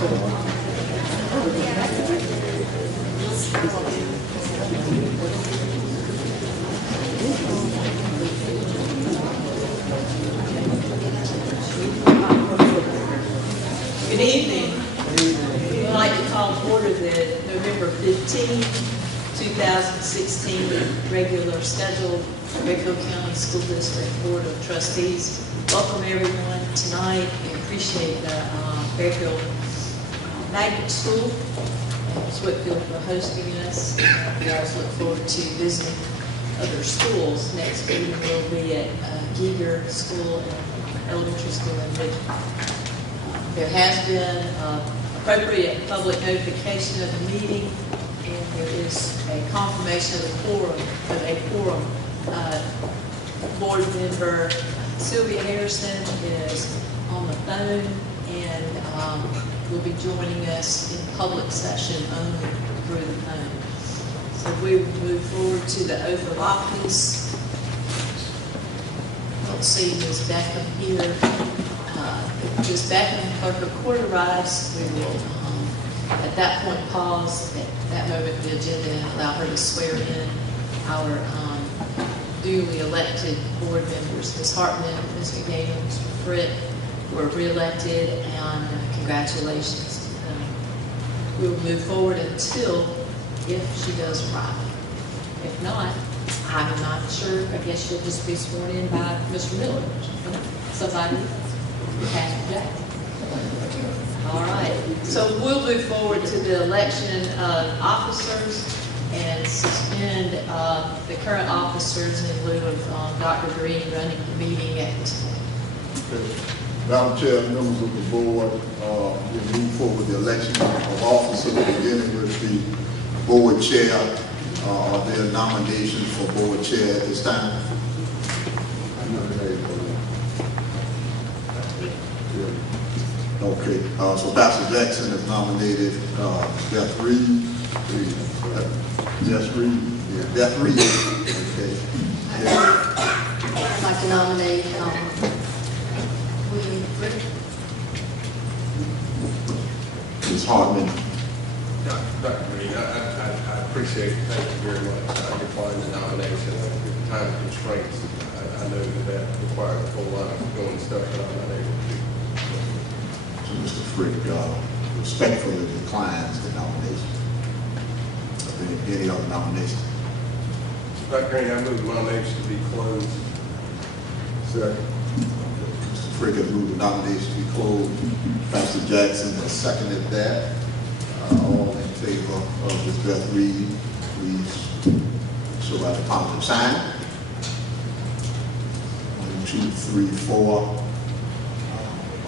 Good evening. I'd like to call to order the November 15, 2016 regular scheduled Fairfield County School District Board of Trustees. Welcome everyone tonight. We appreciate the Fairfield Magnet School and Whitfield for hosting us. We also look forward to visiting other schools. Next meeting will be at Giger School and Elementary School in Richmond. There has been appropriate public notification of the meeting, and there is a confirmation of a quorum. Board member Sylvia Harrison is on the phone and will be joining us in public session only through the phone. So we will move forward to the oath of office. Let's see Ms. Beckham here. Ms. Beckham, clerk of court arrives, we will at that point pause at that moment in the agenda and allow her to swear in our duly elected board members. Ms. Hartman, Ms. McDaniel, Mr. Frick were re-elected, and congratulations to them. We will move forward until if she does arrive. If not, I'm not sure. I guess she'll just be sworn in by Mr. Miller. Somebody? Pastor Jack. All right. So we'll move forward to the election of officers and suspend the current officers in lieu of Dr. Green running the meeting at this point. Madam Chair, members of the board, we move forward with the election of officers, beginning with the board chair. Are there nominations for board chair at this time? Okay, so Pastor Jackson has nominated Beth Reed. Beth Reed. Yeah, Beth Reed. Okay. I'd like to nominate William Frick. Ms. Hartman. Dr. Green, I appreciate it. Thank you very much. I decline the nomination. Due to time constraints, I know that requires a whole lot of going stuff that I'm not able to do. So Mr. Frick respectfully declines the nomination. Any other nominations? Dr. Green, I move the nomination to be closed. Second. Mr. Frick has moved the nomination to be closed. Pastor Jackson has seconded that. All in favor of Ms. Beth Reed, please show by the positive sign. 1, 2, 3, 4.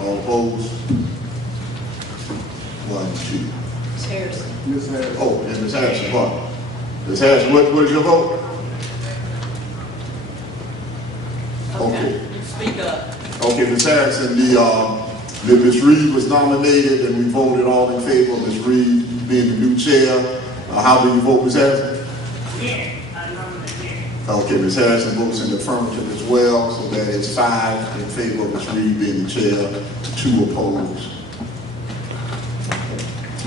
All opposed? 1, 2. Ms. Harrison. Ms. Harrison. Oh, and Ms. Harrison, what? Ms. Harrison, what is your vote? Okay. Speak up. Okay, Ms. Harrison, Ms. Reed was nominated, and we voted all in favor of Ms. Reed being the new chair. How do you vote, Ms. Harrison? Yes, I nominate yes. Okay, Ms. Harrison votes in the affirmative as well, so that is 5 in favor of Ms. Reed being the chair, 2 opposed.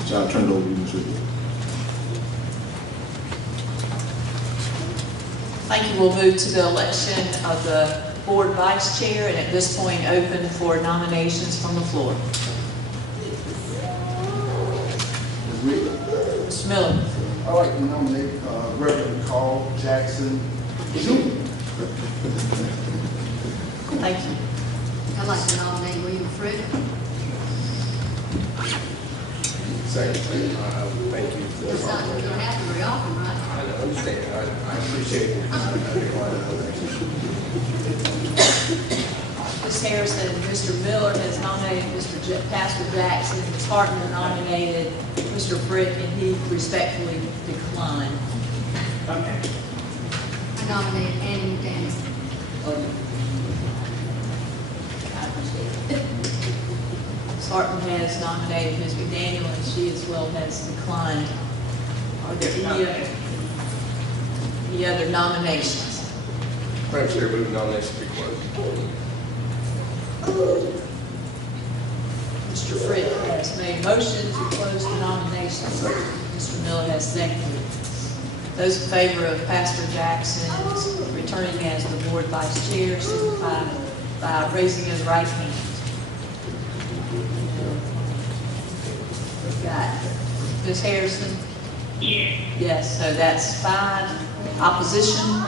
So I'll turn it over to you, Ms. Reed. Thank you. We'll move to the election of the board vice chair, and at this point open for nominations from the floor. Mr. Miller. I'd like to nominate Reverend Carl Jackson Jr. Thank you. I'd like to nominate William Frick. Second, thank you. It's not going to happen very often, right? I understand. I appreciate it. I decline the nomination. Ms. Harrison, Mr. Miller has nominated Pastor Jackson. Ms. Hartman nominated Mr. Frick, and he respectfully declined. Okay. I nominate Annie McDaniel. I appreciate it. Ms. Hartman has nominated Ms. McDaniel, and she as well has declined. Are there any other nominations? Madam Chair, move the nomination to be closed. Mr. Frick has made made a motion to close the nominations. Mr. Miller has seconded. Those in favor of Pastor Jackson returning as the board vice chair, signify by raising his right hand. We've got Ms. Harrison. Yes. Yes, so that's 5. Opposition?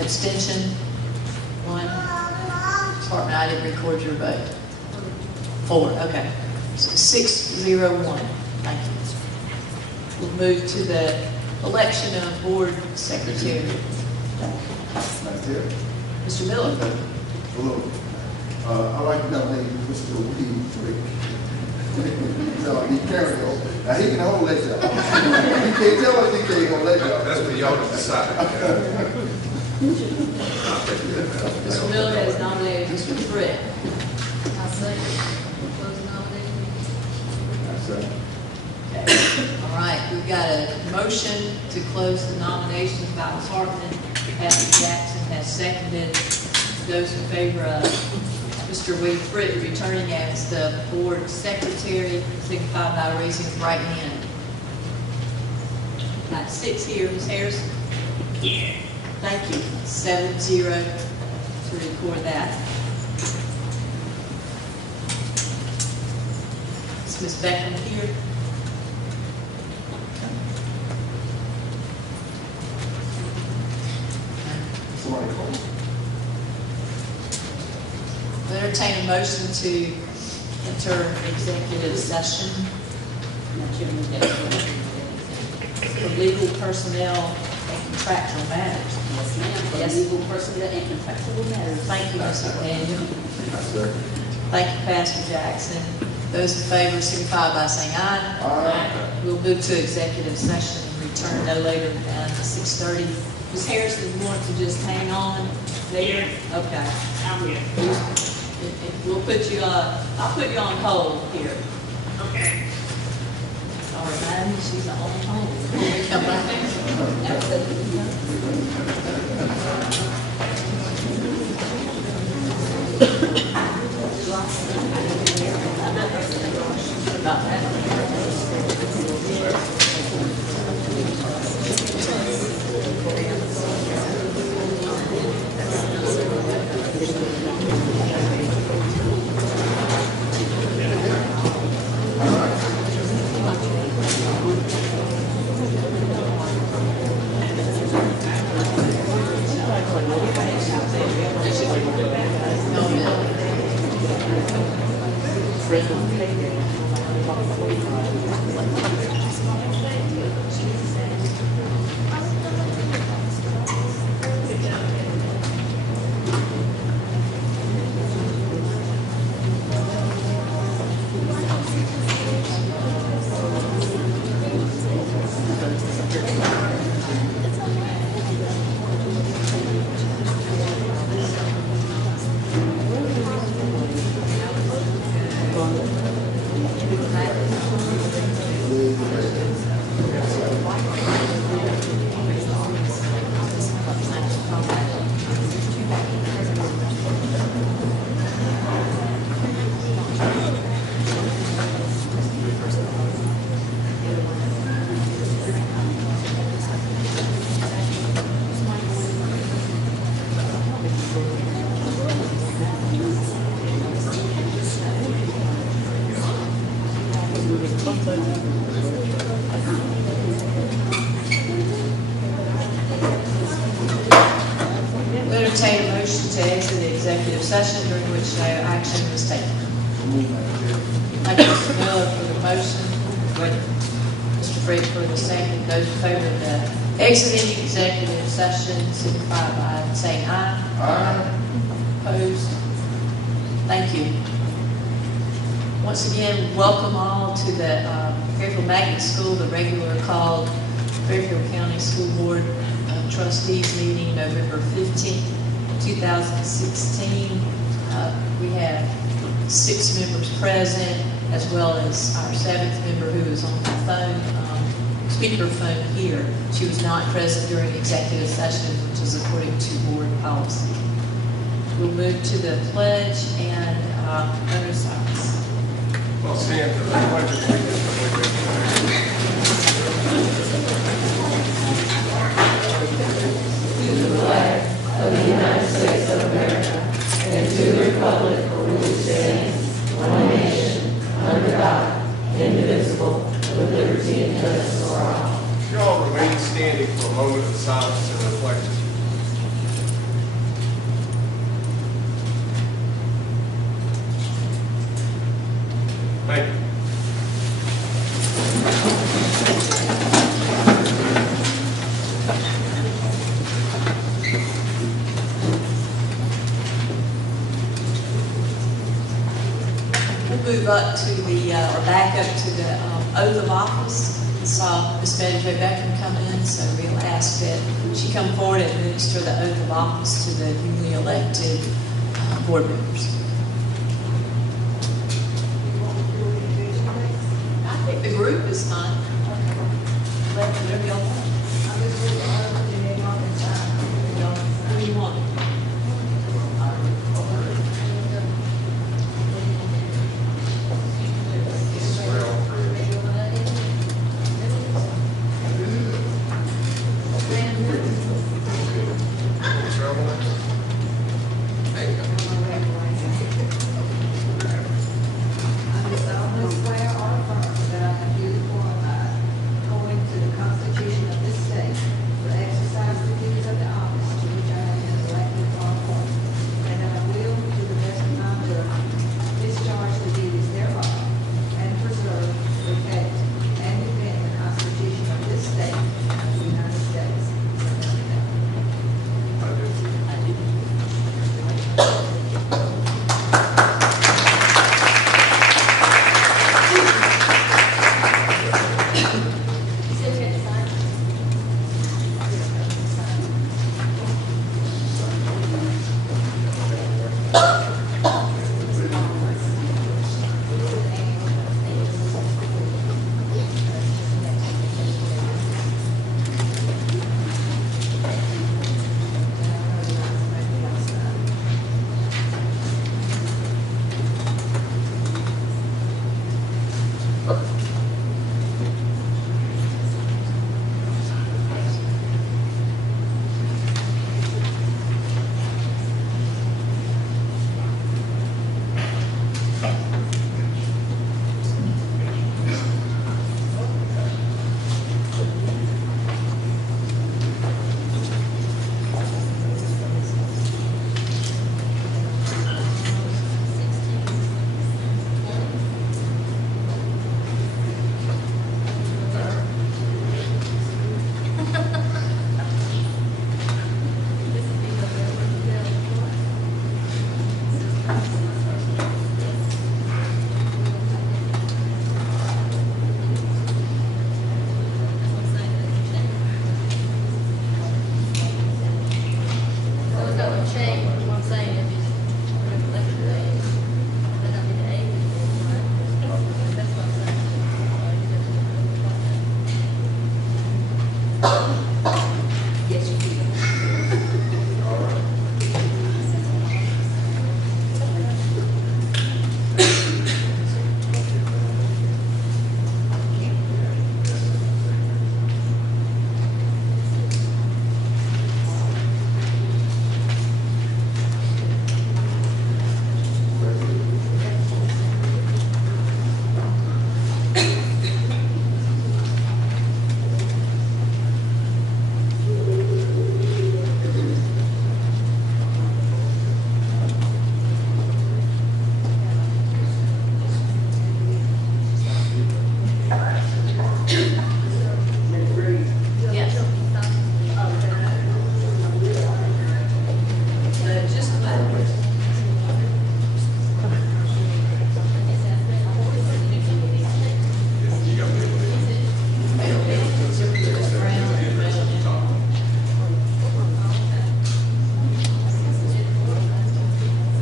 Abstention? 1. Department, I didn't record your vote. 4, okay. So 6-0-1. Thank you. We'll move to the election of board secretary. Right there. Mr. Miller. Hello. I'd like to nominate Mr. Reed Frick. So he carried on. Now, he can hold that job. He can't tell us he can't hold that job. That's for y'all to decide. Mr. Miller has nominated Mr. Frick. I'll second. Close the nomination. That's it. Okay. All right, we've got a motion to close the nominations by Ms. Hartman. Pastor Jackson has seconded. Those in favor of Mr. Wade Frick returning as the board secretary, signify by raising his right hand. Got 6 here, Ms. Harrison. Yes. Thank you. 7-0 to record that. Is Ms. Beckham here? Somebody call. We'll entertain a motion to enter executive session for legal personnel and contractual matters. Yes, ma'am, for Yes. legal, personnel, and contractual matters. Thank you, Mr. Daniel. That's it. Thank you, Pastor Jackson. Those in favor signify by saying aye. Aye. We'll move to executive session and return no later than 6:30. Ms. Harrison, you want to just hang on there? Okay. I'm here. We'll put you, I'll put you on hold here. Okay. Sorry, man, she's on hold. When we come back. We'll entertain a motion to exit the executive session during which no action was taken. Thank you, Mr. Miller, for the motion. Mr. Frick for the second. Those in favor of the exiting executive session signify by saying aye. Aye. Opposed? Thank you. Once again, welcome all to the Fairfield Magnet School, the regular called Fairfield County School Board of Trustees meeting November 15th, 2016. We have 6 members present, as well as our 7th member who is on the phone, speakerphone here. She was not present during executive session, which is according to board policy. We'll move to the pledge and owner silence. Well, stand for the pledge of allegiance. You all remain standing for a moment of silence and reflection. Thank you. We'll move up to the, or back up to the oath of office. We saw Ms. Betty Jo Beckham come in, so we'll ask that she come forward and administer the oath of office to the newly elected board members. I think the group is fine. Let whatever y'all want. Who do you want?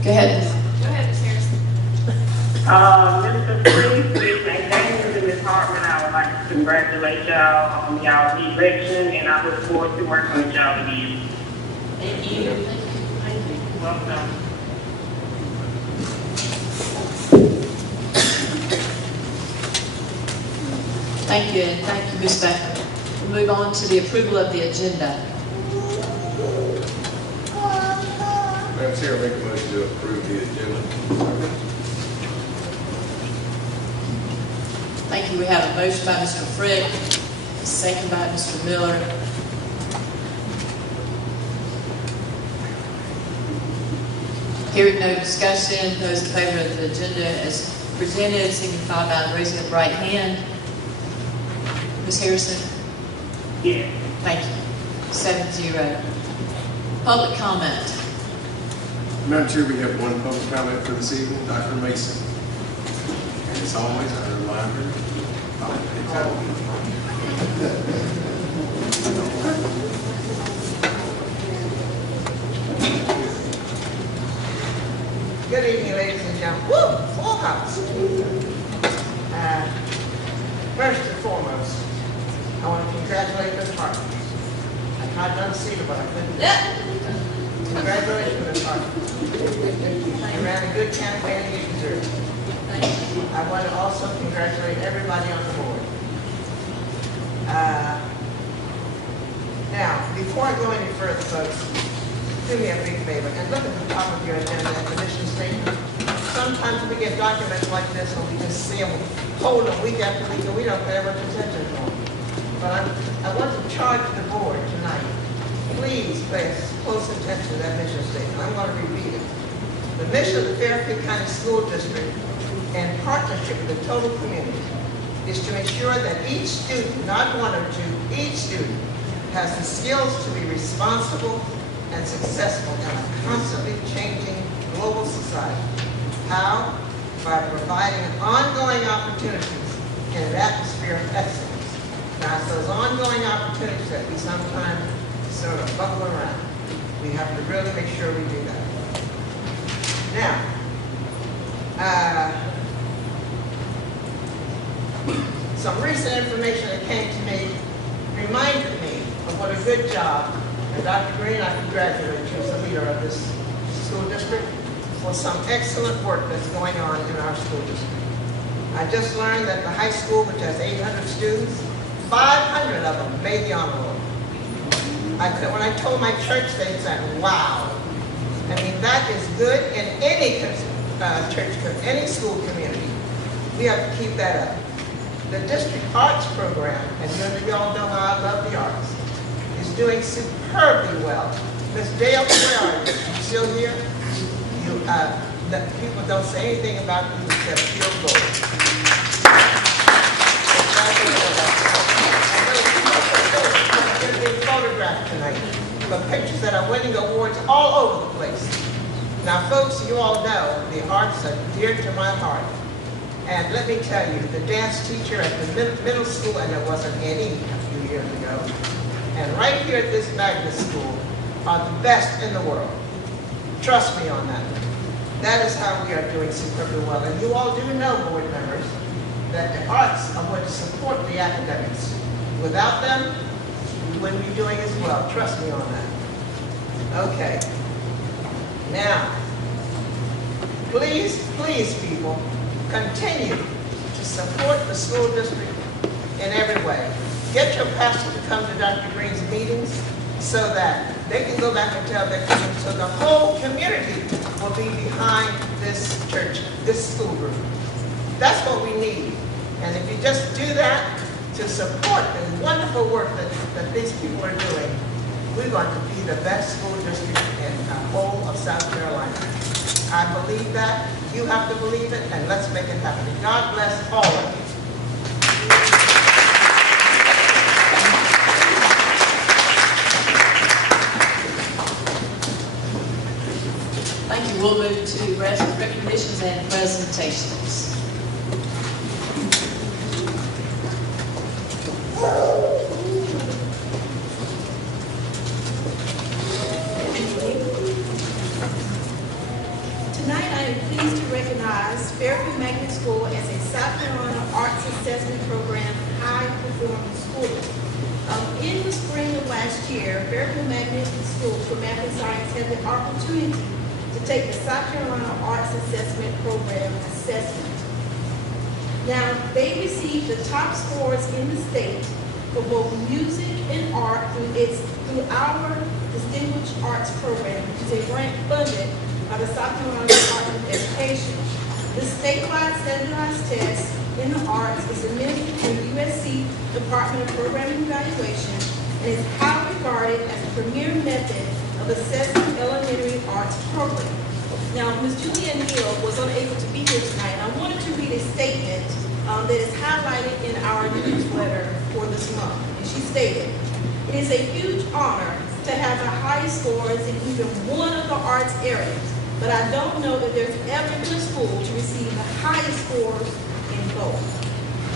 Go ahead. Go ahead, Ms. Harrison. Mr. Priest, Ms. James, and Ms. Hartman, I would like to congratulate y'all on y'all's election, and I look forward to working with y'all again. Thank you. Welcome. Thank you, and thank you, Ms. Becker. We'll move on to the approval of the agenda. Madam Chair, I make a motion to approve the agenda. Thank you. We have a motion by Mr. Frick, a second by Mr. Miller. Hearing no discussion, those in favor of the agenda as presented signify by raising the right hand. Ms. Harrison? Yes. Thank you. 7-0. Public comment. Madam Chair, we have one public comment for this evening, Dr. Mason. And as always, I remind her, Good evening, ladies and gentlemen. Woo! Full house. First and foremost, I want to congratulate Ms. Harper. I tried to unseat her, but I couldn't. Congratulations, Ms. Harper. You ran a good campaign and you deserve it. I want to also congratulate everybody on the board. Now, before I go any further, folks, do me a big favor and look at the top of your agenda, that mission statement. Sometimes we get documents like this and we just see them, hold them week after week, and we don't pay much attention to them. But I want to charge the board tonight. Please pay close attention to that mission statement. I'm going to repeat it. The mission of the Fairfield County School District, in partnership with the total community, is to ensure that each student, not one or two, each student has the skills to be responsible and successful in a constantly changing global society. How? By providing ongoing opportunities in an atmosphere of excellence. Now, it's those ongoing opportunities that we sometimes sort of buckle around. We have to really make sure we do that. Now, some recent information that came to me reminded me of what a good job, and Dr. Green, I congratulate you as the leader of this school district for some excellent work that's going on in our school district. I just learned that the high school, which has 800 students, 500 of them made the honor roll. When I told my church, they said, wow. I mean, that is good in any church, any school community. We have to keep that up. The district arts program, and you all know how I love the arts, is doing superbly well. Ms. Dale, where are you? You still here? People don't say anything about you except feel good. They're being photographed tonight, but pictures that are winning awards all over the place. Now, folks, you all know the arts are dear to my heart. And let me tell you, the dance teacher at the middle school, and there wasn't any a few years ago, and right here at this magnet school are the best in the world. Trust me on that. That is how we are doing superbly well. And you all do know, board members, that the arts are going to support the academics. Without them, we wouldn't be doing as well. Trust me on that. Okay. Now, please, please, people, continue to support the school district in every way. Get your pastor to come to Dr. Green's meetings so that they can go back and tell their kids, so the whole community will be behind this church, this school group. That's what we need. And if you just do that to support the wonderful work that these people are doing, we're going to be the best school district in the whole of South Carolina. I believe that. You have to believe it, and let's make it happen. God bless all of you. Thank you. We'll move to recognitions and presentations. Tonight, I am pleased to recognize Fairfield Magnet School as a South Carolina Arts Assessment Program high-performing school. In the spring of last year, Fairfield Magnet School for Math and Science had the opportunity to take the South Carolina Arts Assessment Program assessment. Now, they received the top scores in the state for both music and art through our Distinguished Arts Program, which is a grant funded by the South Carolina Department of Education. The statewide standardized test in the arts is administered through USC Department of Program and Evaluation and is highly regarded as the premier method of assessing elementary arts program. Now, Ms. Julianne Neal was unable to be here tonight, and I wanted to read a statement that is highlighted in our newsletter for this month. And she stated, "It is a huge honor to have the highest scores in even one of the arts areas, but I don't know if there's ever been a school to receive the highest scores in both.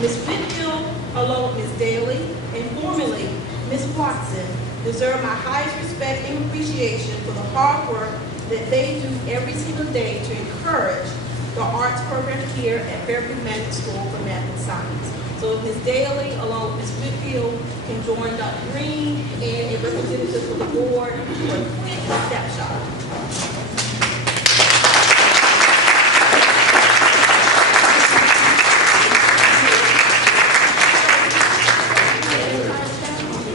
Ms. Whitfield, along with Ms. Daly, and formerly Ms. Watson, deserve my highest respect and appreciation for the hard work that they do every single day to encourage the arts program here at Fairfield Magnet School for Math and Science." So if Ms. Daly, along with Ms. Whitfield, can join Dr. Green and a representative for the board for a quick snapshot.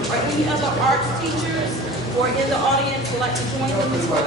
Are any other arts teachers or in the audience would like to join them as well?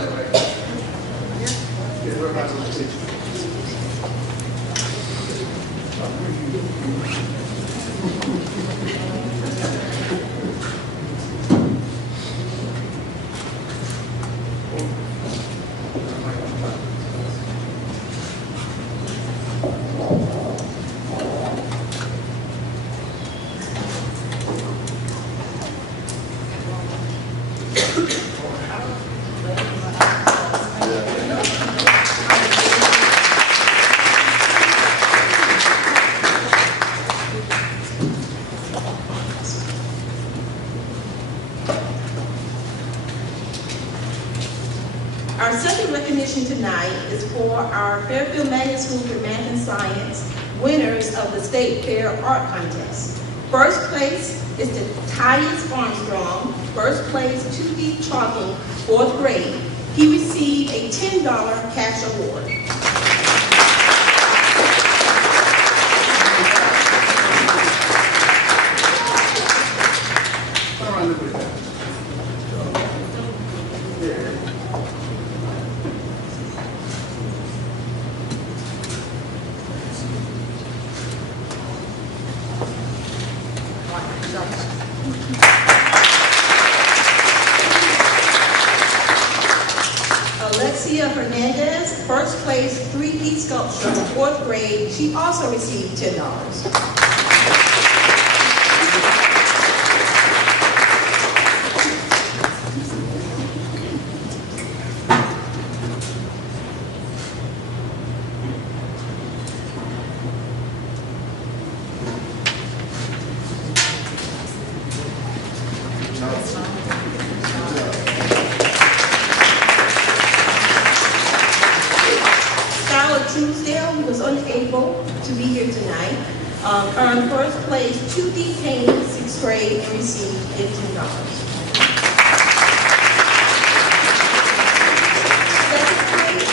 Our second recognition tonight is for our Fairfield Magnet School for Math and Science winners of the State Fair Art Contest. First place is to Tyus Armstrong, first place 2D Chalking, 4th grade. He received a $10 cash award. Alexia Hernandez, first place 3D sculpture, 4th grade. She also received $10. Truesdale, who was unable to be here tonight, earned first place 2D painting, 6th grade, and received $15. Second place,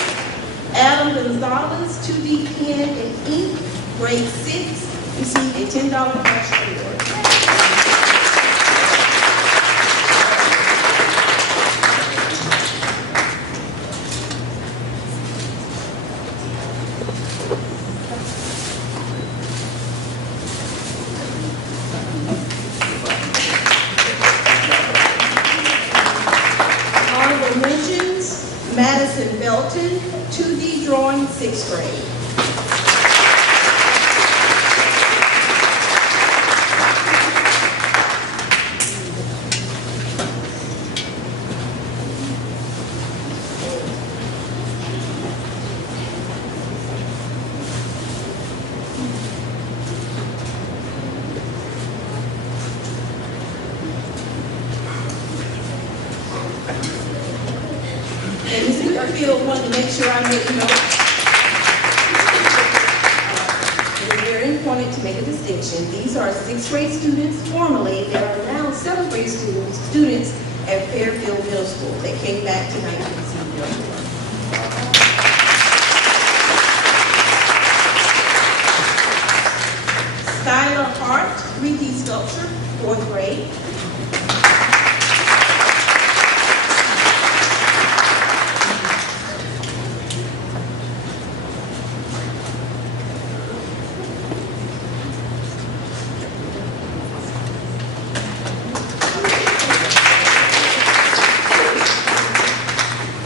Adam Gonzalez, 2D pen and ink, grade 6, received a $10 cash award. Madison Belton, 2D drawing, 6th grade. And Ms. Fairfield wanted to make sure I made note. It is very important to make a distinction. These are 6th grade students formerly. They are now 7th grade students at Fairfield Middle School. They came back tonight to receive their award. Agriculture, 4th grade.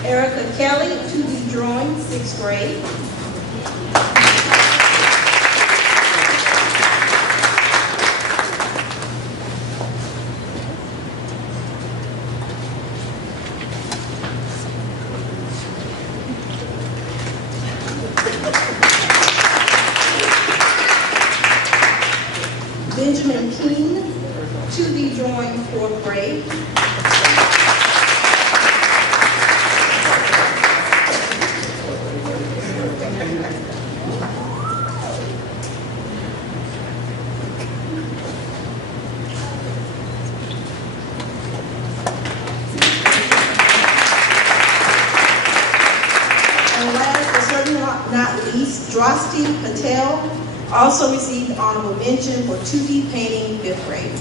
Erica Kelly, 2D Drawing, 6th grade. Benjamin King, 2D Drawing, 4th grade. And last but certainly not least, Drosty Patel also received honorable mention for 2D painting, 5th grade.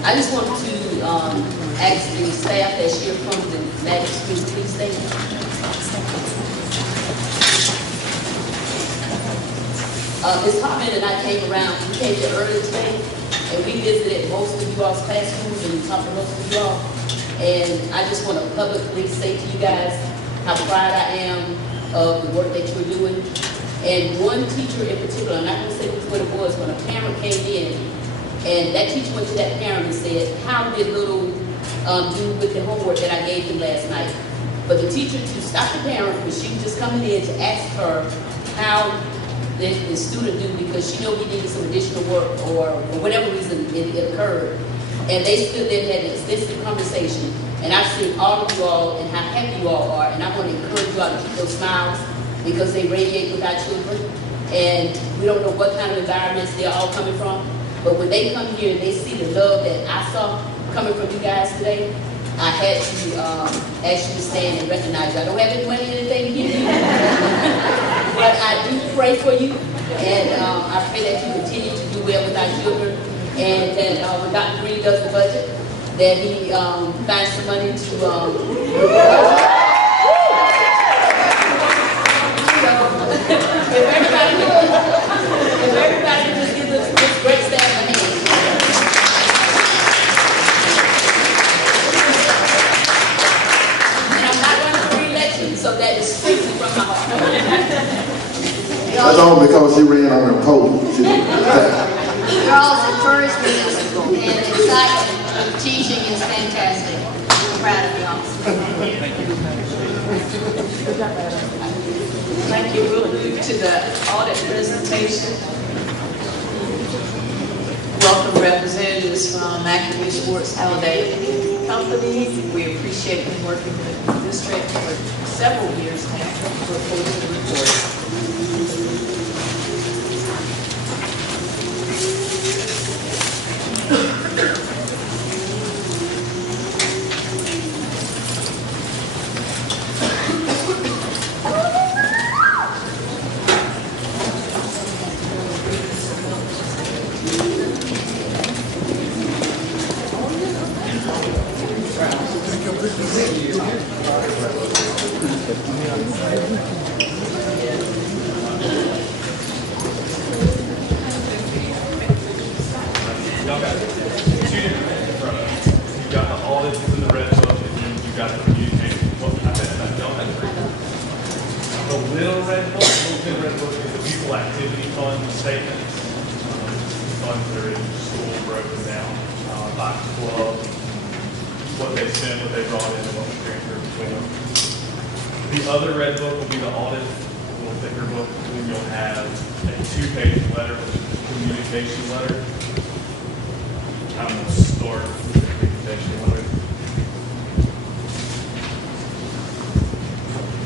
I just want to ask the staff that's here from the Magic School, please stay. Ms. Hartman and I came around, we came there early today, and we visited most of you all's classrooms and talked to most of you all. And I just want to publicly say to you guys how proud I am of the work that you're doing. And one teacher in particular, I'm not going to say which one it was, when a parent came in, and that teacher went to that parent and said, how did little do with the homework that I gave him last night? But the teacher to stop the parent, because she was just coming in to ask her how the student do, because she knew he needed some additional work or for whatever reason it occurred. And they stood there and had an extensive conversation. And I've seen all of you all and how happy you all are. And I want to encourage you all to keep those smiles because they radiate with our children. And we don't know what kind of environments they're all coming from. But when they come here and they see the love that I saw coming from you guys today, I had to ask you to stand and recognize you. I don't have any money or anything to give you, but I do pray for you, and I pray that you continue to do well with our children, and that when Dr. Green does the budget, that he finds some money to if everybody just gives this great staff a hand. And I'm not running for re-election, so that is strictly from my heart. That's all because she ran on her pole. Your all's encouragement and excitement of teaching is fantastic. We're proud of y'all. Thank you. We'll move to the audit presentation. Welcome representatives from Academy Sports Holiday Company. We appreciate them working with the district for several years now for posting reports. Y'all got two different things in front of you. You've got the audit in the red book, and then you've got the communication book. I bet that y'all have three. The little thin red book is the pupil activity fund statements. Funds that are in the school broken down by club, what they spent, what they brought in, and what was transferred between them. The other red book will be the audit, a little thicker book, and then you'll have a 2-page letter, which is a communication letter. I'm going to start with the presentation letter.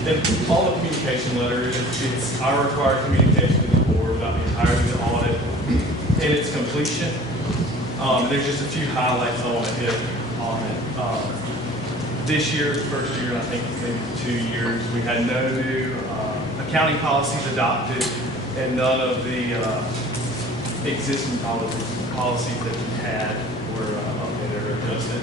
And all the communication letter is, it's our required communication to the board about the entirety of the audit and its completion. There's just a few highlights I want to hit on it. This year, the first year, and I think maybe 2 years, we had no new accounting policies adopted, and none of the existing policies that we had were updated or adjusted.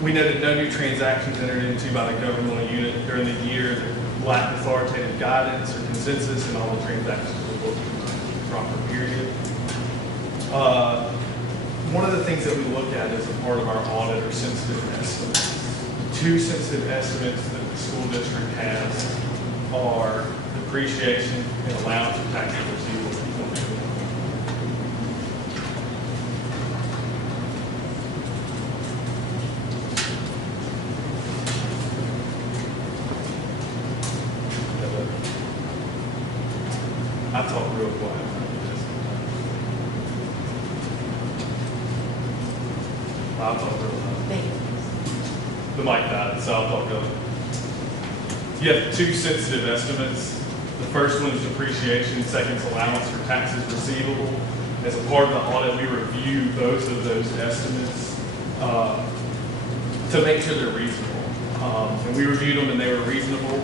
We noted no new transactions entered into by the governmental unit during the year that lacked authoritative guidance or consensus, and all the transactions were booked in the proper period. One of the things that we look at as a part of our audit are sensitive estimates. Two sensitive estimates that the school district has are depreciation and allowance for taxes receivable. I talk real quiet. I'll talk real loud. The mic died, so I'll talk real loud. You have two sensitive estimates. The first one is depreciation, second is allowance for taxes receivable. As a part of the audit, we review both of those estimates to make sure they're reasonable. And we reviewed them and they were reasonable.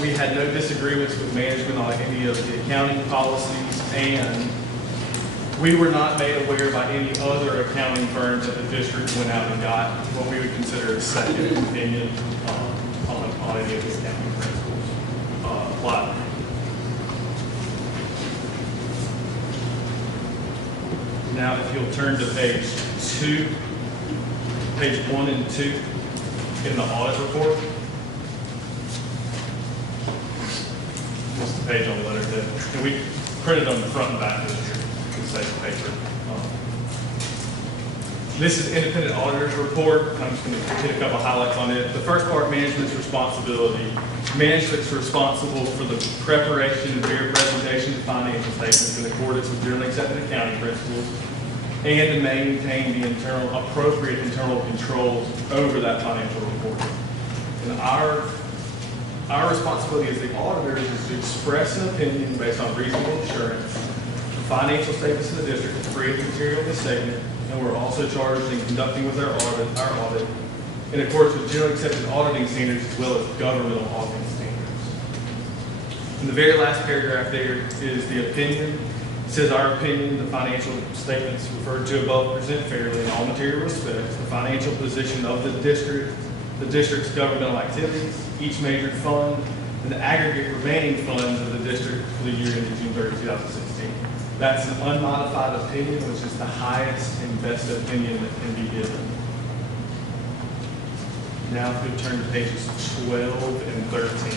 We had no disagreements with management on any of the accounting policies, and we were not made aware by any other accounting firms that the district went out and got what we would consider a second opinion on any of the accounting principles applied. Now, if you'll turn to page 1 and 2 in the audit report. Just the page on the letterhead. And we printed on the front and back this year. Same paper. This is independent auditor's report. I'm just going to hit a couple highlights on it. The first part, management's responsibility. Management's responsible for the preparation and fair presentation of financial statements in accordance with generally accepted accounting principles, and to maintain the appropriate internal controls over that financial report. And our responsibility as the auditors is to express an opinion based on reasonable assurance. Financial statements of the district is free of material misstatement, and we're also charged in conducting with our audit in accordance with generally accepted auditing standards as well as governmental auditing standards. In the very last paragraph there is the opinion. It says, our opinion, the financial statements referred to above present fairly in all material respects the financial position of the district's governmental activities, each major fund, and the aggregate remaining funds of the district for the year ended June 30, 2016. That's an unmodified opinion, which is the highest and best opinion that can be given. Now if we turn to pages 12 and 13.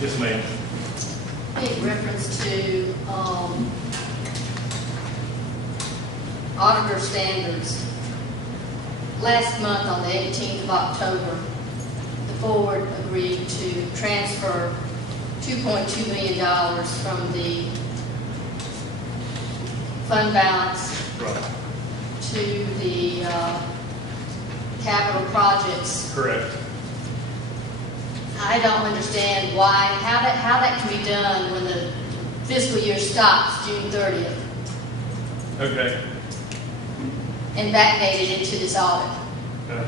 Yes, ma'am. In reference to auditor standards, last month on the 18th of October, the board agreed to transfer $2.2 million from the fund balance to the capital projects. Correct. I don't understand how that can be done when the fiscal year stops June 30th Okay. and backdated into this audit. Okay.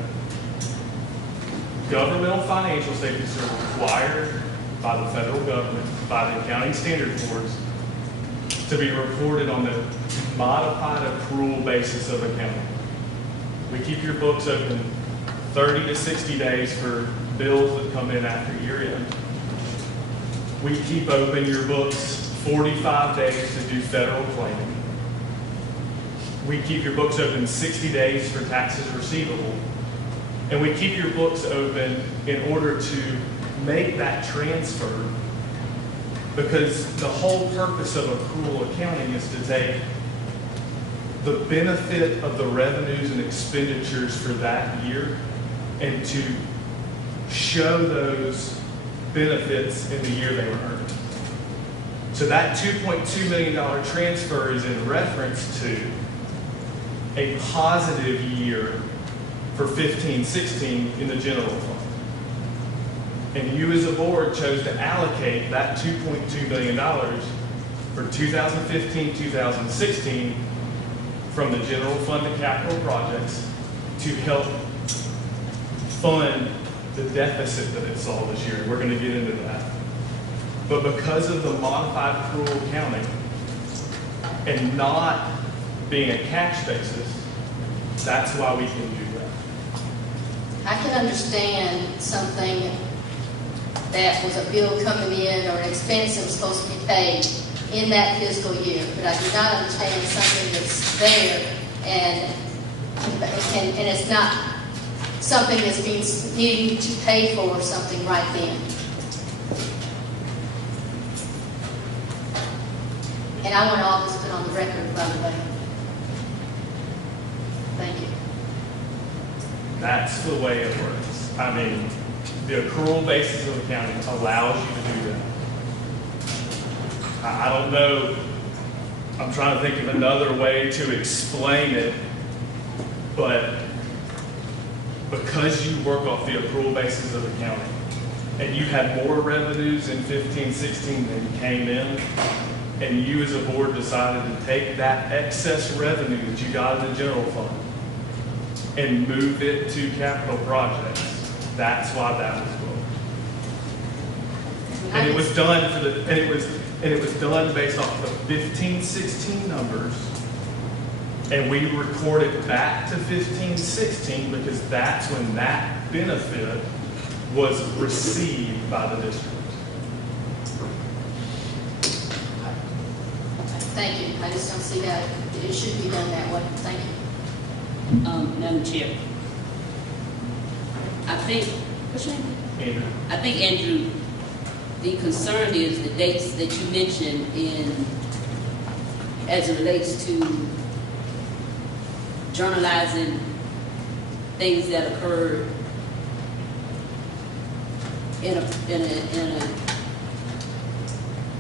Governmental financial statements are required by the federal government, by the accounting standard boards, to be reported on the modified accrual basis of accounting. We keep your books open 30 to 60 days for bills that come in after year end. We keep open your books 45 days to do federal claiming. We keep your books open 60 days for taxes receivable. And we keep your books open in order to make that transfer, because the whole purpose of accrual accounting is to take the benefit of the revenues and expenditures for that year and to show those benefits in the year they were earned. So that $2.2 million transfer is in reference to a positive year for 15-16 in the general fund. And you as a board chose to allocate that $2.2 million for 2015-2016 from the general fund to capital projects to help fund the deficit that it saw this year. We're going to get into that. But because of the modified accrual accounting and not being a cash basis, that's why we can do that. I can understand something that was a bill coming in or an expense that was supposed to be paid in that fiscal year, but I do not understand something that's there and it's not something that's being needing to pay for something right then. And I want all this put on the record, by the way. Thank you. That's the way it works. I mean, the accrual basis of accounting allows you to do that. I don't know, I'm trying to think of another way to explain it, but because you work off the accrual basis of accounting, and you had more revenues in 15-16 than came in, and you as a board decided to take that excess revenue that you got in the general fund and move it to capital projects, that's why that was booked. And it was done for the, and it was done based off the 15-16 numbers, and we recorded back to 15-16 because that's when that benefit was received by the district. Thank you. I just don't see that it should be done that way. Thank you. Madam Chair, I think, what's your name? Andrew. I think, Andrew, the concern is the dates that you mentioned as it relates to journalizing things that occurred in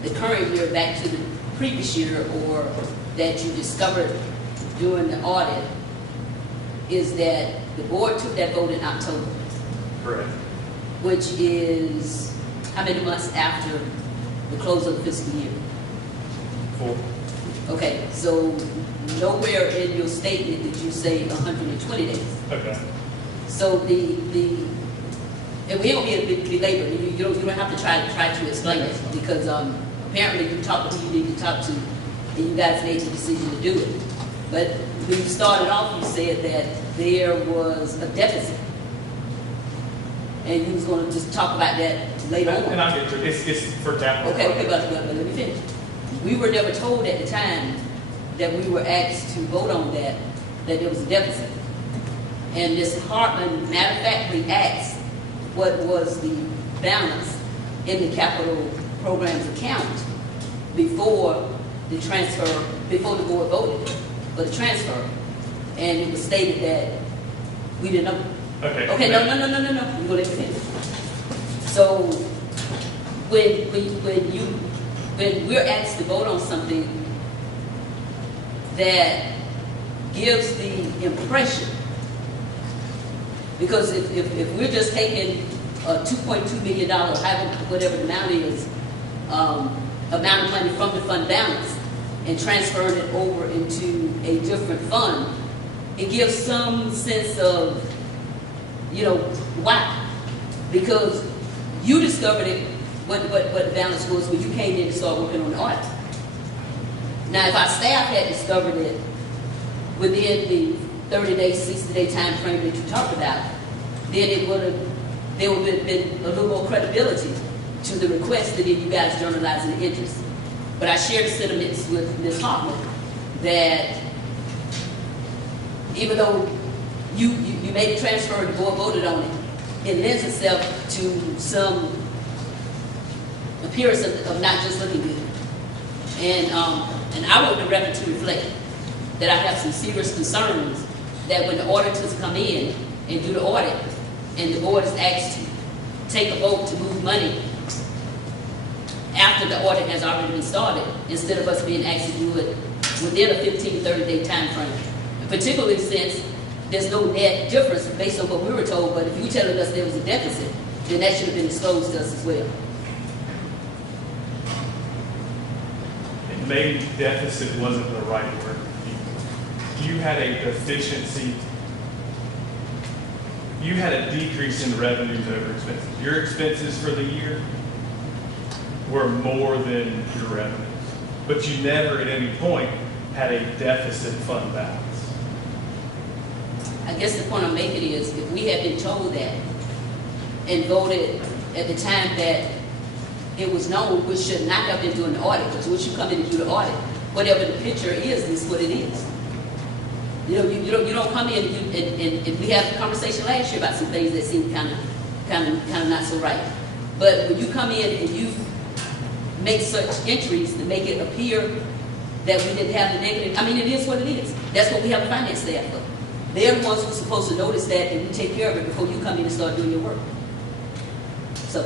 the current year back to the previous year, or that you discovered during the audit, is that the board took that vote in October. Correct. Which is how many months after the close of the fiscal year? 4. Okay, so nowhere in your statement did you say 120 days. Okay. So and we don't get a big belabor. You don't have to try to explain it, because apparently you talk to who you need to talk to, and you guys made the decision to do it. But when you started off, you said that there was a deficit, and you was going to just talk about that later on. And I'll get to it. It's for capital. Okay, but let me finish. We were never told at the time that we were asked to vote on that there was a deficit. And Ms. Hartman, matter of fact, we asked what was the balance in the capital programs account before the board voted for the transfer. And it was stated that we didn't know. Okay. Okay, no. We're going to let you finish. So when we're asked to vote on something that gives the impression, because if we're just taking $2.2 million, whatever the amount is, amount of money from the fund balance and transferring it over into a different fund, it gives some sense of, why? Because you discovered it, what the balance was when you came in and started working on the audit. Now, if our staff had discovered it within the 30-day, 60-day time frame that you talked about, then there would have been a little more credibility to the request that you guys journalizing the interest. But I shared sentiments with Ms. Hartman that even though you made the transfer and the board voted on it, it lends itself to some appearance of not just looking good. And I want the record to reflect that I have some serious concerns that when the auditors come in and do the audit, and the board is asked to take a vote to move money after the audit has already been started, instead of us being asked to do it within a 15 to 30 day time frame. particularly since there's no net difference based on what we were told, but if you telling us there was a deficit, then that should have been disclosed to us as well. And maybe deficit wasn't the right word. You had a deficiency. You had a decrease in revenues over expenses. Your expenses for the year were more than your revenues, but you never at any point had a deficit fund balance. I guess the point I'm making is if we had been told that and voted at the time that it was known, we should not have been doing the audit, because once you come in and do the audit, whatever the picture is what it is. You know, you don't come in and we had a conversation last year about some things that seemed kind of not so right. But when you come in and you make such entries to make it appear that we didn't have the negative, I mean, it is what it is. That's what we have a finance staff for. They're the ones who are supposed to notice that, and we take care of it before you come in and start doing your work. So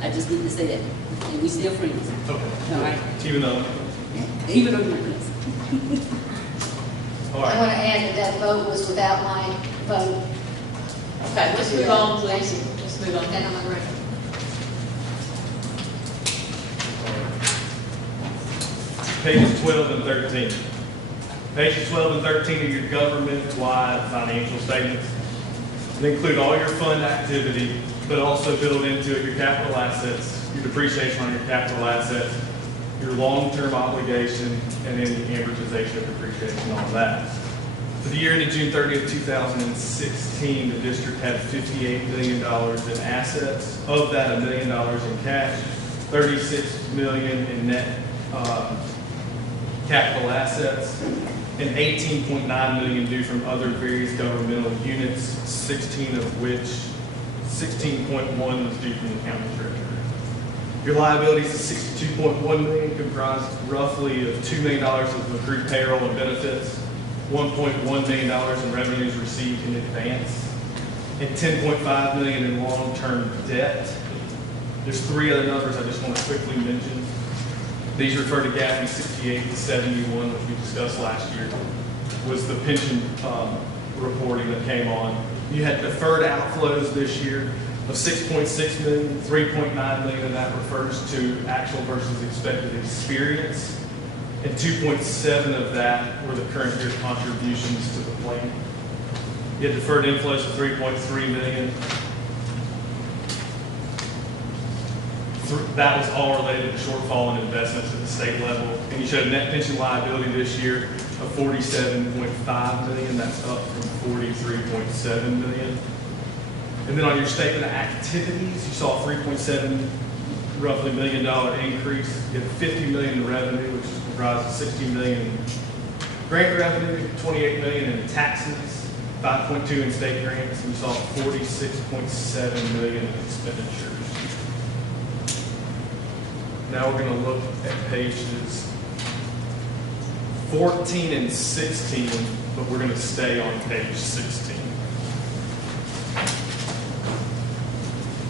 I just need to say that, and we still friends. Okay. All right. Even though You're friends. All I right. want to add that that vote was without my vote. Okay, let's move on, please. Let's move on. And on my record. Pages 12 and 13. Pages 12 and 13 are your government-wide financial statements. They include all your fund activity, but also build into it your capital assets, your depreciation on your capital assets, your long-term obligation, and then the amortization of depreciation on that. For the year ended June 30th, 2016, the district had $58 million in assets. Of that, $1 million in cash, $36 million in net capital assets, and $18.9 million due from other various governmental units, 16 of which, 16.1 was due from the county treasurer. Your liabilities of $62.1 million comprised roughly of $2 million of accrued payroll and benefits, $1.1 million in revenues received in advance, and $10.5 million in long-term debt. There's three other numbers I just want to quickly mention. These refer to GAFI 68 to 71, which we discussed last year, was the pension reporting that came on. You had deferred outflows this year of $6.6 million, $3.9 million of that refers to actual versus expected experience, and 2.7 of that were the current year contributions to the plan. You had deferred inflows of $3.3 million. That was all related to shortfall in investments at the state level. And you showed a net pension liability this year of $47.5 million. That's up from $43.7 million. And then on your statement of activities, you saw a $3.7 roughly $1 million increase. You had $50 million in revenue, which is comprised of $60 million in grant revenue, $28 million in taxes, $5.2 in state grants, and you saw $46.7 million in expenditures. Now we're going to look at pages 14 and 16, but we're going to stay on page 16.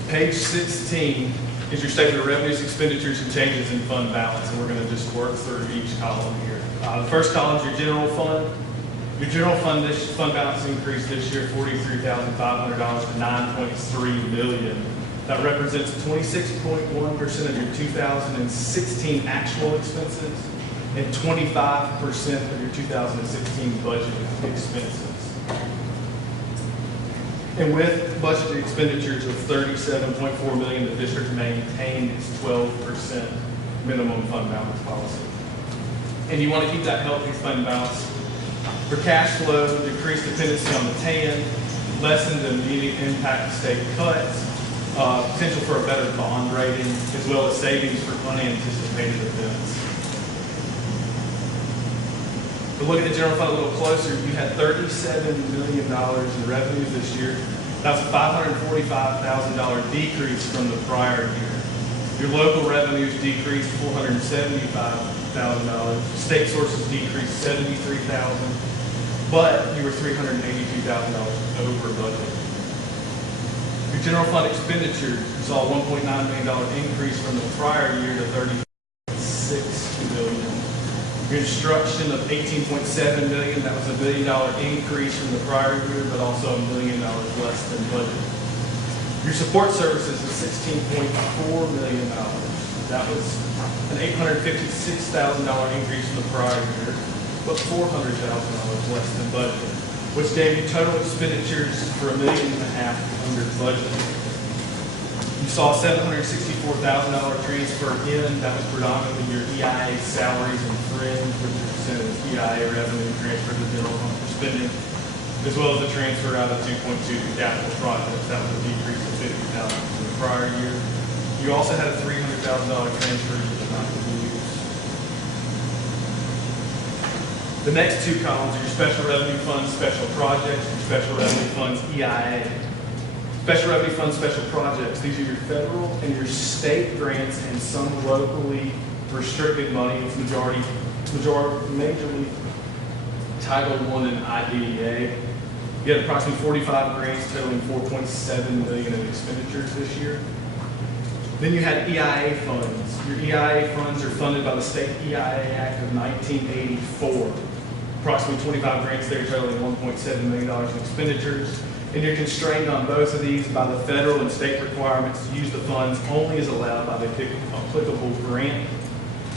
Page 16 is your statement of revenues, expenditures, and changes in fund balance, and we're going to just work through each column here. The first column is your general fund. Your general fund balance increased this year $43,500 to $9.3 million. That represents 26.1% of your 2016 actual expenses and 25% of your 2016 budgeted expenses. And with budgeted expenditures of $37.4 million, the district maintained its 12% minimum fund balance policy. And you want to keep that healthy fund balance. For cash flow, decreased dependency on the TAN, lessen the immediate impact of state cuts, potential for a better bond rating, as well as savings for unanticipated events. To look at the general fund a little closer, you had $37 million in revenues this year. That's a $545,000 decrease from the prior year. Your local revenues decreased $475,000. State sources decreased $73,000, but you were $382,000 over budget. Your general fund expenditures saw a $1.9 million increase from the prior year to $36 million. Construction of $18.7 million, that was a $1 million increase from the prior year, but also $1 million less than budget. Your support services is $16.4 million. That was an $856,000 increase from the prior year, but $400,000 less than budget, which gave you total expenditures for $1.5 million under budget. You saw a $764,000 transfer in. That was predominantly your EIA salaries and fringe, which are percentage of EIA revenue transfer to general fund for spending, as well as the transfer out of 2.2 to capital projects. That was a decrease of $50,000 from the prior year. You also had a $300,000 transfer you did not use. The next two columns are your special revenue funds, special projects, your special revenue funds, EIA. Special revenue fund, special projects. These are your federal and your state grants and some locally restricted money. It's majorly Title I and IDEA. You had approximately 45 grants totaling $4.7 million in expenditures this year. Then you had EIA funds. Your EIA funds are funded by the State EIA Act of 1984. Approximately 25 grants there totaling $1.7 million in expenditures. And you're constrained on both of these by the federal and state requirements to use the funds only as allowed by the applicable grant.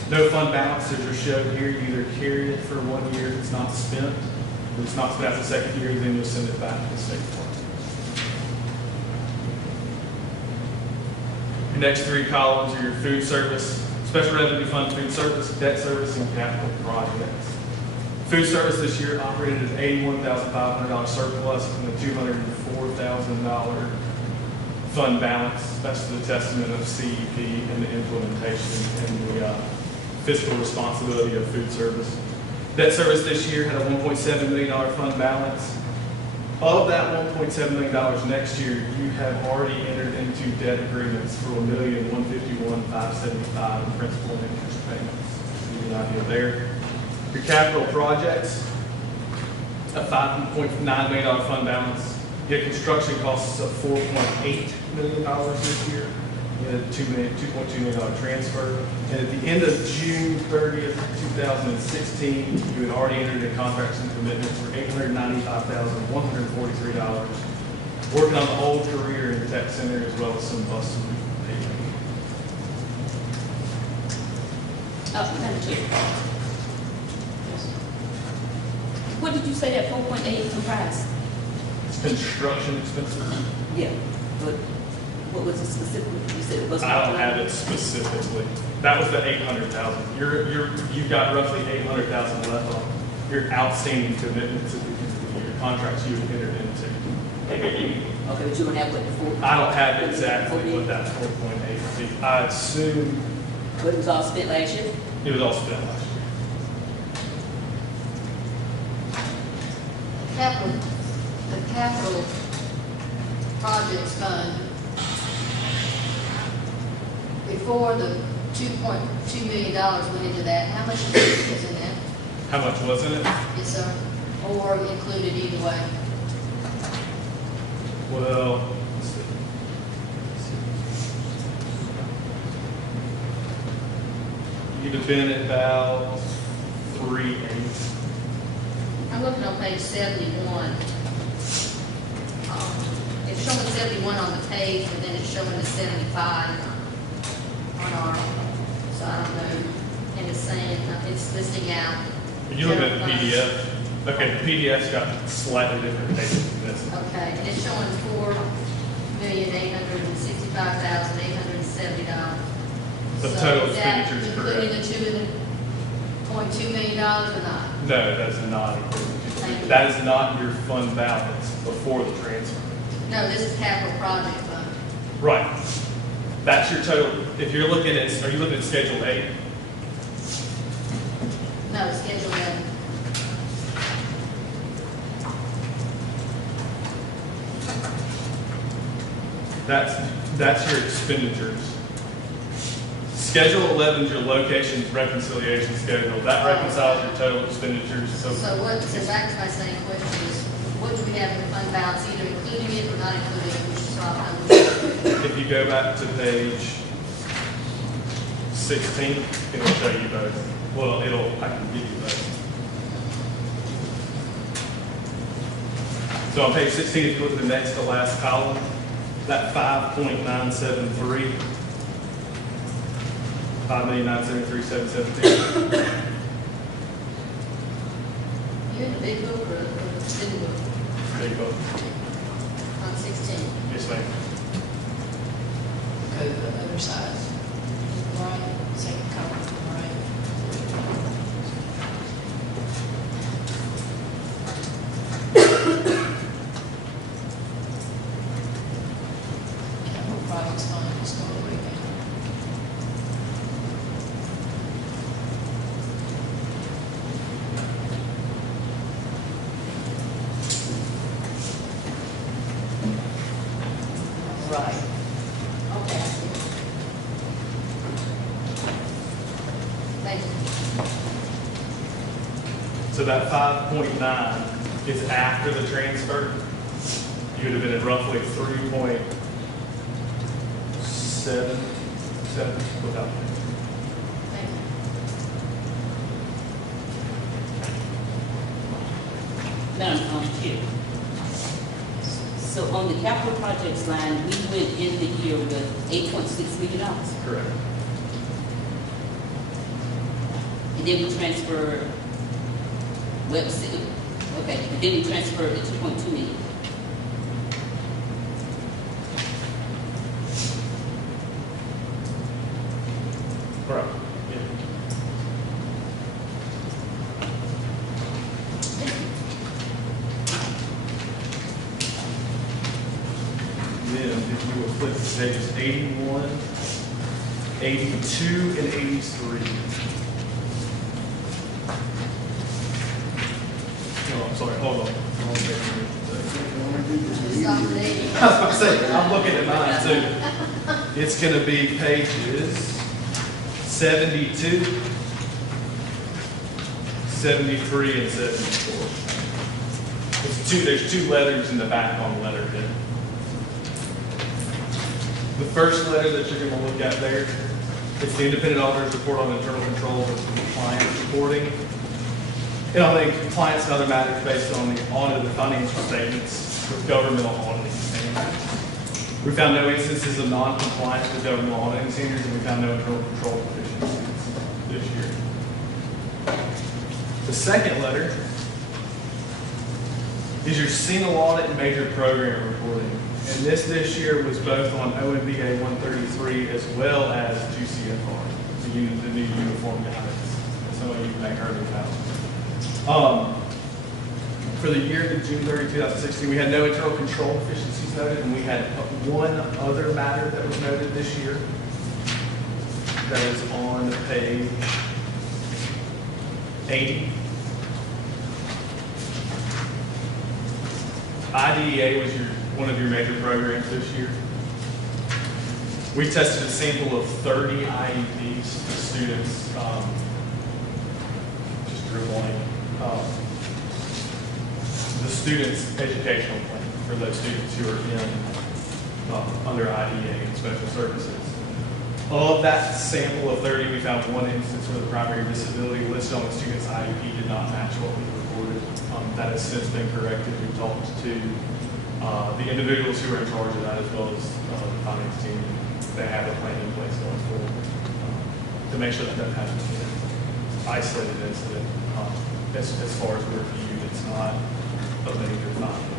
No fund balances are shown here. You either carry it for 1 year if it's not spent. If it's not spent after the second year, then you'll send it back to the state department. Your next three columns are your food service, special revenue fund, food service, debt service, and capital projects. Food service this year operated at $81,500 surplus from the $204,000 fund balance. That's the testament of CEP and the implementation and the fiscal responsibility of food service. Debt service this year had a $1.7 million fund balance. Of that $1.7 million next year, you have already entered into debt agreements for $1,151,575 in principal and interest payments. To give you an idea there. Your capital projects, a $5.9 million fund balance. You had construction costs of $4.8 million this year. You had a $2.2 million transfer. And at the end of June 30th, 2016, you had already entered into contracts and commitments for $895,143, working on the whole career in the tech center as well as some bus paving. Madam Chair. What did you say that 4.8 comprised? Construction expenses. Yeah, but what was it specifically? You said it was. I don't have it specifically. That was the 800,000. You've got roughly 800,000 left on your outstanding commitments at the end of the year, contracts you have entered into. Okay, but you don't have what the 4. I don't have exactly what that 4.8 would be. I assume. But it was all spent last year? It was all spent last year. The capital projects fund, before the $2.2 million went into that, how much was in that? How much was in it? Yes, sir. Or included either way? Well, let's see. You'd have been at about 3/8. I'm looking on page 71. It's showing 71 on the page, and then it's showing the 75 on our, so I don't know, and it's saying, it's listing out. You look at the PDF. Okay, the PDF's got slightly different tables than this. Okay, and it's showing $4,865,870. The total expenditures, Including correct? the $2.2 million or not? No, that's not included. That is not your fund balance before the transfer. No, this is capital project fund. Right. That's your total. If you're looking at, are you looking at Schedule 8? No, schedule 11. That's your expenditures. Schedule 11 is your locations reconciliation schedule. That reconciles your total expenditures. So back to my same question is, what do we have in the fund balance, either including it or not including it, which is all I'm. If you go back to page 16, it'll show you both. Well, I can give you both. So on page 16, if you look at the next to last column, that 5.973, 5,973,717. You in the big book or the little book? There you go. On 16. Yes, ma'am. Go to the other side. Right, second column, right. Capital projects fund, just go way down. Right. Okay. Thank you. So that 5.9 is after the transfer. You would have been at roughly 3.77 without that. Thank you. Madam Chair. So on the capital projects line, we went in the year with $8.6 million. Correct. And then we transferred, okay, and then we transferred the 2.2 million. Correct. Yeah. Then if you will flip to pages 81, 82, and 83. Oh, I'm sorry, hold on. Stop there. I was about to say, I'm looking at mine too. It's gonna be pages 72, 73, and 74. There's two letters in the back on the letterhead. The first letter that you're gonna look at there, it's the independent auditor's report on internal controls and compliance reporting. And on the compliance and other matters based on the audit of financial statements with governmental auditing standards. We found no instances of non-compliance with governmental auditing standards, and we found no internal control deficiencies this year. The second letter is your single audit and major program reporting. And this year was both on OMBA 133 as well as GCFR, the new uniform guidance. Some of you may have heard about. For the year to June 30, 2016, we had no internal control deficiencies noted, and we had one other matter that was noted this year. That is on page 80. IDEA was one of your major programs this year. We tested a sample of 30 IEPs for students, just dribbling. The students' educational plan for those students who are in under IDEA and special services. Of that sample of 30, we found one instance where the primary disability listed on the student's IEP did not match what we reported. That has since been corrected. We talked to the individuals who are in charge of that as well as the finance team. They have a plan in place going forward to make sure that that hasn't been an isolated incident. As far as we're viewed, it's not a major finding.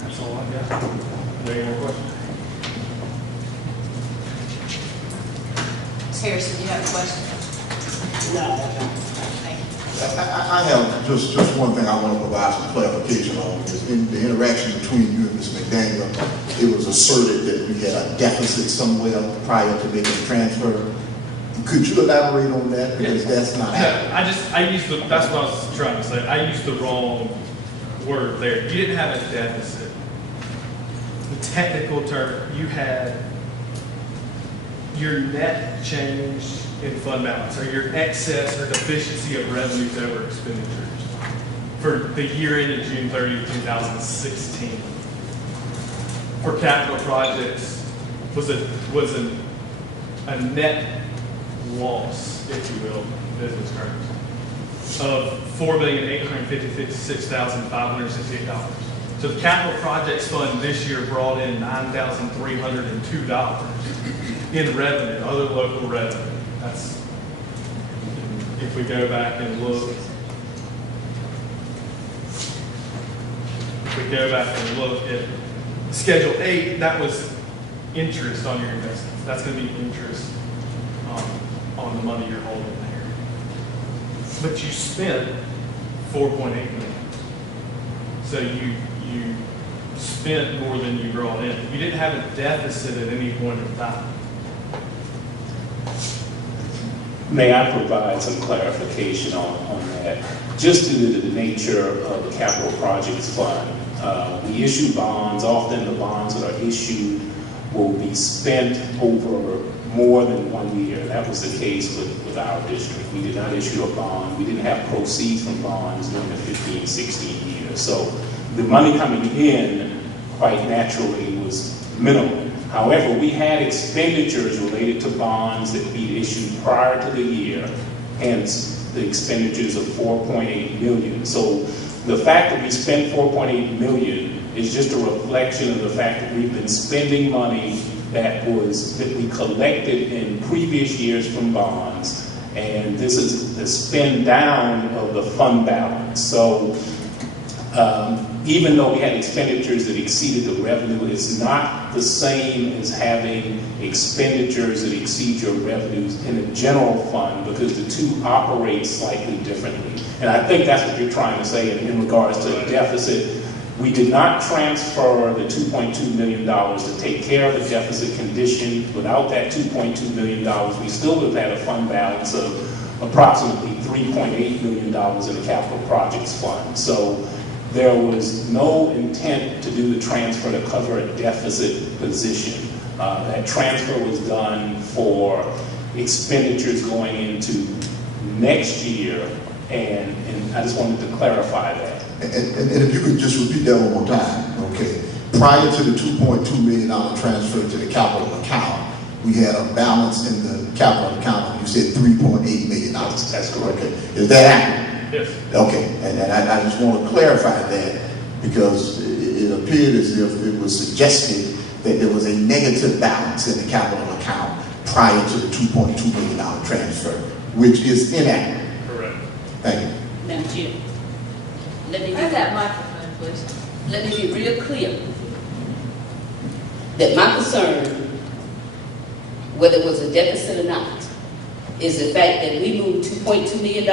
That's all I got. Are there any more questions? Ms. Harrison, you have a question? Thank you. I have just one thing I want to provide some clarification on. Is in the interaction between you and Ms. McDaniel, it was asserted that we had a deficit somewhere prior to making the transfer. Could you elaborate on that? Because that's not accurate. That's what I was trying to say. I used the wrong word there. You didn't have a deficit. The technical term, you had your net change in fund balance, or your excess or deficiency of revenues over expenditures for the year ended June 30, 2016 for capital projects was a net loss, if you will, in business terms, of $4,856,568. So the capital projects fund this year brought in $9,302 in revenue, other local revenue. That's, if we go back and look, at Schedule 8, that was interest on your investments. That's going to be interest on the money you're holding there. But you spent $4.8 million. So you spent more than you brought in. You didn't have a deficit at any point in time. May I provide some clarification on that? Just due to the nature of the capital projects fund, we issue bonds. Often the bonds that are issued will be spent over more than 1 year. That was the case with our district. We did not issue a bond. We didn't have proceeds from bonds during the 15, 16 years. So the money coming in, quite naturally, was minimal. However, we had expenditures related to bonds that we issued prior to the year, hence the expenditures of $4.8 million. So the fact that we spent $4.8 million is just a reflection of the fact that we've been spending money that we collected in previous years from bonds, and this is the spend down of the fund balance. So even though we had expenditures that exceeded the revenue, it's not the same as having expenditures that exceed your revenues in a general fund, because the two operate slightly differently. And I think that's what you're trying to say in regards to the deficit. We did not transfer the $2.2 million to take care of the deficit condition. Without that $2.2 million, we still would have had a fund balance of approximately $3.8 million in the capital projects fund. So there was no intent to do the transfer to cover a deficit position. That transfer was done for expenditures going into next year, and I just wanted to clarify that. And if you could just repeat that one more time, okay. Prior to the $2.2 million transfer to the capital account, we had a balance in the capital account, you said $3.8 million. That's correct. Okay. Is that accurate? Yes. Okay, and I just want to clarify that, because it appeared as if it was suggested that there was a negative balance in the capital account prior to the $2.2 million transfer, which is inaccurate. Correct. Thank you. Madam Chair, let me Have that microphone, please. let me be real clear that my concern, whether it was a deficit or not, is the fact that we moved $2.2 million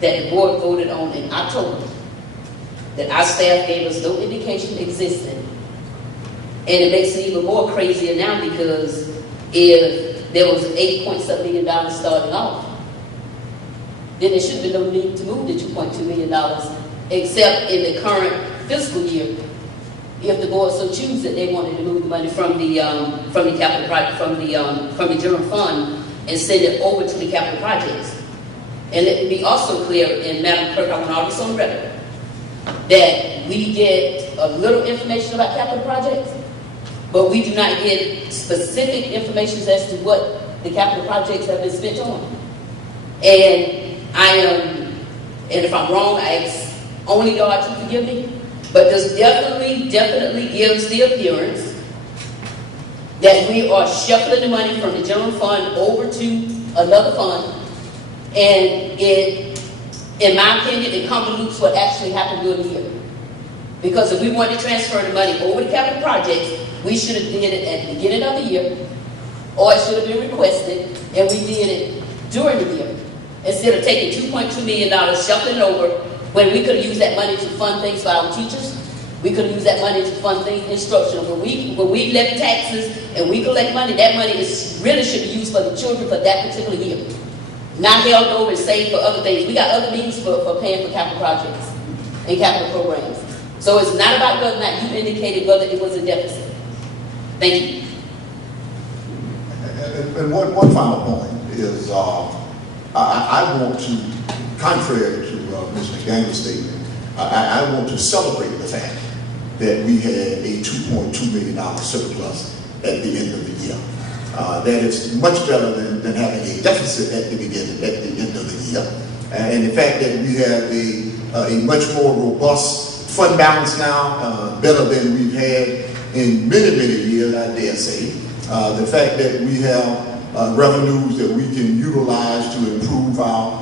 that the board voted on in October, that our staff gave us no indication existed. And it makes it even more crazier now, because if there was $8.7 million starting off, then there should be no need to move the $2.2 million, except in the current fiscal year, if the board so chooses that they wanted to move the money from the capital project, from the general fund, and send it over to the capital projects. And let me be also clear, and Madam Clerk, I want all this on record, that we get a little information about capital projects, but we do not get specific information as to what the capital projects have been spent on. And and if I'm wrong, I ask only God to forgive me, but this definitely gives the appearance that we are shuffling the money from the general fund over to another fund, and it, in my opinion, it convolutes what actually happened during the year. Because if we wanted to transfer the money over to capital projects, we should have did it at the beginning of the year, or it should have been requested, and we did it during the year. Instead of taking $2.2 million, shuffling it over, when we could have used that money to fund things for our teachers, we could have used that money to fund things instructional. When we levy taxes and we collect money, that money really should be used for the children for that particular year. Not held over and saved for other things. We got other means for paying for capital projects and capital programs. So it's not about whether or not you indicated whether it was a deficit. Thank you. And one final point is, I want to, contrary to Ms. McDaniel's statement, I want to celebrate the fact that we had a $2.2 million surplus at the end of the year. That is much better than having a deficit at the end of the year. And the fact that we have a much more robust fund balance now, better than we've had in many, many years, I dare say. The fact that we have revenues that we can utilize to improve our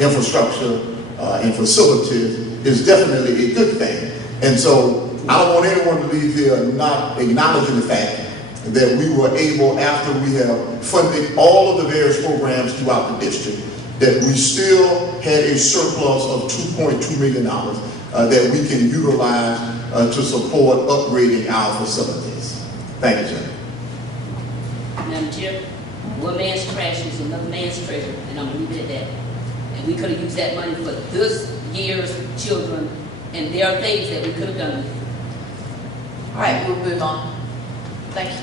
infrastructure and facilities is definitely a good thing. And so I don't want anyone to leave here not acknowledging the fact that we were able, after we have funded all of the various programs throughout the district, that we still had a surplus of $2.2 million that we can utilize to support upgrading our facilities. Thank you, sir. Madam Chair, one man's trash is another man's treasure, and I'm gonna leave it at that. And we could have used that money for this year's children, and there are things that we could have done. All right, we'll move on. Thank you.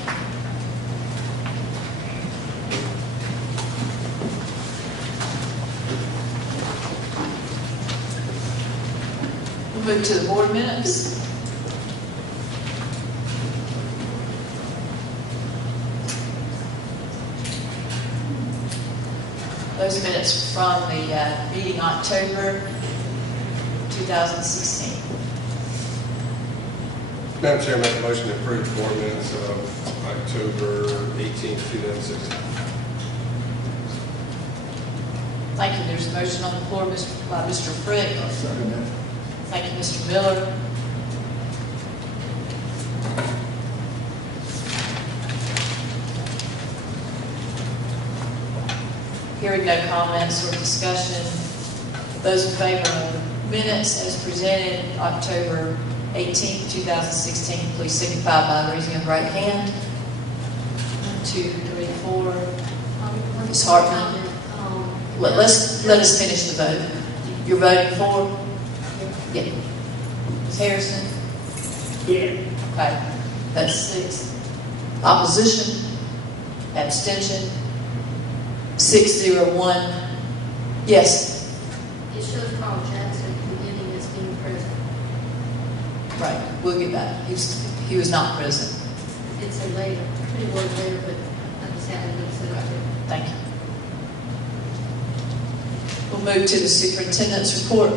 We'll move to the board minutes. Those minutes from the meeting October 2016. Madam Chair, I make a motion to approve the board minutes of October 18th, 2016. Thank you. There's a motion on the floor by Mr. Frick. I'll second that. Thank you, Mr. Miller. Hearing no comments or discussion, those in favor of the minutes as presented October 18th, 2016, please signify by raising your right hand. 1, 2, 3, 4. Ms. Hartman. Let us finish the vote. You're voting for? Yeah. Ms. Harrison? Yes. Okay. That's 6. Opposition? Abstention? 601. Yes. It shows Carl Jackson beginning as being present. Right. We'll get back. He was not present. It's a later, pretty word later, but I just happened to set up there. Thank you. We'll move to the superintendent's report.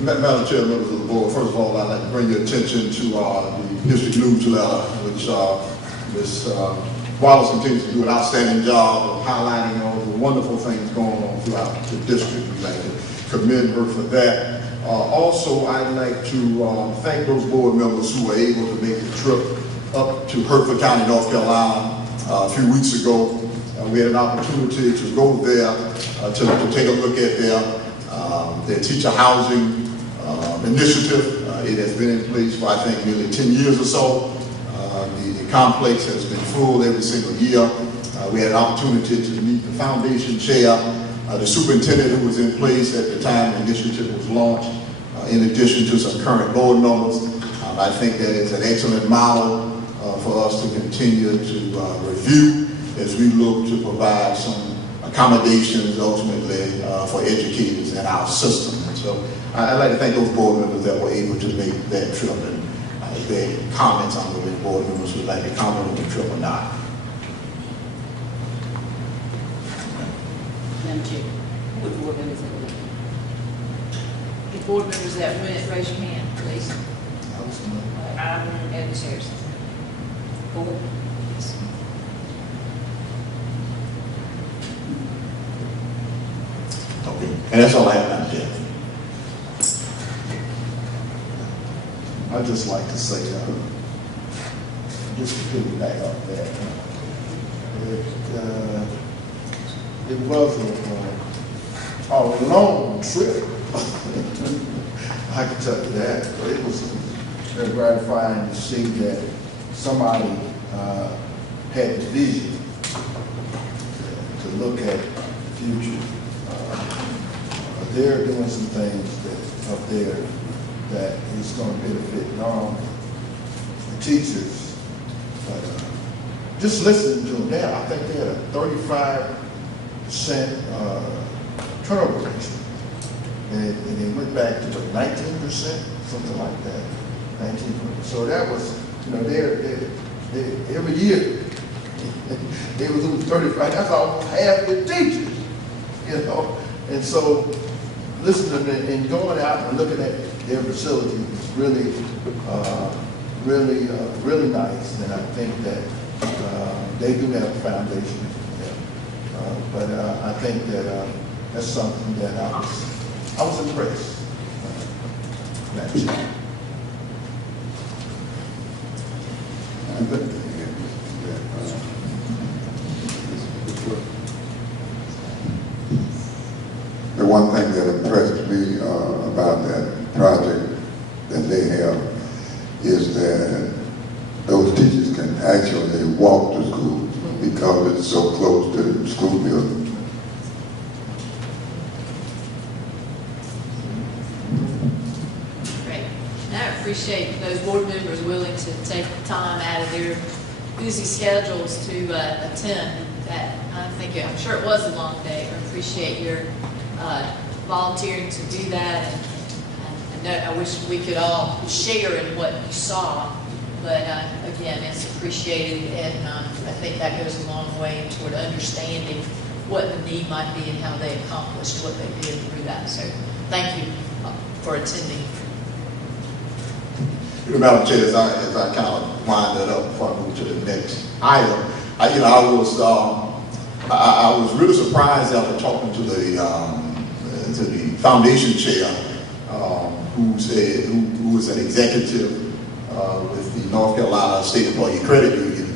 Madam Chair, members of the board, first of all, I'd like to bring your attention to the district newsletter, which Ms. Wallace continues to do an outstanding job of highlighting all the wonderful things going on throughout the district. We'd like to commend her for that. Also, I'd like to thank those board members who were able to make the trip up to Hertford County, North Carolina a few weeks ago. We had an opportunity to go there to take a look at their teacher housing initiative. It has been in place for, I think, nearly 10 years or so. The complex has been full every single year. We had an opportunity to meet the foundation chair, the superintendent who was in place at the time the initiative was launched, in addition to some current board members. I think that is an excellent model for us to continue to review as we look to provide some accommodations ultimately for educators in our system. And so I'd like to thank those board members that were able to make that trip, and if there are any comments on the board members would like to comment on the trip or not. Madam Chair, who would board members that went? The board members that went, raise your hand, please. And Ms. Harrison. 4. Yes. Okay, and that's all I have, Madam Chair. I'd just like to say, just to piggyback off that, it was a long trip. I can tell you that, but it was very gratifying to see that somebody had the vision to look at the future. They're doing some things that up there that is going to benefit not only the teachers, but just listening to them now, I think they had a 35% turnover rate. And they went back to what, 19%, something like that, 19%. So that was, you know, they every year they was losing 35. That's almost half the teachers, you know. And so listening and going out and looking at their facility is really, really nice. And I think that they do have a foundation. But I think that that's something that I was impressed. That's it. The one thing that impressed me about that project that they have is that those teachers can actually walk to school because it's so close to the school building. Great. And I appreciate those board members willing to take time out of their busy schedules to attend that. I'm sure it was a long day. I appreciate your volunteering to do that. And I wish we could all share in what you saw, but again, it's appreciated, and I think that goes a long way toward understanding what the need might be and how they accomplished what they did through that. So thank you for attending. Madam Chair, as I kind of wind that up before I move to the next item, I was really surprised after talking to the foundation chair, who is an executive with the North Carolina State Employee Credit Union.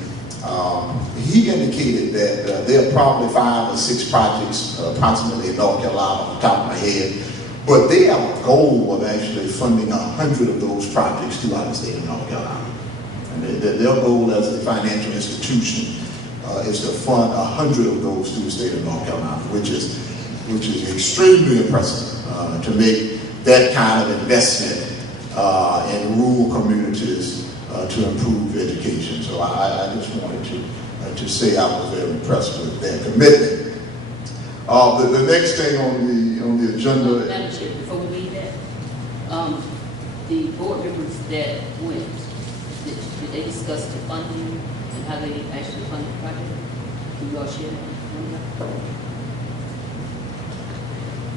He indicated that there are probably 5 or 6 projects approximately in North Carolina off the top of my head, but they have a goal of actually funding 100 of those projects throughout the state of North Carolina. And their goal as a financial institution is to fund 100 of those through the state of North Carolina, which is extremely impressive to make that kind of investment in rural communities to improve education. So I just wanted to say I was very impressed with their commitment. The next thing on the agenda. Madam Chair, before we leave that, the board members that went, did they discuss the funding and how they actually fund the project? Can you all share that?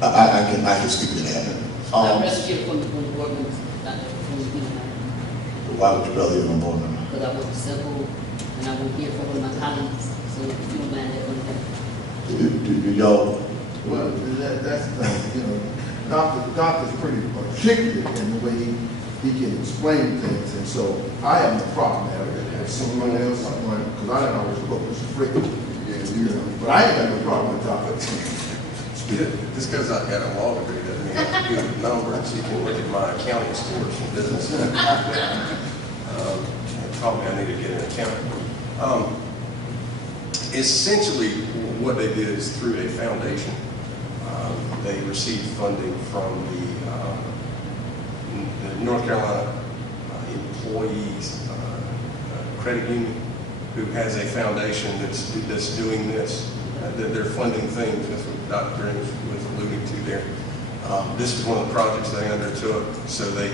I can speak to that. I'd rather hear from the board members. Why would you rather hear from the board member? Because I work several, and I will hear from one of my colleagues, so if you don't mind that one thing. Do y'all? Well, that's the thing, you know, doctor's pretty articulate in the way he can explain things, and so I have no problem having it. If someone else, because I don't always look as free, you know, but I ain't got no problem with doctor. Just because I've got a law degree doesn't mean I have to do the numbers. You can look at my accounting scores from business. Probably I need to get an accountant. Essentially, what they did is through a foundation, they received funding from the North Carolina Employees Credit Union, who has a foundation that's doing this. They're funding things. That's what Dr. Green was alluding to there. This is one of the projects they undertook, so they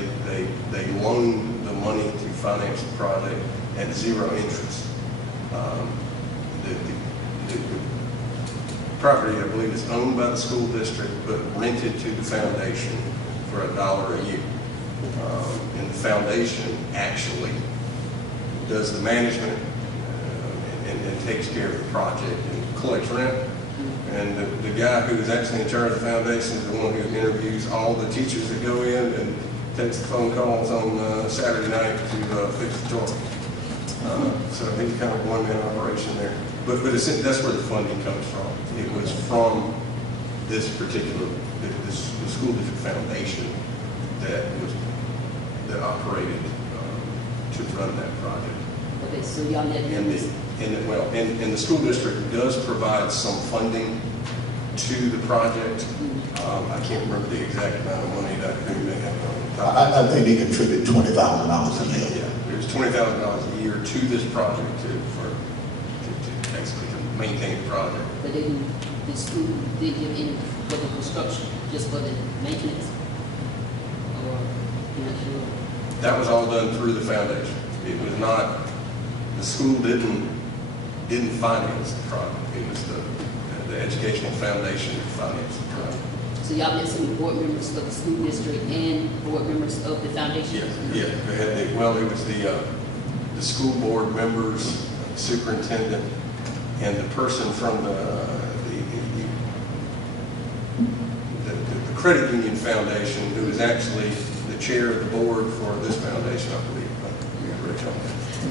loaned the money to finance the project at 0 interest. The property, I believe, is owned by the school district, but rented to the foundation for $1 a year. And the foundation actually does the management and takes care of the project and collects rent. And the guy who is actually in charge of the foundation is the one who interviews all the teachers that go in and takes the phone calls on Saturday night to fix the toilet. So he's kind of a one-man operation there. But that's where the funding comes from. It was from this particular, the school district foundation that operated to run that project. Okay, so y'all net And the school district does provide some funding to the project. I can't remember the exact amount of money that they have on top. I think they contribute $20,000 a year. Yeah, there's $20,000 a year to this project too. maintain the project. But they didn't, the school didn't give any for the construction, just for the maintenance? Or, you're not sure? That was all done through the foundation. It was not, the school didn't finance the project. It was the educational foundation that financed the project. So y'all met some board members of the school district and board members of the foundation? Yeah. They had it was the school board members, superintendent, and the person from the credit union foundation, who is actually the chair of the board for this foundation, I believe.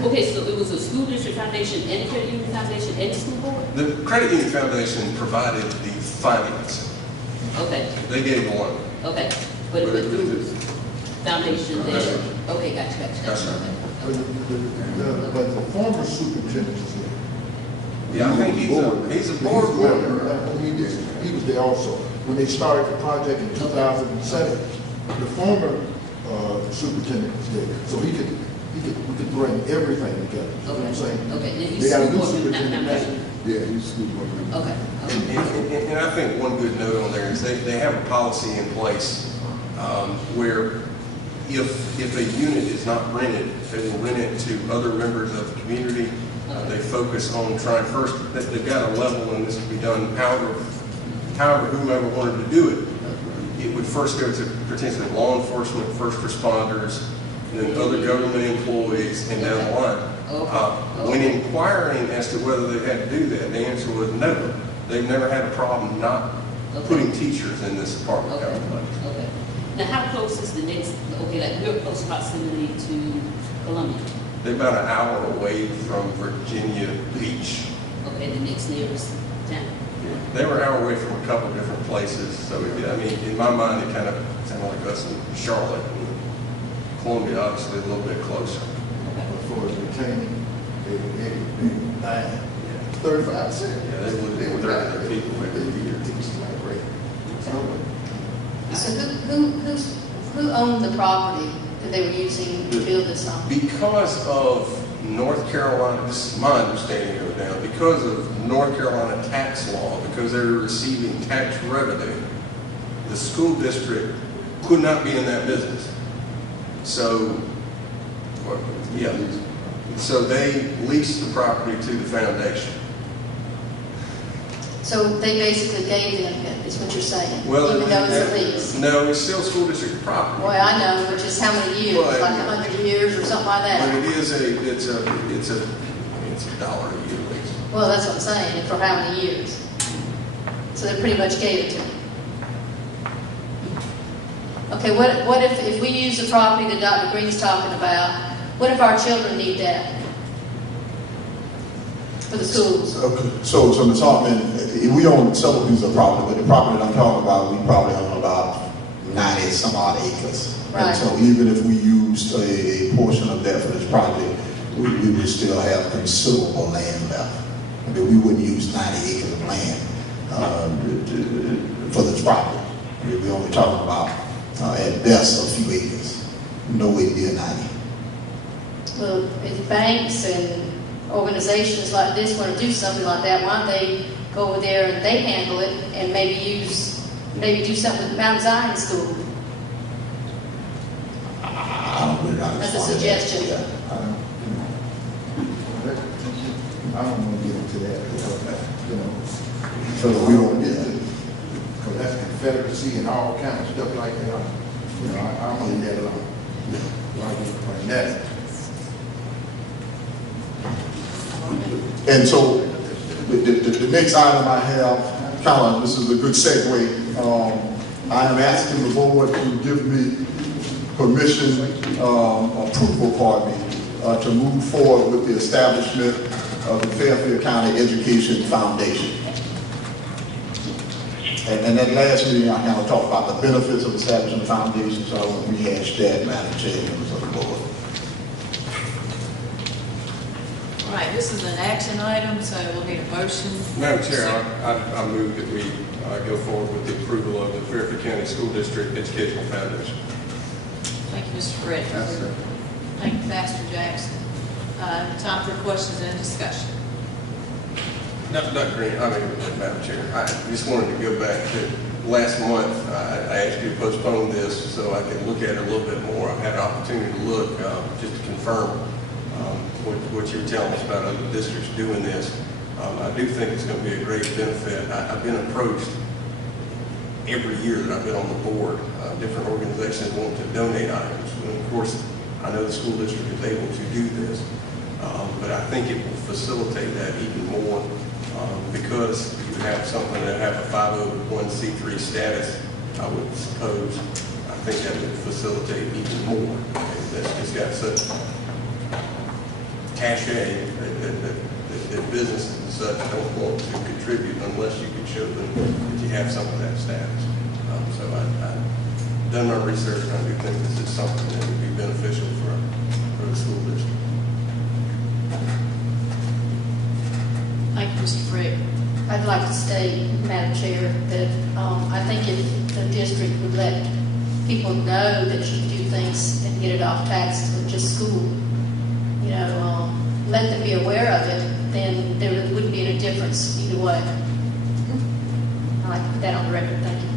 Okay, so it was a school district foundation and a credit union foundation and a school board? The credit union foundation provided the finance. Okay, They gave one. okay. But it went through the foundation That's there? right. Okay, gotcha. That's right. But the former superintendent is there. Yeah, I think he's a board member. He was there also. When they started the project in 2007, the former superintendent was there. So we could bring everything together. You know what I'm saying? Okay, and They he's got a new school board member, superintendent not now. foundation? Yeah, he's school board member. Okay. And I think one good note on there is they have a policy in place where if a unit is not rented, they will rent it to other members of the community. They focus on trying first, they've got a level, and this can be done however whomever wanted to do it. It would first go to potentially law enforcement, first responders, and then other government employees, and down the line. When inquiring as to whether they had to do that, the answer was no. They've never had a problem not putting teachers in this apartment complex. Okay. Now, how close is the next, okay, like real close proximity to Columbia? They're about an hour away from Virginia Beach. Okay, the next nearest town. They were an hour away from a couple of different places, so I mean, in my mind, it kind of sounded like us in Charlotte, and Columbia, obviously, a little bit closer. But for retaining, they 35%. Yeah, they would, they were 30 people every year. It's like great. So who owned the property that they were using to build this on? Because of North Carolina, this is my understanding of it now, because of North Carolina tax law, because they were receiving tax revenue, the school district could not be in that business. So, yeah, so they leased the property to the foundation. So they basically gave them it, is what you're saying? Well, even though it's a lease? No, it's still school district property. Boy, I know, but just how many years? Well, Like 100 years or something like But that? it is it's a $1 a year lease. Well, that's what I'm saying, and for how many years? So they pretty much gave it to them. Okay, what if we use the property that Dr. Green's talking about, what if our children need that? For the schools? Okay, so Ms. Hartman, we own several pieces of property, but the property that I'm talking about, we probably own about 90 some odd acres. Right. And so even if we used a portion of that for this project, we would still have considerable land left. I mean, we wouldn't use 90 acres of land for this property. We're only talking about at best a few acres, nowhere near 90. Well, if banks and organizations like this want to do something like that, why don't they go over there and they handle it and maybe do something with Mount Zion School? I don't really know. As a suggestion. Yeah, I don't want to get into that, so we don't get it. because that's Confederacy and all kinds of stuff like that. I'm gonna leave that alone. Like that. And so the next item I have, Colin, this is a good segue. I am asking the board to give me permission, approval, pardon me, to move forward with the establishment of the Fairfield County Education Foundation. And that last meeting, I kind of talked about the benefits of establishing the foundation, so I won't rehash that, Madam Chair, members of the board. All right, this is an action item, so we'll need a motion. Madam Chair, I move that we go forward with the approval of the Fairfield County School District Educational Foundation. Thank you, Mr. Fred. Thank you, Pastor Jackson. Time for questions and discussion. Dr. Green, Madam Chair, I just wanted to go back to last month. I asked you to postpone this so I could look at it a little bit more. I've had an opportunity to look just to confirm what you were telling us about other districts doing this. I do think it's going to be a great benefit. I've been approached every year that I've been on the board. Different organizations want to donate items. And of course, I know the school district is able to do this, but I think it will facilitate that even more because you have something that have a 501c3 status. I would suppose I think that would facilitate even more. That's just got such cachet that businesses and such don't want to contribute unless you can show them that you have some of that status. So I've done my research, and I do think this is something that would be beneficial for the school district. Thank you, Mr. Frick. I'd like to state, Madam Chair, that I think if the district would let people know that you can do things and get it off taxes with just school, let them be aware of it, then there really wouldn't be any difference either way. I'd like to put that on the record. Thank you.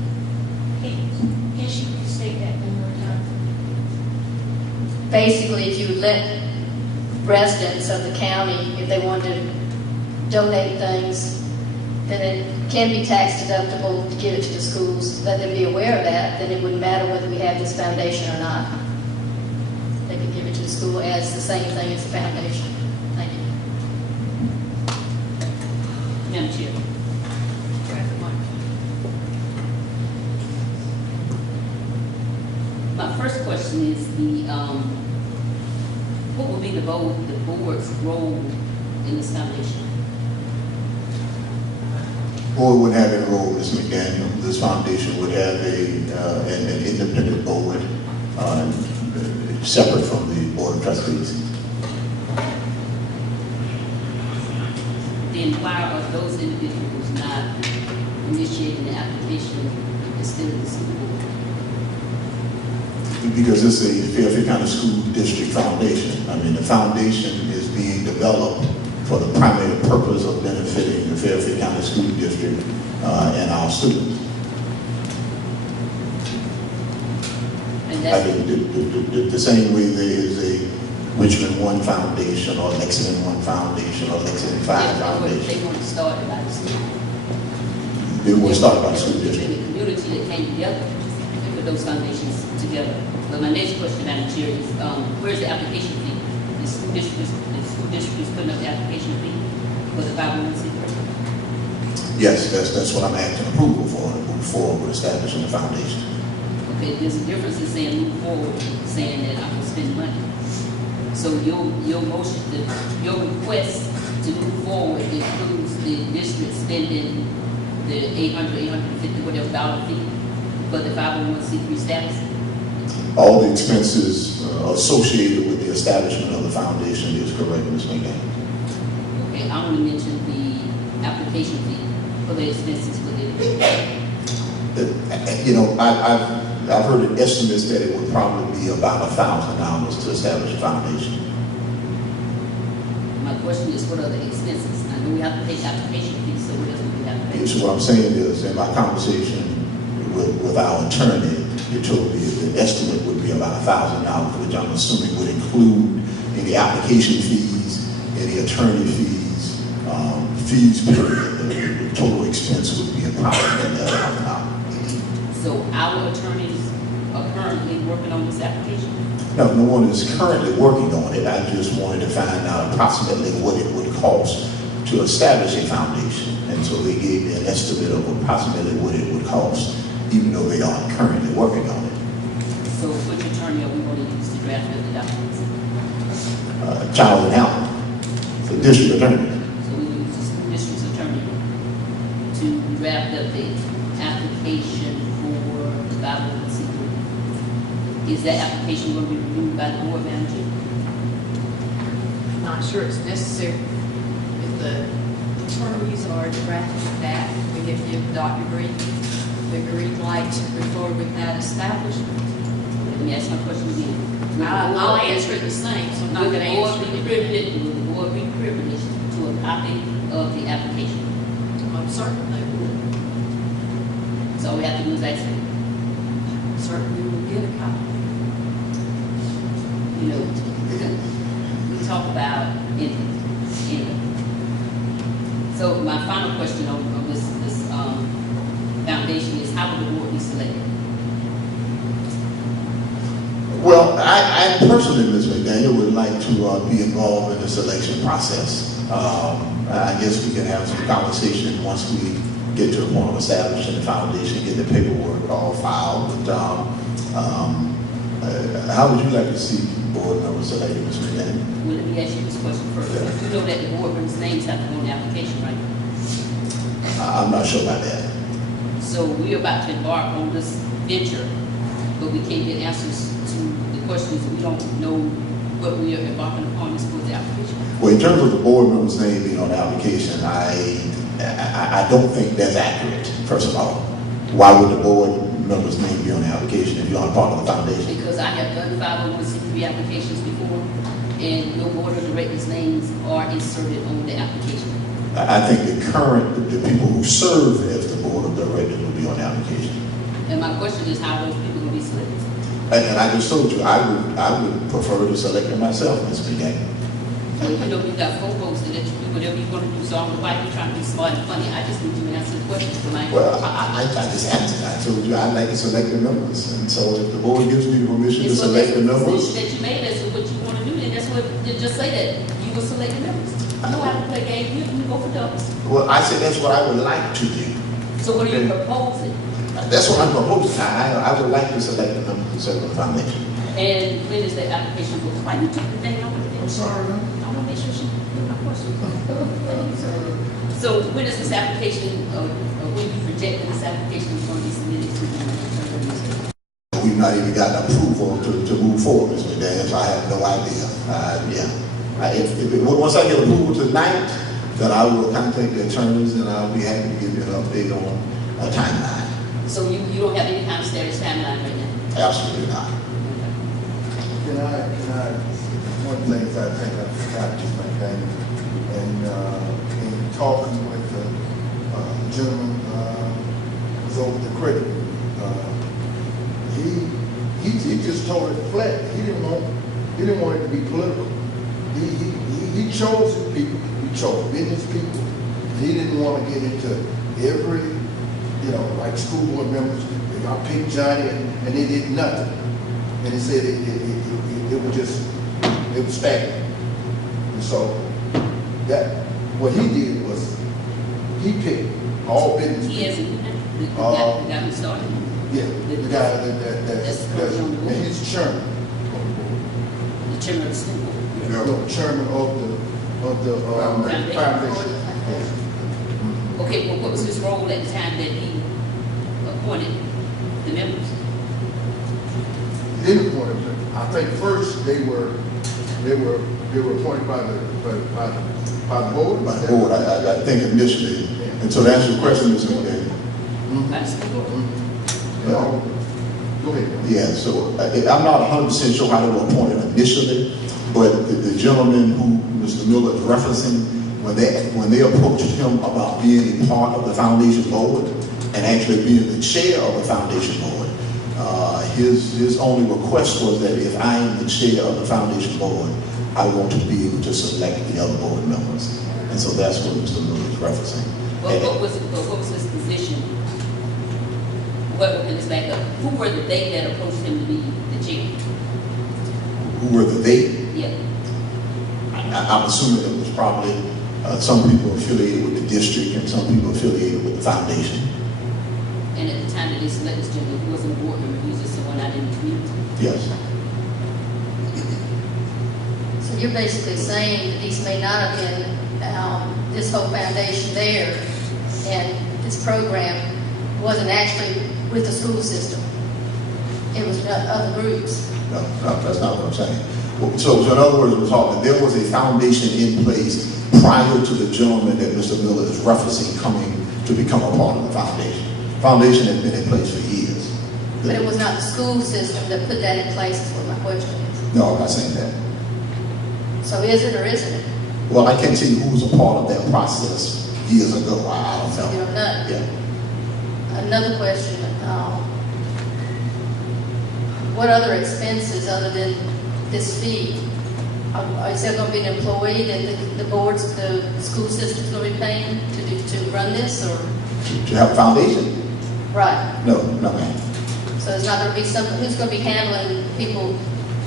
Yes, you can state that one more time. Basically, if you would let residents of the county, if they wanted to donate things, then it can be tax deductible to give it to the schools. Let them be aware of that, then it wouldn't matter whether we have this foundation or not. They could give it to the school as the same thing as the foundation. Thank you. Madam Chair. My first question is what will be the board's role in this foundation? Board would have a role, Ms. McDaniel. This foundation would have an independent board separate from the Board of Trustees. Then why are those individuals not initiating the application instead of the school board? Because it's a Fairfield County School District foundation. The foundation is being developed for the primary purpose of benefiting the Fairfield County School District and our students. And the same way there is a Richmond 1 Foundation or Lexington 1 Foundation or Lexington 5 Foundation. They want to start by the school. They want to start by the school district. The community that came together to put those foundations together. But my next question, Madam Chair, is where's the application fee? The school district is putting up the application fee for the 501c3? Yes, that's what I'm asking approval for, to move forward with establishing the foundation. Okay, there's a difference in saying move forward, saying that I can spend money. So your motion, your request to move forward includes the district spending the $850 whatever dollar fee for the 501c3 status? All the expenses associated with the establishment of the foundation is correct, Ms. McDaniel. Okay, I want to mention the application fee for the expenses with it. I've heard an estimate that it would probably be about $1,000 to establish a foundation. My question is, what are the expenses? I know we have to pay application fees, so what else do we have to pay? So what I'm saying is, in my conversation with our attorney, he told me the estimate would be about $1,000, which I'm assuming would include any application fees, any attorney fees, fees period. The total expense would be approximately $1,000. So our attorneys are currently working on this application? No, no one is currently working on it. I just wanted to find out approximately what it would cost to establish a foundation. And so they gave me an estimate of approximately what it would cost, even though they aren't currently working on it. So which attorney are we going to use to draft up the documents? Child and Health, the district attorney. So we use the school district's attorney to draft up the application for the 501c3. Is that application going to be reviewed by the board manager? I'm not sure it's necessary. If the attorneys are drafting that, we give Dr. Green the green light to move forward with that establishment. Let me ask my question again. I'll answer it the same, so I'm not going to answer it. Will the board be privileged to a copy of the application? all we have to do is ask them. Certainly we'll get a copy. You know, we talk about anything. So my final question on this foundation is, how will the board be selected? Well, I personally, Ms. McDaniel, would like to be involved in the selection process. I guess we can have some conversation once we get to the point of establishing the foundation, get the paperwork all filed. But how would you like to see board members selected, Ms. McDaniel? Well, let me ask you this question first. Yeah. You know that the board members' names have to go on the application, right? I'm not sure about that. So we're about to embark on this venture, but we can't get answers to the questions. We don't know what we are embarking upon as far as the application. Well, in terms of the board member's name being on the application, I don't think that's accurate, first of all. Why would the board member's name be on the application if you're not part of the foundation? Because I have done 501c3 applications before, and no board of directors' names are inserted on the application. I think the people who serve as the board of directors will be on the application. And my question is, how are those people going to be selected? And I just told you, I would prefer to select it myself, Ms. McDaniel. Well, you know, we've got 4 folks that let you do whatever you want to do, so I don't know why you're trying to be smart and funny. I just need you to answer the questions for my. Well, I just answered. I told you I'd like to select the members. And so if the board gives me the permission to select the members. That you made as to what you want to do, then that's what, just say that. You will select the members. I know how to play games, you go for doubles. Well, I said that's what I would like to do. So what are you proposing? That's what I'm proposing. I would like to select the members to serve on the foundation. And when is that application go? Why you took the thing over? I'm sorry, man. I want to make sure she heard my question. So when is this application, or when you project that this application is going to be submitted to the We've not even gotten approval to move forward, Mr. Daniels. I have no idea. Once I get approval tonight, then I will contact the attorneys and I'll be happy to give you an update on a timeline. So you don't have any kind of status timeline right now? Absolutely not. Can I, one thing I think I forgot to make, and in talking with the gentleman who's over the credit, he just told it flat. He didn't want it to be political. He chose his people. He chose business people. He didn't want to get into every, like school board members. They got picked Johnny and they did nothing. And he said it was stagnant. And so what he did was he picked all business. He has the guy who started. Yeah, the guy that's and he's chairman. The chairman of the school board. No, chairman of the foundation. Okay, well, what was his role at the time that he appointed the members? He didn't appoint them. I think first they were appointed by the board. By the board, I think initially. And so to answer your question, Mr. McDaniel. By the school board? Go ahead. Yeah, so I'm not 100% sure how they were appointed initially, but the gentleman who Mr. Miller is referencing, when they approached him about being a part of the foundation board and actually being the chair of the foundation board, his only request was that if I am the chair of the foundation board, I want to be able to select the other board members. And so that's what Mr. Miller is referencing. Well, what was his position? Let's back up. Who were the they that approached him to be the chair? Who were the they? Yeah. I'm assuming it was probably some people affiliated with the district and some people affiliated with the foundation. And at the time that they selected this gentleman, he wasn't a board member, he was just someone out in the community. Yes. So you're basically saying that these may not have been, this whole foundation there, and this program wasn't actually with the school system. It was other groups. No, that's not what I'm saying. So in other words, we're talking, there was a foundation in place prior to the gentleman that Mr. Miller is referencing coming to become a part of the foundation. Foundation had been in place for years. But it was not the school system that put that in place, is what my question is. No, I'm not saying that. So is it or isn't it? Well, I can't tell you who was a part of that process years ago. I don't know. You don't know? Yeah. Another question, what other expenses other than this fee? Is there going to be an employee that the boards, the school system's going to be paying to run this, or? To have a foundation? Right. No, ma'am. So it's not going to be something, who's going to be handling people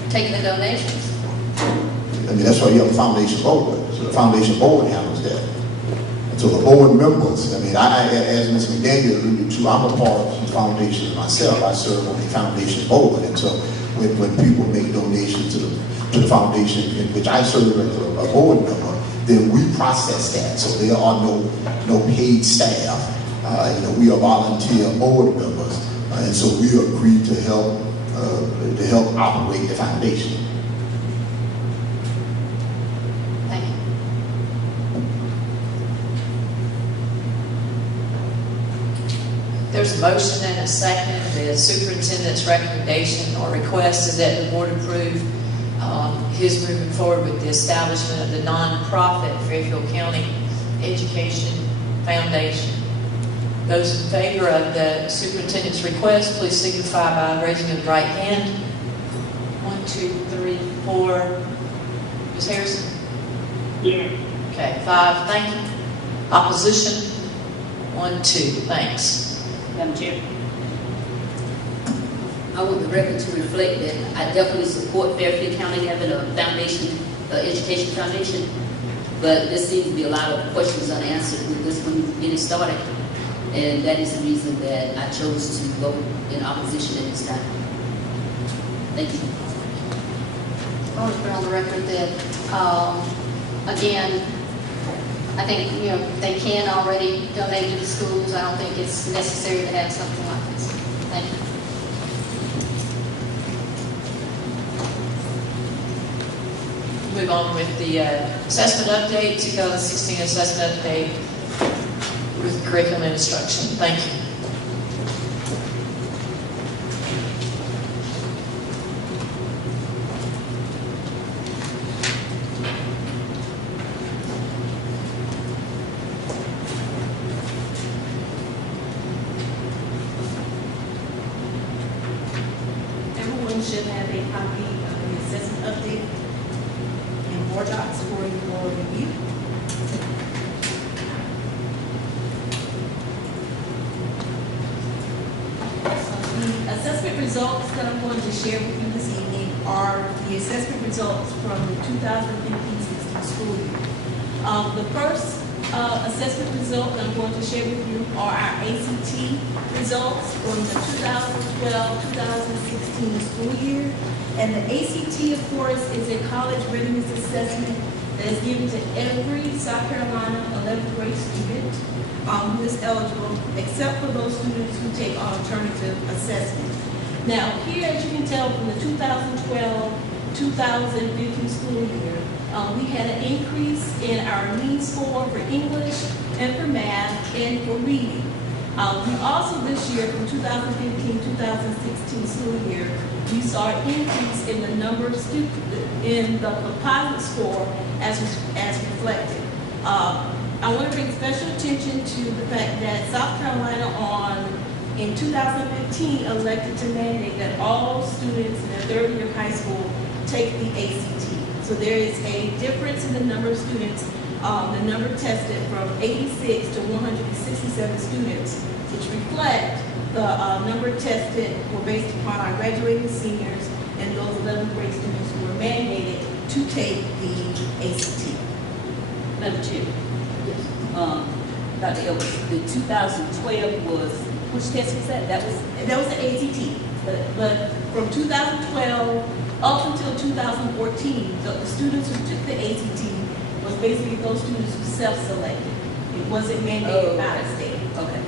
taking the donations? I mean, that's why you have a foundation board. So the foundation board handles that. And so the board members, I mean, as Ms. McDaniel alluded to, I'm a part of the foundation myself. I serve on the foundation board. And so when people make donations to the foundation, in which I serve as a board member, then we process that. So there are no paid staff. We are volunteer board members. And so we agreed to help operate the foundation. Thank you. There's a motion and a second. The superintendent's recommendation or request is that the board approve his moving forward with the establishment of the nonprofit Fairfield County Education Foundation. Those in favor of the superintendent's request, please signify by raising of the right hand. 1, 2, 3, 4. Ms. Harrison? Yes. Okay, 5. Thank you. Opposition? 1, 2. Thanks. Madam Chair. I want the record to reflect that I definitely support Fairfield County having a foundation, education foundation, but there seems to be a lot of questions unanswered with this one getting started, and that is the reason that I chose to vote in opposition at this time. Thank you. I want to put on the record that, again, I think, they can already donate to the schools. I don't think it's necessary to have something like this. Thank you. Move on with the assessment update, 2016 assessment update with curriculum and instruction. Thank you. Everyone should have a copy of the assessment update in board docs for your review. So the assessment results that I'm going to share with you this evening are the assessment results from the 2015-16 school year. The first assessment result that I'm going to share with you are our ACT results from the 2012-2016 school year. And the ACT, of course, is a college readiness assessment that is given to every South Carolina 11th grade student who is eligible, except for those students who take alternative assessment. Now, here, as you can tell from the 2012-2015 school year, we had an increase in our mean score for English and for math and for reading. We also this year, from 2015-2016 school year, we saw an increase in the number of students in the composite score as reflected. I want to bring special attention to the fact that South Carolina in 2015 elected to mandate that all students in their third year of high school take the ACT. So there is a difference in the number of students, the number tested from 86 to 167 students, which reflect the number tested were based upon our graduating seniors and those 11th grade students who were mandated to take the ACT. Madam Chair. Yes. Dr. Ellis, the 2012 was, which test was that? That was the ACT. But from 2012 up until 2014, the students who took the ACT was basically those students who self-selected. It wasn't mandated by the state. Okay.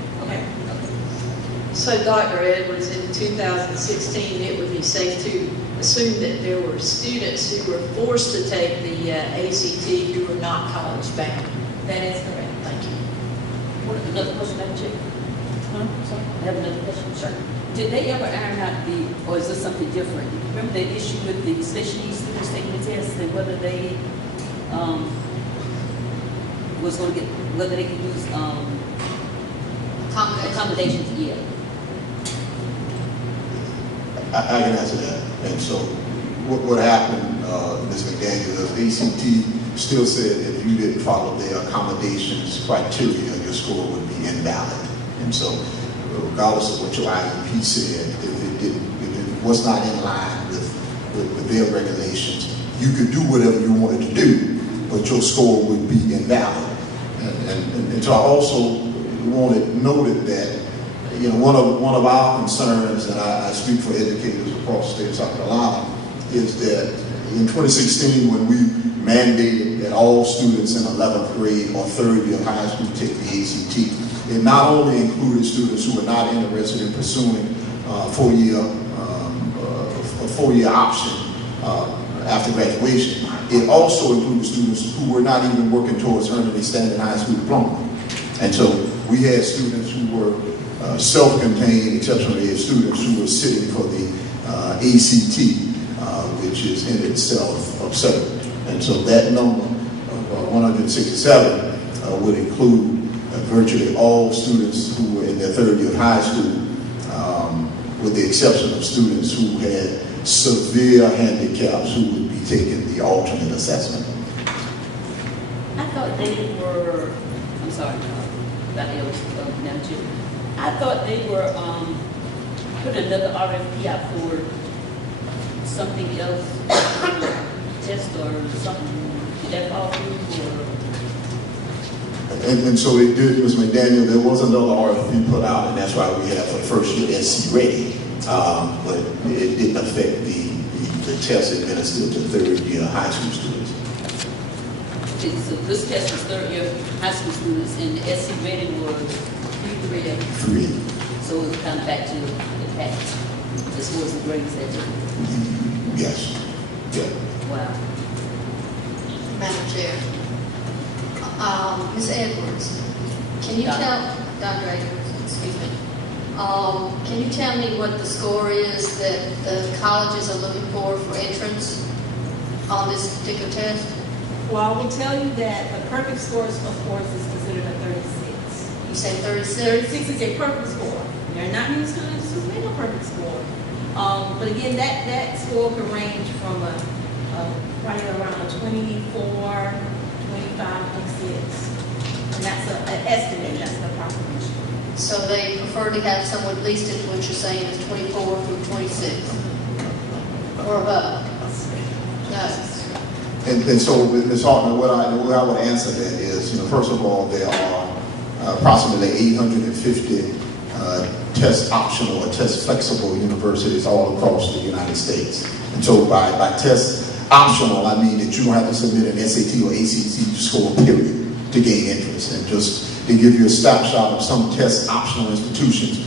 So, Dr. Edwards, in 2016, it would be safe to assume that there were students who were forced to take the ACT who were not college bound. That is correct. Thank you. Another question, Madam Chair? Sorry. I have another question. Sure. Did they ever iron out or is this something different? Remember the issue with the special needs students taking the test and whether they whether they could use Accommodations, yeah. I can answer that. And so what happened, Ms. McDaniel, is ACT still said if you didn't follow their accommodations criteria, your score would be invalid. And so regardless of what your IEP said, if it was not in line with their regulations, you could do whatever you wanted to do, but your score would be invalid. And so I also wanted noted that, you know, one of our concerns, and I speak for educators across the state of South Carolina, is that in 2016, when we mandated that all students in 11th grade or third year of high school take the ACT, it not only included students who were not interested in pursuing a four-year option after graduation. It also included students who were not even working towards earning a standard high school diploma. And so we had students who were self-contained, exceptionally ed students who were sitting for the ACT, which is in itself absurd. And so that number of 167 would include virtually all students who were in their third year of high school, with the exception of students who had severe handicaps who would be taking the alternate assessment. I thought they were, I'm sorry, Dr. Ellis, I thought they were putting another RFP out for something else, test or something. Did that fall through? Or? And so they did, Ms. McDaniel, there was another RFP put out, and that's why we have for the first year SC ready. But it didn't affect the test administered to third year high school students. Okay, so this test was third year high school students, and the SC ready was three. So it was kind of back to the past. This was the grades that took. Yes. Yeah. Wow. Madam Chair. Ms. Edwards, can you tell, Dr. Edwards, excuse me, can you tell me what the score is that the colleges are looking for entrance on this particular test? Well, I will tell you that the perfect score, of course, is considered a 36. You say 36? 36 is a perfect score. There are not many students who make a perfect score. But again, that score can range from probably around a 24, 25, 26. And that's an estimate, that's the approximation. So they prefer to have someone, at least if what you're saying is 24 through 26 or above? No. And so, Ms. Hartman, the way I would answer that is, you know, first of all, there are approximately 850 test optional or test flexible universities all across the United States. And so by test optional, I mean that you don't have to submit an SAT or ACT score, period, to gain interest. And just to give you a snapshot of some test optional institutions,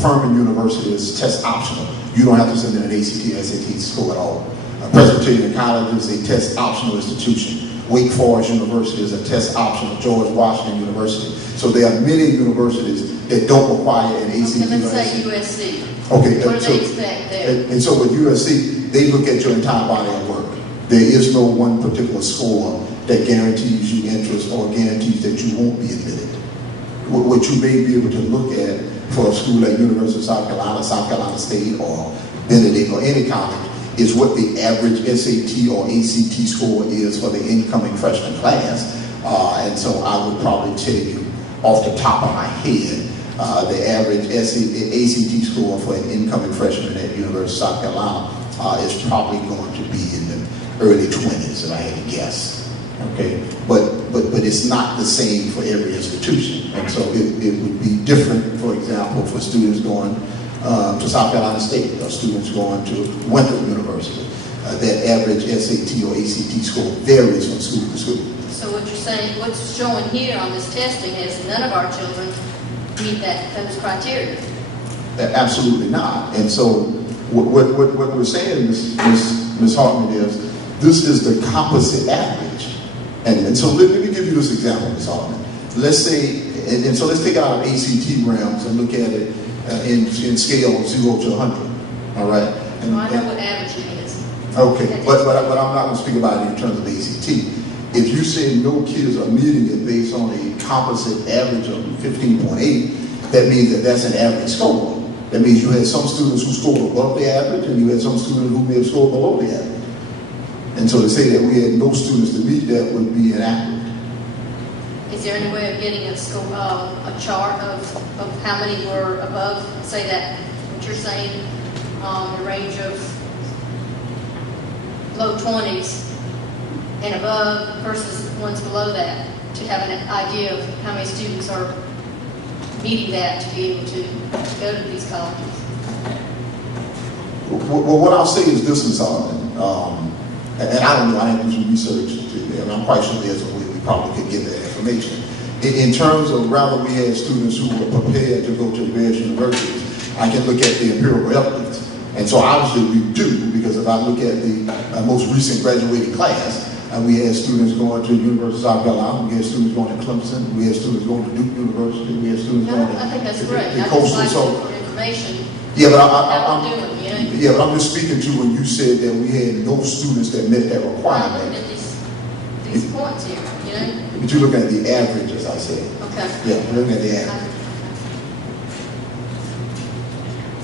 Fairfield University is test optional. You don't have to submit an ACT or SAT score at all. Presbyterian College is a test optional institution. Wake Forest University is a test optional. George Washington University. So there are many universities that don't require an ACT Okay, let's or say SAT. USC. Okay, What do they expect there? and so with USC, they look at your entire body of work. There is no one particular score that guarantees you interest or guarantees that you won't be admitted. What you may be able to look at for a school like University of South Carolina State, or Benedict, or any college, is what the average SAT or ACT score is for the incoming freshman class. And so I would probably tell you off the top of my head, the average ACT score for an incoming freshman at University of South Carolina is probably going to be in the early 20s, if I had to guess. Okay, but it's not the same for every institution, and so it would be different. For example, for students going to South Carolina State, or students going to Winthrop University, that average SAT or ACT score varies from school to school. So what you're saying, what's showing here on this testing is none of our children meet those criteria. Absolutely not. And so what we're saying, Ms. Hartman, is this is the composite average. And so let me give you this example, Ms. Hartman. Let's say, and so let's take out our ACT realms and look at it in scale of 0 to 100. All right? I know what averaging is. Okay, but I'm not going to speak about it in terms of ACT. If you say no kids are meeting it based on a composite average of 15.8, that means that that's an average score. That means you had some students who scored above the average, and you had some students who may have scored below the average. And so to say that we had no students to meet that would be inaccurate. Is there any way of getting a chart of how many were above, say that, what you're saying, the range of low 20s and above versus ones below that, to have an idea of how many students are meeting that to be able to go to these colleges? Well, what I'll say is this, Ms. Alden, and I don't know, I didn't do some research, and I'm quite sure there's a way we probably could get that information. In terms of rather we had students who were prepared to go to the various universities, I can look at the empirical evidence. And so obviously we do, because if I look at the most recent graduating class, we had students going to the University of South Carolina, we had students going to Clemson, we had students going to Duke University, we had students going to I think that's great. the I Coastal. just like So, for information. yeah, but Yeah, but I'm just speaking to when you said that we had no students that met that I'm looking requirement. at these points here, you know? But you're looking at the average, as I said. Okay. Yeah, we're looking at the average.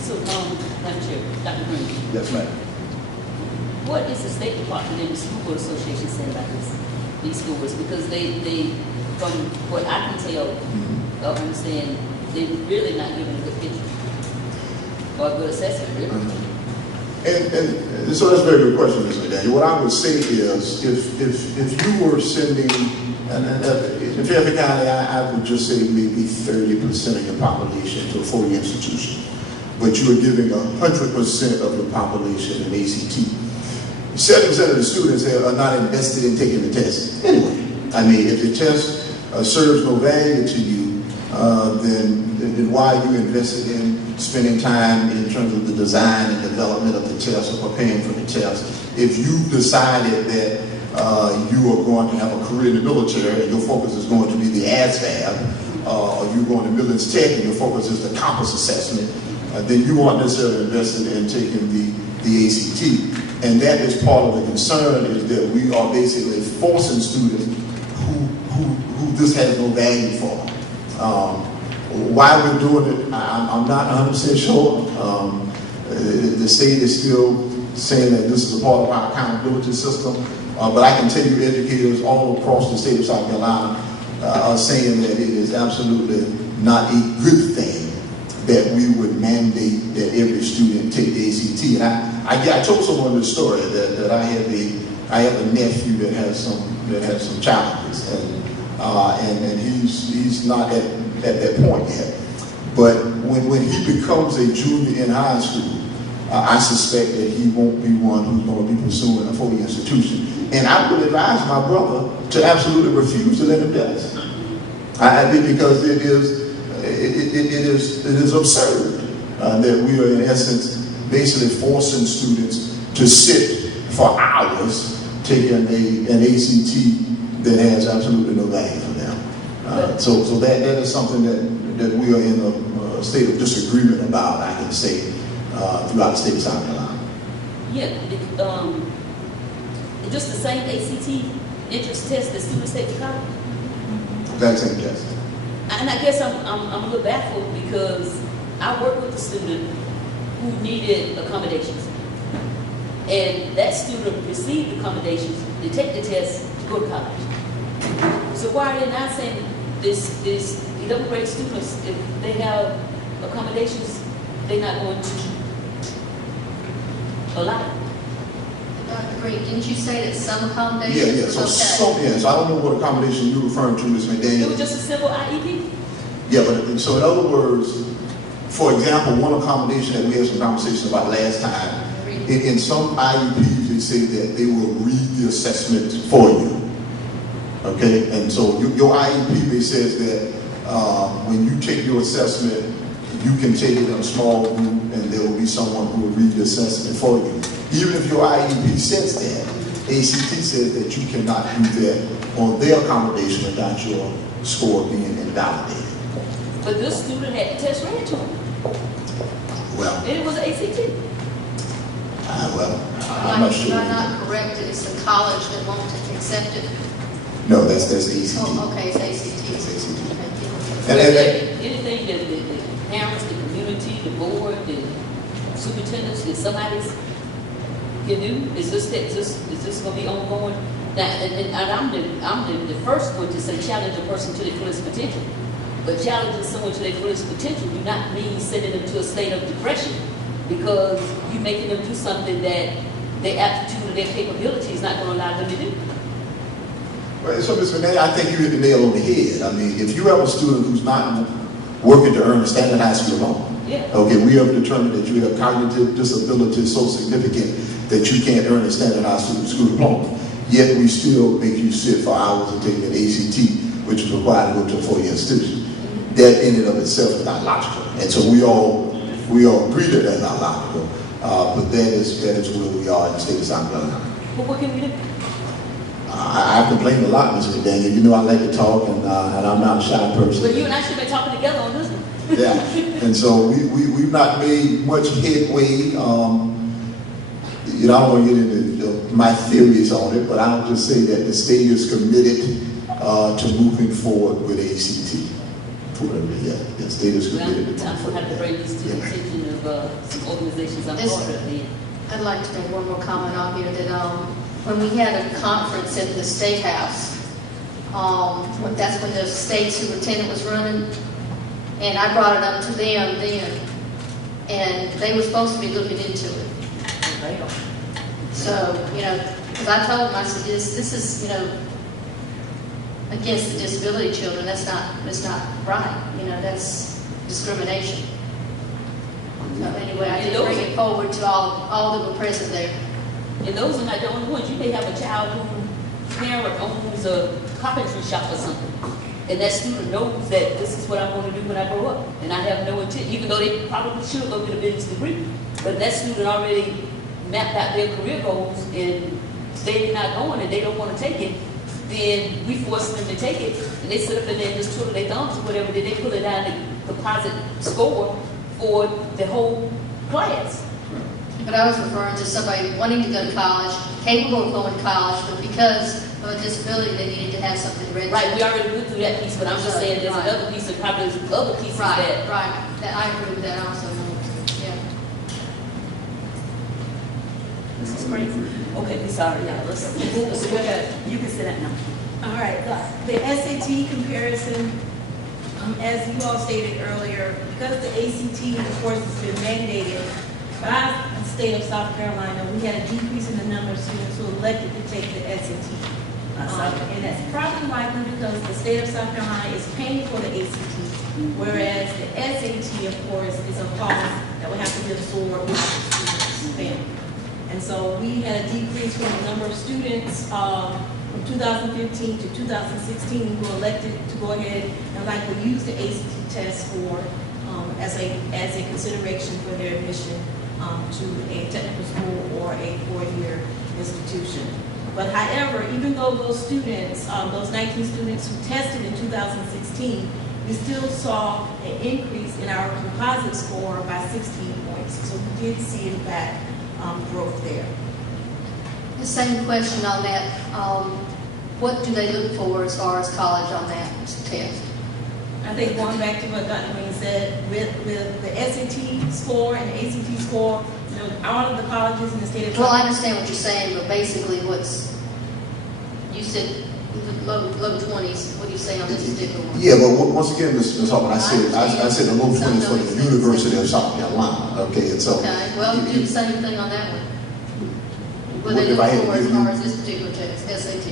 So, Madam Chair, Dr. Green, Yes, ma'am. what is the State Department and the School Board Association saying about these schools? Because they, from what I can tell, or understand, they're really not giving a good picture or a good assessment, really. And so that's a very good question, Mr. Daniel. What I would say is, if you were sending, and in Fairfield County, I would just say maybe 30% of your population to a 4-year institution, but you are giving 100% of the population an ACT. 70% of the students are not invested in taking the test anyway. I mean, if the test serves no value to you, then why are you invested in spending time in terms of the design and development of the test or preparing for the test? If you've decided that you are going to have a career in the military and your focus is going to be the ASVAB, or you're going to Midlands Tech and your focus is the compass assessment, then you aren't necessarily invested in taking the ACT. And that is part of the concern, is that we are basically forcing students who this has no value for. Why we're doing it, I'm not 100% sure. The state is still saying that this is a part of our accountability system, but I can tell you educators all across the state of South Carolina are saying that it is absolutely not a good thing that we would mandate that every student take the ACT. And I told someone this story that I have a nephew that has some challenges, and he's not at that point yet. But when he becomes a junior in high school, I suspect that he won't be one who's going to be pursuing a 4-year institution. And I would advise my brother to absolutely refuse to let him do this. Because it is absurd that we are in essence basically forcing students to sit for hours taking an ACT that has absolutely no value for them. So that is something that we are in a state of disagreement about, I can say, throughout the state of South Carolina. Yeah, just the same ACT entrance test that students take to college? That same test. And I guess I'm a little baffled because I worked with a student who needed accommodations. And that student received accommodations to take the test to go to college. So why are they not saying this 11th grade students, if they have accommodations, they're not going to allow it? Dr. Green, didn't you say that some accommodations? Yeah. So I don't know what accommodation you're referring to, Ms. McDaniel. It was just a simple IEP? Yeah, but so in other words, for example, one accommodation that we had some conversation about last time, in some IEPs they say that they will read the assessment for you. Okay, and so your IEP says that when you take your assessment, you can take it in a small group and there will be someone who will read the assessment for you. Even if your IEP says that, ACT says that you cannot do that on their accommodation without your score being invalidated. But this student had the test read to him. Well, And it was ACT. I'm not sure. Am I not correct that it's the college that won't accept it? No, that's ACT. Oh, okay, it's ACT. That's ACT. Thank you. Anything that the parents, the community, the board, the superintendents, that somebody's can do, is this gonna be ongoing? Now, and I'm the first one to say challenge a person to their fullest potential. But challenging someone to their fullest potential do not mean sending them to a state of depression, because you're making them do something that their aptitude or their capability is not gonna allow them to do. Well, so, Ms. McNally, I think you hit the nail on the head. I mean, if you have a student who's not working to earn a standardized school loan, yeah. Okay, we have determined that you have cognitive disability so significant that you can't earn a standardized school diploma. Yet we still make you sit for hours and take an ACT, which is required to go to a 4-year institution. That in and of itself is not logical. And so we all agree that that's not logical. But that is where we are in the state of South Carolina. But what can we do? I've complained a lot, Mr. McDaniel. You know I like to talk, and I'm not a shy person. But you and I should be talking together on this one. Yeah, and so we've not made much headway. I don't want to get into my theories on it, but I'll just say that the state is committed to moving forward with ACT. The state is committed. Well, I'm going to have to bring this to the attention of some organizations I'm part of. I'd like to make one more comment on here that when we had a conference at the State House, that's when the state superintendent was running, and I brought it up to them then, and they were supposed to be looking into it. So, because I told them, I said, this is, against the disability children. That's not right. That's discrimination. So anyway, I did bring it forward to all that were present there. And those are not the only ones. You may have a child whose parent owns a carpentry shop or something, and that student knows that this is what I'm going to do when I grow up, and I have no intent, even though they probably should go get a business degree. But that student already mapped out their career goals, and they're not going and they don't want to take it, then we force them to take it, and they sit up in there and just twiddle their thumbs or whatever, then they pull it down the composite score for the whole class. But I was referring to somebody wanting to go to college, capable of going to college, but because of a disability, they needed to have something ready. Right, we already went through that piece, but I'm just saying there's another piece, and probably there's other pieces that. Right, I agree with that also. Yeah. This is crazy. Okay, sorry, yeah, let's go ahead. You can sit down now. All right, the SAT comparison, as you all stated earlier, because the ACT, of course, has been mandated by the state of South Carolina, we had a decrease in the number of students who elected to take the SAT. And that's probably likely because the state of South Carolina is paying for the ACT, whereas the SAT, of course, is a cost that would have to be absorbed by the student's family. And so we had a decrease from the number of students from 2015 to 2016 who elected to go ahead and likely use the ACT test for as a consideration for their admission to a technical school or a 4-year institution. But however, even though those students, those 19 students who tested in 2016, we still saw an increase in our composite score by 16 points. So we did see, in fact, growth there. The same question on that. What do they look for as far as college on that test? I think going back to what Dr. Green said, with the SAT score and the ACT score, all of the colleges in the state of Well, I understand what you're saying, but basically you said low 20s. What do you say on this particular one? Yeah, but once again, Ms. Hoffman, I said the low 20s for the University of South Carolina. Okay, and so. Okay, well, do the same thing on that one. What they look for as far as this particular test, SAT?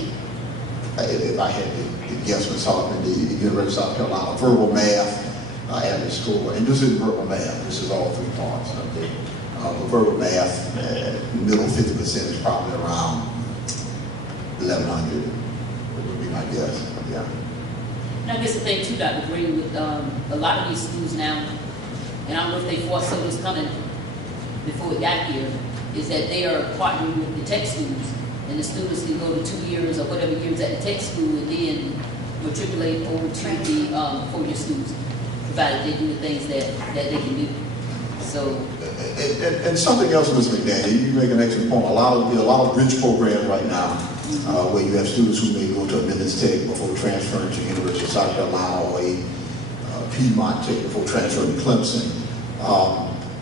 If I had to guess, Ms. Hoffman, the University of South Carolina, verbal math, average score, and this is verbal math, this is all 3 parts, okay? Verbal math, middle 50% is probably around 1,100, would be my guess, yeah. And I guess the thing too, Dr. Green, with a lot of these schools now, and I don't know if they foresaw this coming before we got here, is that they are partnering with the tech schools, and the students can go to 2 years or whatever years at the tech school and then matriculate over to the 4-year schools, provided they do the things that they can do. So, and something else, Ms. McDaniel, you make an excellent point. A lot of bridge programs right now, where you have students who may go to a Minutes Tech before transferring to University of South Carolina or a Piedmont Tech before transferring to Clemson.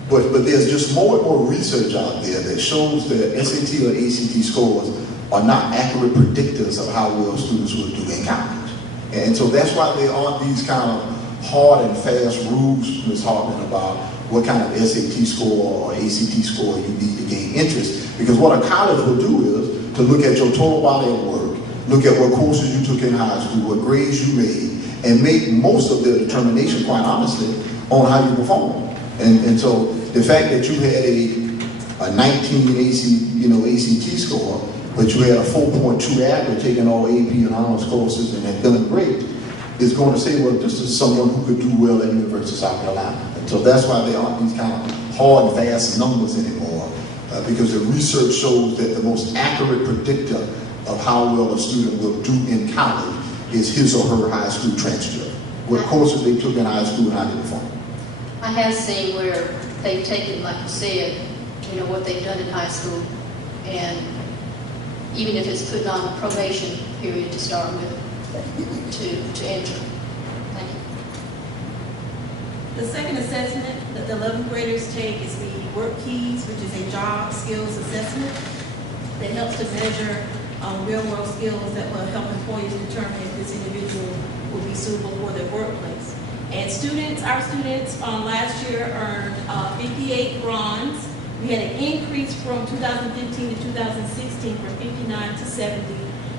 But there's just more and more research out there that shows that SAT or ACT scores are not accurate predictors of how well students will do in college. And so that's why there aren't these kind of hard and fast rules, Ms. Hartman, about what kind of SAT score or ACT score you need to gain interest. Because what a college will do is to look at your total body of work, look at what courses you took in high school, what grades you made, and make most of their determination, quite honestly, on how you perform. And so the fact that you had a 19 ACT score, but you had a 4.2 average taking all AP and honors courses and had done great, is going to say, well, this is someone who could do well at the University of South Carolina. And so that's why there aren't these kind of hard and fast numbers anymore, because the research shows that the most accurate predictor of how well a student will do in college is his or her high school transcript, what courses they took in high school and how they performed. I have seen where they've taken, like you said, what they've done in high school, and even if it's putting on a probation period to start with, to enter. Thank you. The second assessment that the 11th graders take is the Work Keys, which is a job skills assessment that helps to measure real-world skills that will help employers determine if this individual will be suitable for their workplace. And our students last year earned 58 bronze. We had an increase from 2015 to 2016 from 59 to 70.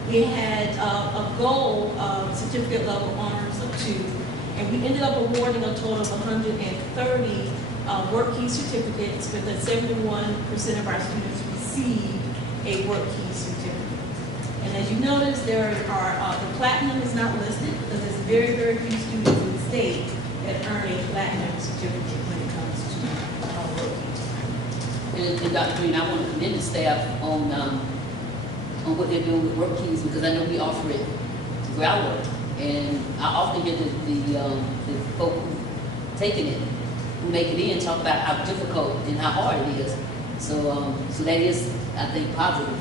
We had a goal of certificate level honors of 2, and we ended up awarding a total of 130 Work Key certificates, with 71% of our students received a Work Key certificate. And as you notice, there are the platinum is not listed because there's very, very few students in the state that earn a platinum certificate when it comes to Work Keys. And Dr. Green, I want to commend the staff on what they're doing with Work Keys, because I know we offer it through our work, and I often get the folk who taking it, who make it in, talk about how difficult and how hard it is. So that is, I think, positive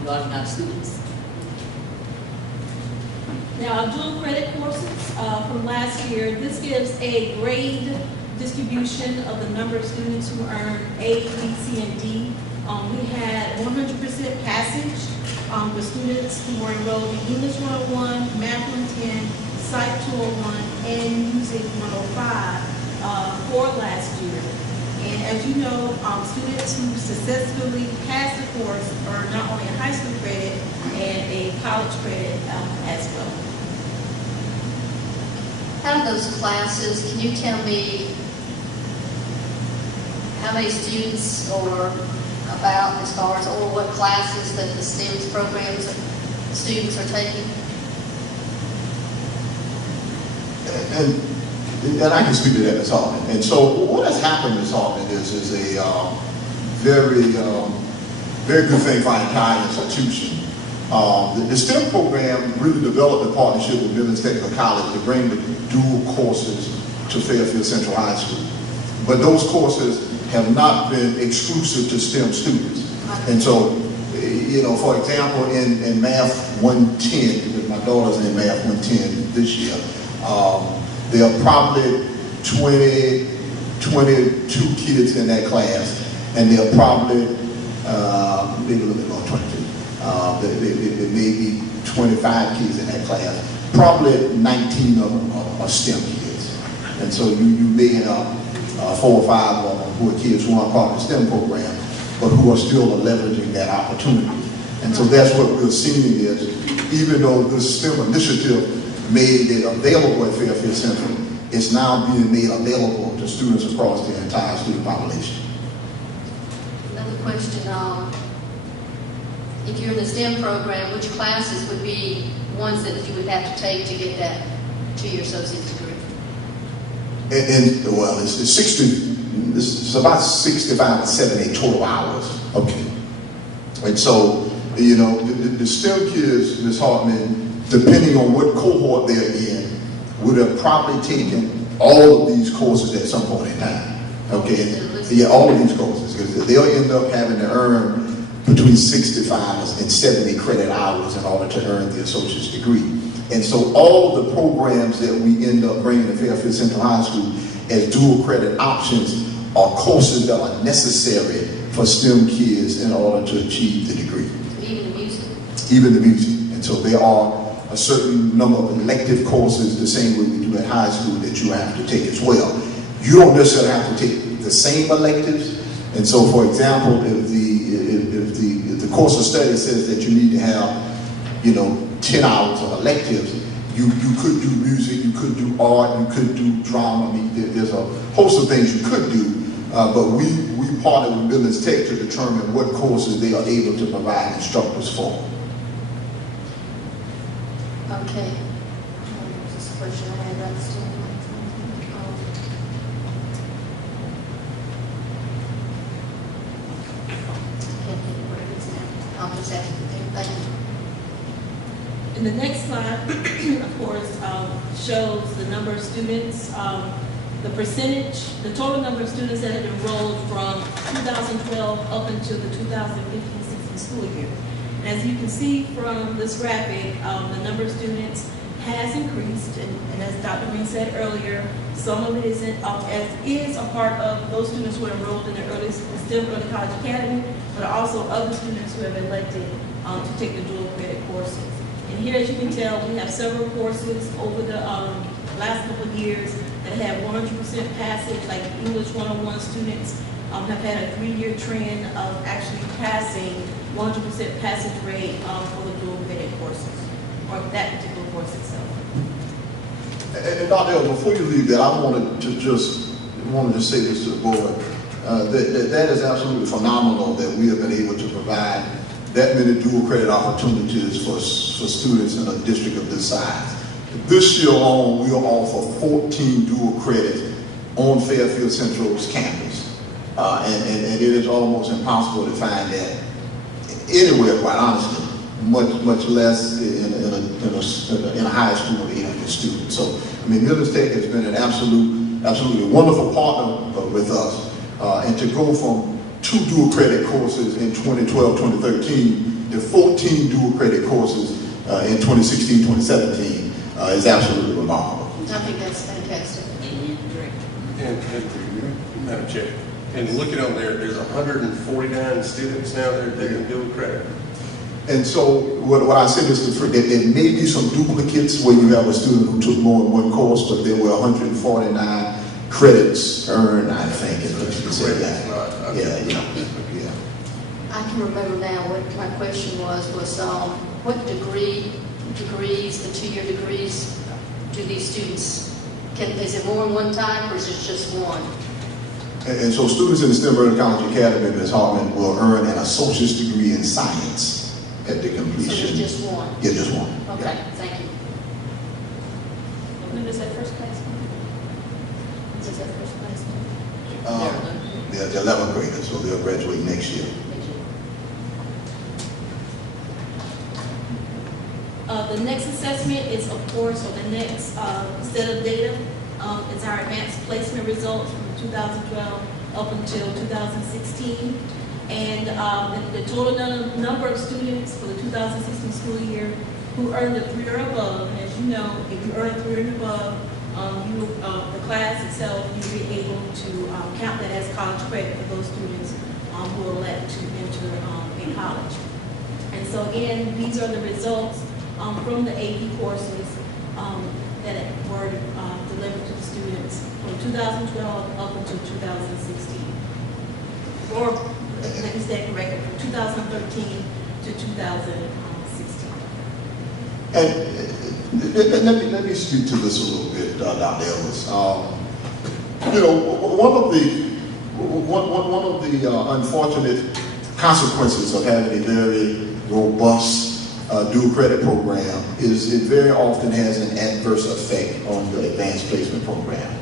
regarding our students. Now, our dual credit courses from last year, this gives a grade distribution of the number of students who earn A, B, C, and D. We had 100% passage with students who were enrolled in English 101, Math 110, Psych 201, and Music 105 for last year. And as you know, students who successfully pass the course earn not only a high school credit and a college credit as well. Out of those classes, can you tell me how many students or about as far as or what classes that the STEM programs students are taking? And I can speak to that, Ms. Hartman. And so what has happened, Ms. Hartman, is a very good thing for our entire institution. The STEM program really developed a partnership with Midlands Technical College to bring the dual courses to Fairfield Central High School. But those courses have not been exclusive to STEM students. And so, for example, in Math 110, because my daughter's in Math 110 this year, there are probably 22 kids in that class, and there are probably, maybe a little bit more, 22. There may be 25 kids in that class. Probably 19 of them are STEM kids. And so you may have 4 or 5 of them who are kids who aren't part of the STEM program, but who are still leveraging that opportunity. And so that's what we're seeing is, even though this STEM initiative made it available at Fairfield Central, it's now being made available to students across the entire student population. Another question, if you're in the STEM program, which classes would be ones that you would have to take to get that 2-year associate's degree? Well, it's about 65 to 78 total hours. Okay. And so, the STEM kids, Ms. Hartman, depending on what cohort they're in, would have probably taken all of these courses at some point in time. Okay, yeah, all of these courses, because they'll end up having to earn between 65 and 70 credit hours in order to earn the associate's degree. And so all of the programs that we end up bringing to Fairfield Central High School as dual credit options are courses that are necessary for STEM kids in order to achieve the degree. Even the music. Even the music. And so there are a certain number of elective courses, the same way we do at high school, that you have to take as well. You don't necessarily have to take the same electives. And so, for example, if the course of study says that you need to have, 10 hours of electives, you could do music, you could do art, you could do drama. I mean, there's a host of things you could do, but we partner with Billings Tech to determine what courses they are able to provide instructors for. Okay. This is a question I had last time. Can't think of what it is now. I'll just ask you. Thank you. And the next slide, of course, shows the number of students, the percentage, the total number of students that have enrolled from 2012 up until the 2015-16 school year. And as you can see from this graphic, the number of students has increased, and as Dr. Green said earlier, some of it is a part of those students who are enrolled in the STEM Early College Academy, but also other students who have elected to take the dual credit courses. And here, as you can tell, we have several courses over the last couple of years that have 100% passage, like English 101 students have had a 3-year trend of actually passing 100% passage rate for the dual credit courses, or that particular course itself. And Dr. L, before you leave that, I wanted to just say this to the board. That is absolutely phenomenal that we have been able to provide that many dual credit opportunities for students in a district of this size. This year alone, we will offer 14 dual credits on Fairfield Central's campus. And it is almost impossible to find that anywhere, quite honestly, much less in a high school of 800 students. So, I mean, Billings Tech has been an absolutely wonderful partner with us. And to go from 2 dual credit courses in 2012-2013 to 14 dual credit courses in 2016-2017 is absolutely remarkable. I think that's fantastic. And Madam Chair, and looking on there, there's 149 students now that are taking dual credit. And so what I said is that there may be some duplicates where you have a student who took more than one course, but there were 149 credits earned, I think, is what you can say that. Yeah. I can remember now what my question was what degrees, the 2-year degrees, do these students, is it more than one time or is it just one? And so students in the STEM Early College Academy, Ms. Hartman, will earn an associate's degree in science at the completion. So there's just one? Yeah, just one. Okay, yeah. thank you. When does that first class come? Is that first class? They're 11th graders, so they'll graduate next year. The next assessment is, of course, or the next set of data. It's our advanced placement results from 2012 up until 2016. And the total number of students for the 2016 school year who earned a 3 or above. And as you know, if you earn a 3 or above, the class itself, you'll be able to count that as college credit for those students who elect to enter a college. And so again, these are the results from the AP courses that were delivered to the students from 2012 up until 2016. Or, let me stay corrected, from 2013 to 2016. And let me speak to this a little bit, Dr. Ellis. One of the unfortunate consequences of having a very robust dual credit program is it very often has an adverse effect on the advanced placement program.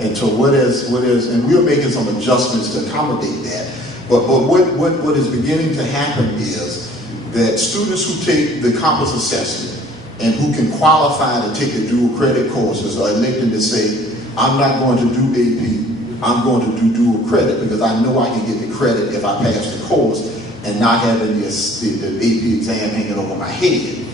And so and we're making some adjustments to accommodate that. But what is beginning to happen is that students who take the compass assessment and who can qualify to take the dual credit courses are electing to say, I'm not going to do AP, I'm going to do dual credit because I know I can get the credit if I pass the course and not having the AP exam hanging over my head.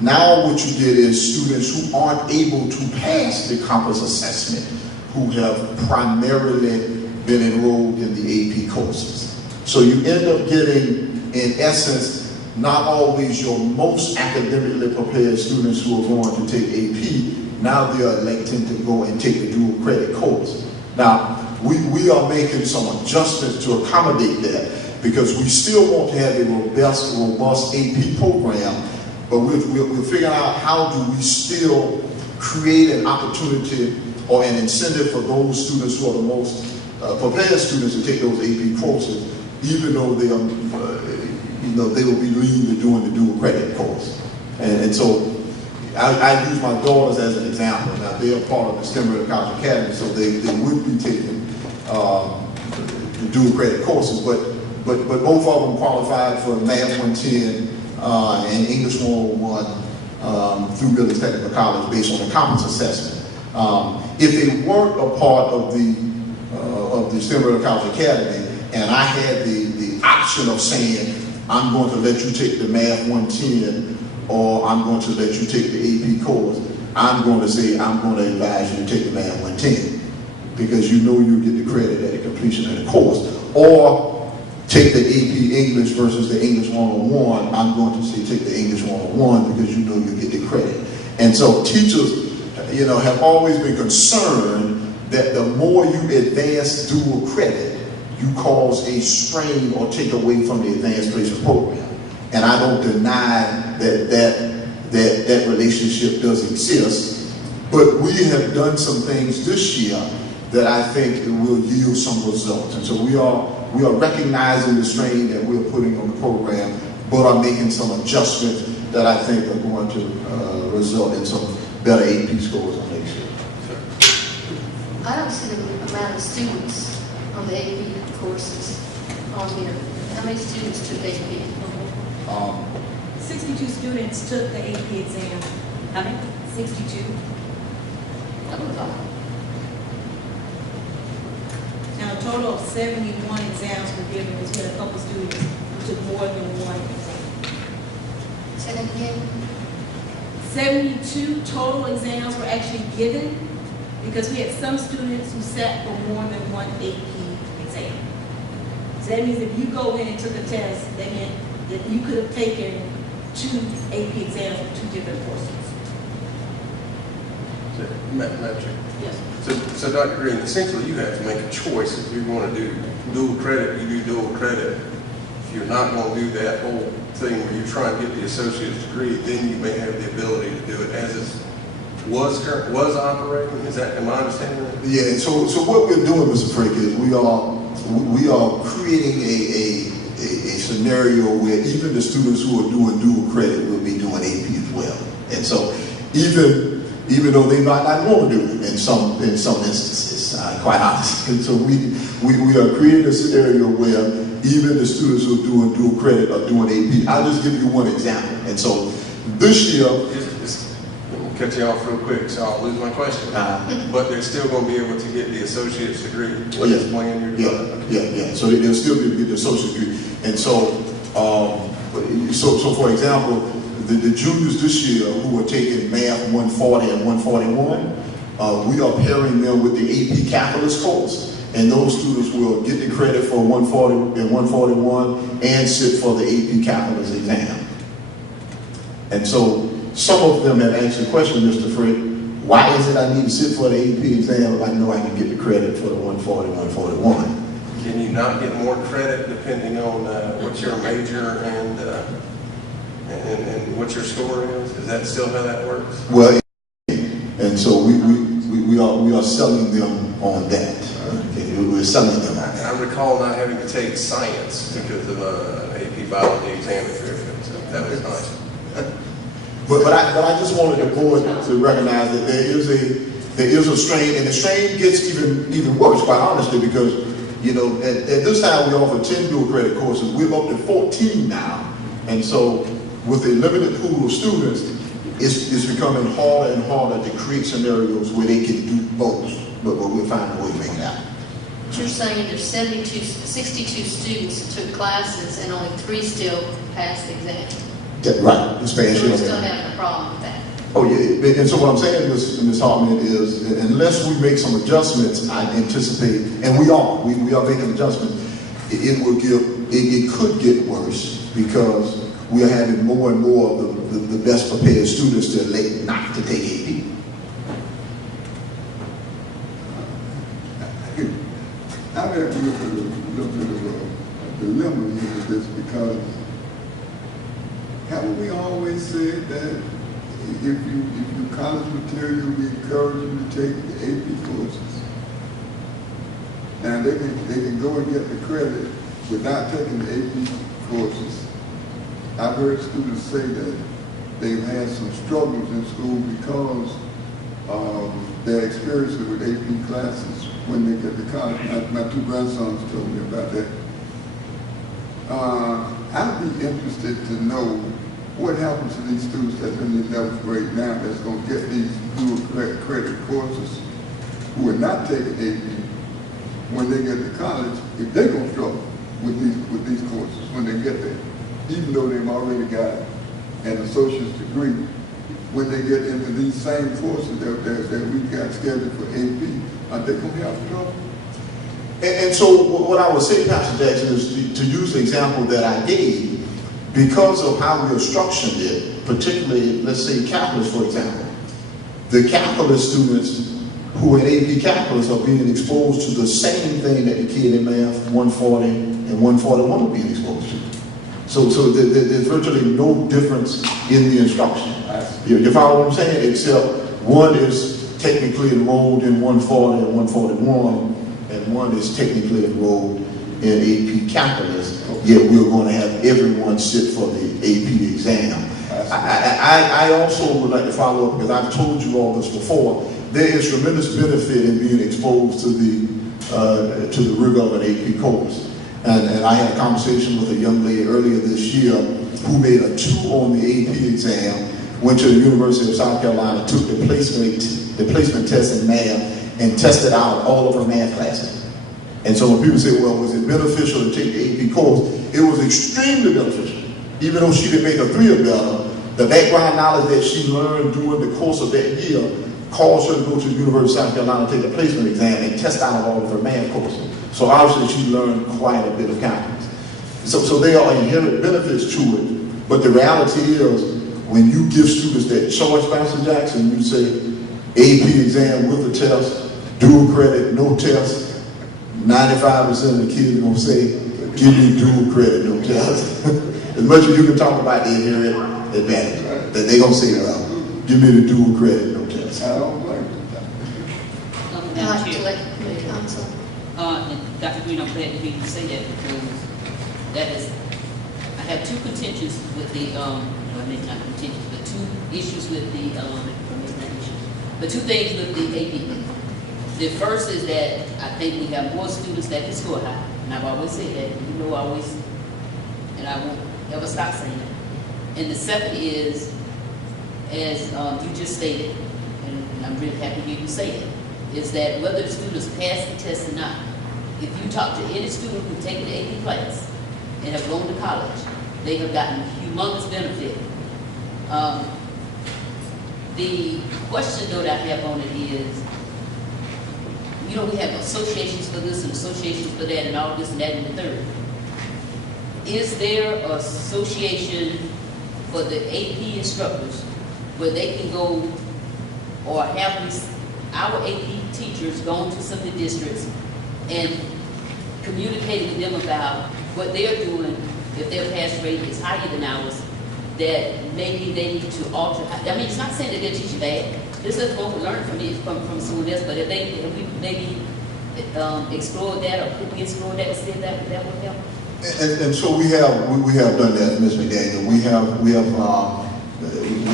Now what you get is students who aren't able to pass the compass assessment, who have primarily been enrolled in the AP courses. So you end up getting, in essence, not always your most academically prepared students who are going to take AP. Now they are electing to go and take the dual credit course. Now, we are making some adjustments to accommodate that, because we still want to have a robust AP program, but we're figuring out how do we still create an opportunity or an incentive for those students who are the most prepared students to take those AP courses, even though they are, they will be lean to doing the dual credit course. And so I use my daughters as an example. Now they are part of the STEM College Academy, so they would be taking the dual credit courses, but both of them qualified for Math 110 and English 101 through Middle Technical College based on the compass assessment. If they weren't a part of the STEM College Academy, and I had the option of saying, I'm going to let you take the Math 110, or I'm going to let you take the AP course, I'm going to say, I'm going to advise you to take the Math 110, because you know you'll get the credit at the completion of the course. Or take the AP English versus the English 101, I'm going to say take the English 101, because you know you'll get the credit. And so teachers, have always been concerned that the more you advance dual credit, you cause a strain or take away from the advanced placement program. And I don't deny that relationship does exist, but we have done some things this year that I think will yield some results. And so we are recognizing the strain that we're putting on the program, but are making some adjustments that I think are going to result in some better AP scores on next year. I don't see the amount of students on the AP courses on here. How many students took AP? 62 students took the AP exam. How many? 62. Now, a total of 71 exams were given. There's been a couple students who took more than one exam. Say that again? 72 total exams were actually given, because we had some students who sat for more than one AP exam. So that means if you go in and took a test, that meant that you could have taken 2 AP exams for 2 different courses. Yes. So Dr. Green, essentially you have to make a choice. If you want to do dual credit, you do dual credit. If you're not going to do that whole thing where you try and get the associate's degree, then you may have the ability to do it as it was operating. Am I understanding that? Yeah. So what we're doing, Mr. Frank, is we are creating a scenario where even the students who are doing dual credit will be doing AP as well. And so even though they might not want to do it in some instances, quite honestly. And so we are creating a scenario where even the students who are doing dual credit are doing AP. I'll just give you one example. And so this year, cut you off real quick, so I'll lose my question. But they're still going to be able to get the associate's degree with this plan you're doing? Yeah. So they'll still be able to get the associate's degree. And so for example, the juniors this year who are taking Math 140 and 141, we are pairing them with the AP Calculus course. And those students will get the credit for 140 and 141 and sit for the AP Calculus exam. And so some of them have asked the question, Mr. Frick, why is it I need to sit for the AP exam if I know I can get the credit for the 140, 141? Can you not get more credit depending on what your major and what your score is? Is that still how that works? Well, and so we are selling them on that. Okay, we're selling them. I recall not having to take science because of an AP biology exam at Fairfield, so that was nice. But I just wanted the board to recognize that there is a strain, and the strain gets even worse, quite honestly, because at this time we offer 10 dual credit courses. We're up to 14 now, and so with a limited pool of students, it's becoming harder and harder to create scenarios where they can do both. But we'll find a way to make it happen. You're saying there's 62 students that took classes and only 3 still passed the exam. Right, expansion. We're still having a problem with that. Oh, yeah, and so what I'm saying, Ms. Hartman, is unless we make some adjustments, I anticipate, and we are making adjustments, it could get worse because we are having more and more of the best prepared students that elect not to take AP. I have a little bit of a dilemma here with this because haven't we always said that if you college material, we encourage you to take the AP courses? Now they can go and get the credit without taking the AP courses. I've heard students say that they've had some struggles in school because of their experiences with AP classes when they get to college. My two grandsons told me about that. I'd be interested to know what happens to these students that's in the 11th grade now that's going to get these dual credit courses who are not taking AP when they get to college, if they're going to struggle with these courses when they get there, even though they've already got an associate's degree. When they get into these same courses that we got scheduled for AP, are they going to have trouble? And so what I would say, Pastor Jackson, is to use the example that I gave, because of how we are structured it, particularly, let's say, calculus, for example. The calculus students who are in AP calculus are being exposed to the same thing that the kid in math 140 and 141 are being exposed to. So there's virtually no difference in the instruction. You follow what I'm saying? Except one is technically enrolled in 140 and 141, and one is technically enrolled in AP calculus, yet we're going to have everyone sit for the AP exam. I also would like to follow up, because I've told you all this before. There is tremendous benefit in being exposed to the rigor of an AP course. And I had a conversation with a young lady earlier this year who made a 2 on the AP exam, went to the University of South Carolina, took the placement test in math, and tested out all of her math classes. And so when people say, well, was it beneficial to take the AP course? It was extremely beneficial. Even though she didn't make a 3 or better, the background knowledge that she learned during the course of that year caused her to go to the University of South Carolina, take a placement exam, and test out all of her math courses. So obviously she learned quite a bit of calculus. So there are inherent benefits to it, but the reality is, when you give students that choice, Pastor Jackson, you say AP exam with a test, dual credit, no test, 95% of the kids are going to say, give me dual credit, no test. As much as you can talk about the inherent advantage, that they're going to say, well, give me the dual credit, no test. I don't blame them. And Dr. Green, I'm glad to hear you say that, because that is, I have two contentions with the, well, maybe not contentions, but two issues with the, but two things with the AP. The first is that I think we have more students that can score high, and I've always said that, you know, always, and I won't ever stop saying it. And the second is, as you just stated, and I'm really happy to hear you say it, is that whether the students pass the test or not, if you talk to any student who's taken the AP class and have gone to college, they have gotten humongous benefit. The question, though, that I have on it is, you know, we have associations for this and associations for that and all this and that and the third. Is there an association for the AP instructors where they can go, or have our AP teachers gone to some of the districts and communicating with them about what they're doing if their pass rate is higher than ours, that maybe they need to alter? I mean, it's not saying that they're teaching bad. This is what we learn from someone else, but if we maybe explored that, or could we explore that and see if that would help? And so we have done that, Ms. McDaniel. We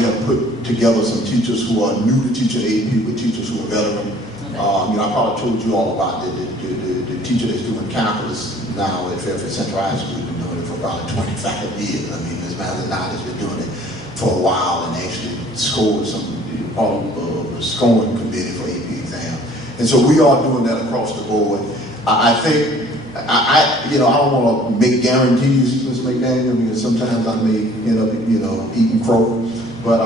have put together some teachers who are new to teaching AP with teachers who are veteran. Okay. You know, I probably told you all about the teacher that's doing calculus now at Fairfield Central High School. Been doing it for probably 25 years. I mean, Ms. Mazzanati has been doing it for a while and actually scored some part of the scoring committee for AP exam. And so we are doing that across the board. I think I don't want to make guarantees, Ms. McDaniel, because sometimes I may end up, eating crow. But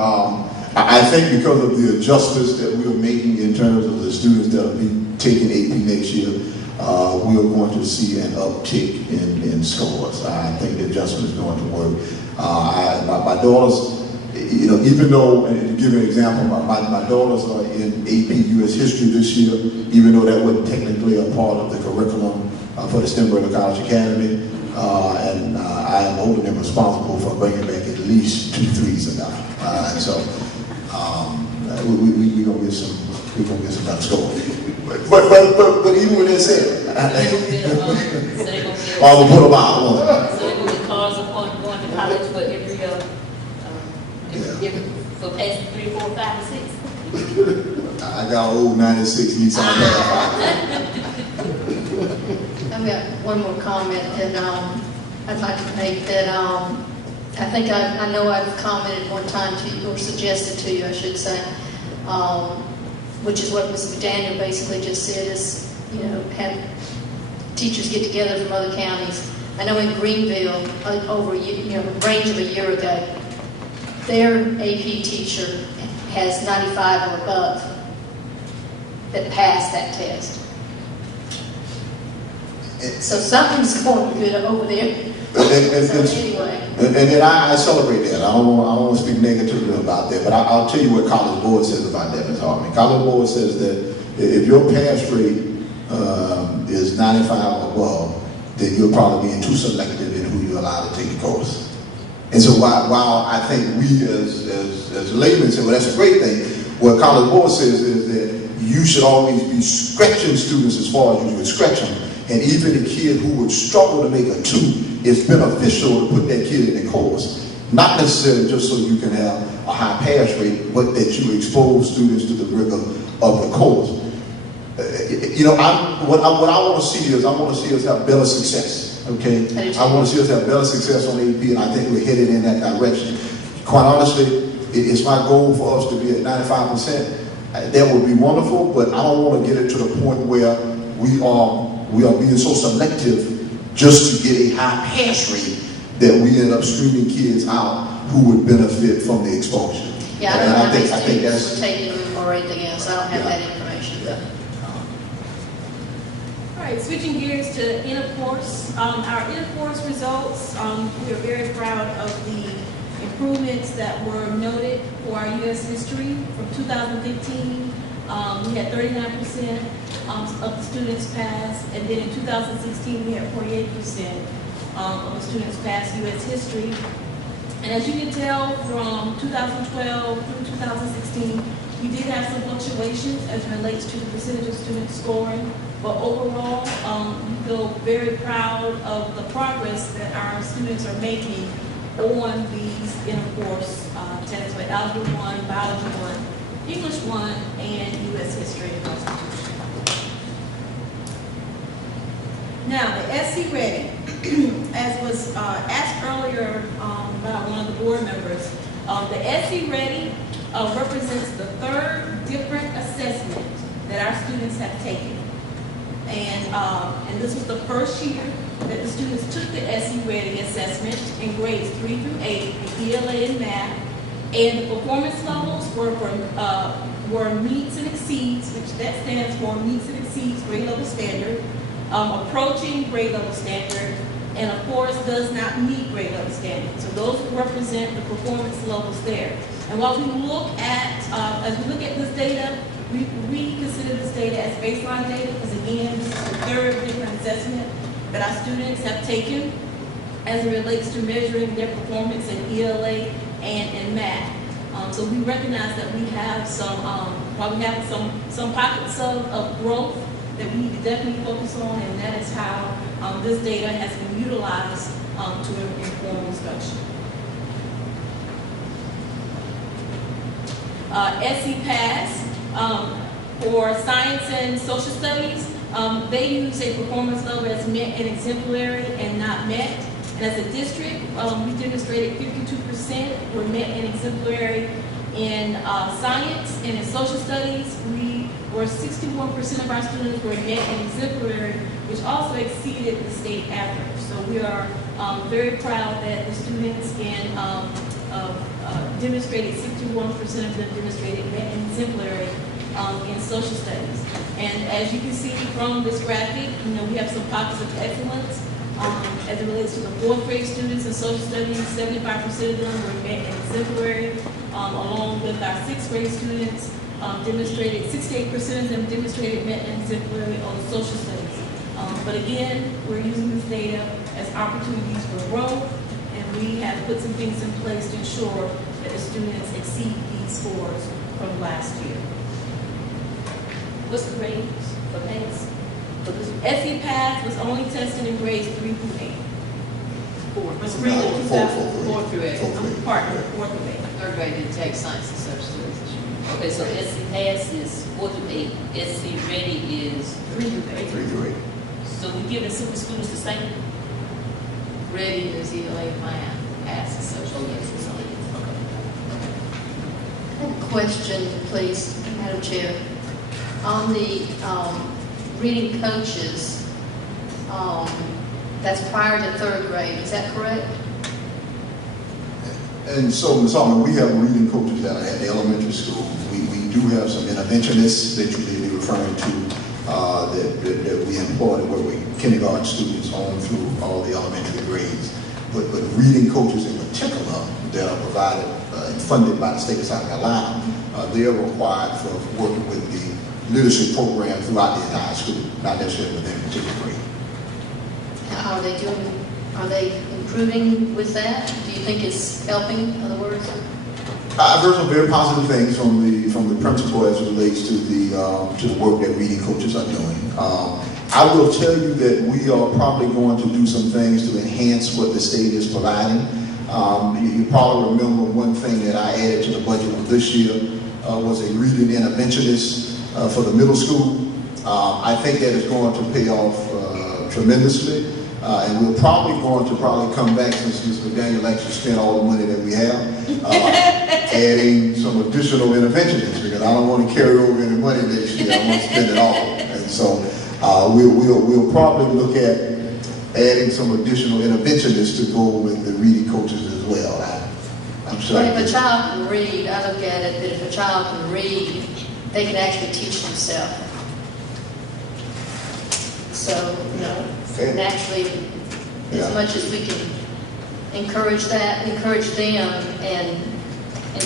I think because of the adjustments that we are making in terms of the students that will be taking AP next year, we are going to see an uptick in scores. I think the adjustment is going to work. My daughters, even though, and to give you an example, my daughters are in AP U.S. History this year, even though that wasn't technically a part of the curriculum for the Stenberger College Academy, and I am holding them responsible for bringing back at least 2 3s a night. And so we're gonna get some better scores. But even with that said, I will put them out. So they're going to get cars upon going to college for every for passing 3, 4, 5, and 6. I got old 96 Nissan Pathfinder. I've got one more comment that I'd like to make that I think I know I've commented one time to you, or suggested to you, I should say, which is what Ms. McDaniel basically just said is, have teachers get together from other counties. I know in Greenville, over a range of a year ago, their AP teacher has 95 or above that passed that test. So something's going good over there. Anyway. And then I celebrate that. I don't want to speak negatively about that, but I'll tell you what College Board says about that, Ms. Hartman. College Board says that if your pass rate is 95 or above, then you're probably being too selective in who you're allowed to take the course. And so while I think we as laymen say, well, that's a great thing, what College Board says is that you should always be stretching students as far as you would stretch them. And even a kid who would struggle to make a 2, it's beneficial to put that kid in the course. Not necessarily just so you can have a high pass rate, but that you expose students to the rigor of the course. What I want to see is I want to see us have better success. Okay, I want to see us have better success on AP, and I think we're headed in that direction. Quite honestly, it's my goal for us to be at 95%. That would be wonderful, but I don't want to get it to the point where we are being so selective just to get a high pass rate that we end up screening kids out who would benefit from the exposure. Yeah, I don't know how many students were taking or anything else. I don't have that information. Yeah. All right, switching gears to intercourse. Our intercourse results, we are very proud of the improvements that were noted for our U.S. history from 2015. We had 39% of the students pass, and then in 2016 we had 48% of the students pass U.S. history. And as you can tell, from 2012 through 2016, we did have some fluctuations as it relates to the percentage of students scoring, but overall, we feel very proud of the progress that our students are making on these intercourse tests with Algebra 1, Biology 1, English 1, and U.S. History and Constitution. Now, the SC Ready, as was asked earlier by one of the board members, the SC Ready represents the 3rd different assessment that our students have taken. And this was the first year that the students took the SC Ready assessment in grades 3 through 8 in ELA and math. And the performance levels were meets and exceeds, which that stands for meets and exceeds grade level standard, approaching grade level standard, and of course does not meet grade level standard. So those represent the performance levels there. And while we look at, as we look at this data, we consider this data as baseline data because again, this is the 3rd different assessment that our students have taken as it relates to measuring their performance in ELA and in math. So we recognize that we have while we have some pockets of growth that we need to definitely focus on, and that is how this data has been utilized to inform instruction. SC Pass, for science and social studies, they use a performance level as met and exemplary and not met. And as a district, we demonstrated 52% were met and exemplary in science, and in social studies, we where 61% of our students were net and exemplary, which also exceeded the state average. So we are very proud that the students demonstrated, 61% of them demonstrated net and exemplary in social studies. And as you can see from this graphic, we have some pockets of excellence. As it relates to the fourth grade students in social studies, 75% of them were net and exemplary, along with our sixth grade students, 68% of them demonstrated net and exemplary on social studies. But again, we're using this data as opportunities for growth, and we have put some things in place to ensure that the students exceed these scores from last year. What's the grades for PASS? SE Pass was only tested in grades 3 through 8. Was spring of 4 through 8. Pardon, 4 through 8. Third grade didn't take science and social studies this year. Okay, so SC Pass is 4 through 8, SC Ready is 3 through 8. 3 through 8. So we're giving super students the same? Ready is ELA math, Pass is social studies. Question, please, Madam Chair. On the reading coaches, that's prior to third grade, is that correct? And so, Ms. Alman, we have reading coaches that are at the elementary school. We do have some interventionists that you may be referring to that we employ to work with kindergarten students on through all the elementary grades. But reading coaches in particular that are provided and funded by the state of South Carolina, they are required for working with the literacy program throughout the entire school, not necessarily within a particular grade. How are they doing? Are they improving with that? Do you think it's helping, in other words? I've heard some very positive things from the principal as it relates to the work that reading coaches are doing. I will tell you that we are probably going to do some things to enhance what the state is providing. You probably remember one thing that I added to the budget of this year was a reading interventionist for the middle school. I think that is going to pay off tremendously. And we're probably going to come back, since Ms. McDaniel actually spent all the money that we have, adding some additional interventionists, because I don't want to carry over any money next year. I want to spend it all. And so we'll probably look at adding some additional interventionists to go with the reading coaches as well. I'm sure. But if a child can read, I look at it that if a child can read, they can actually teach themselves. So, naturally, as much as we can encourage that, encourage them, and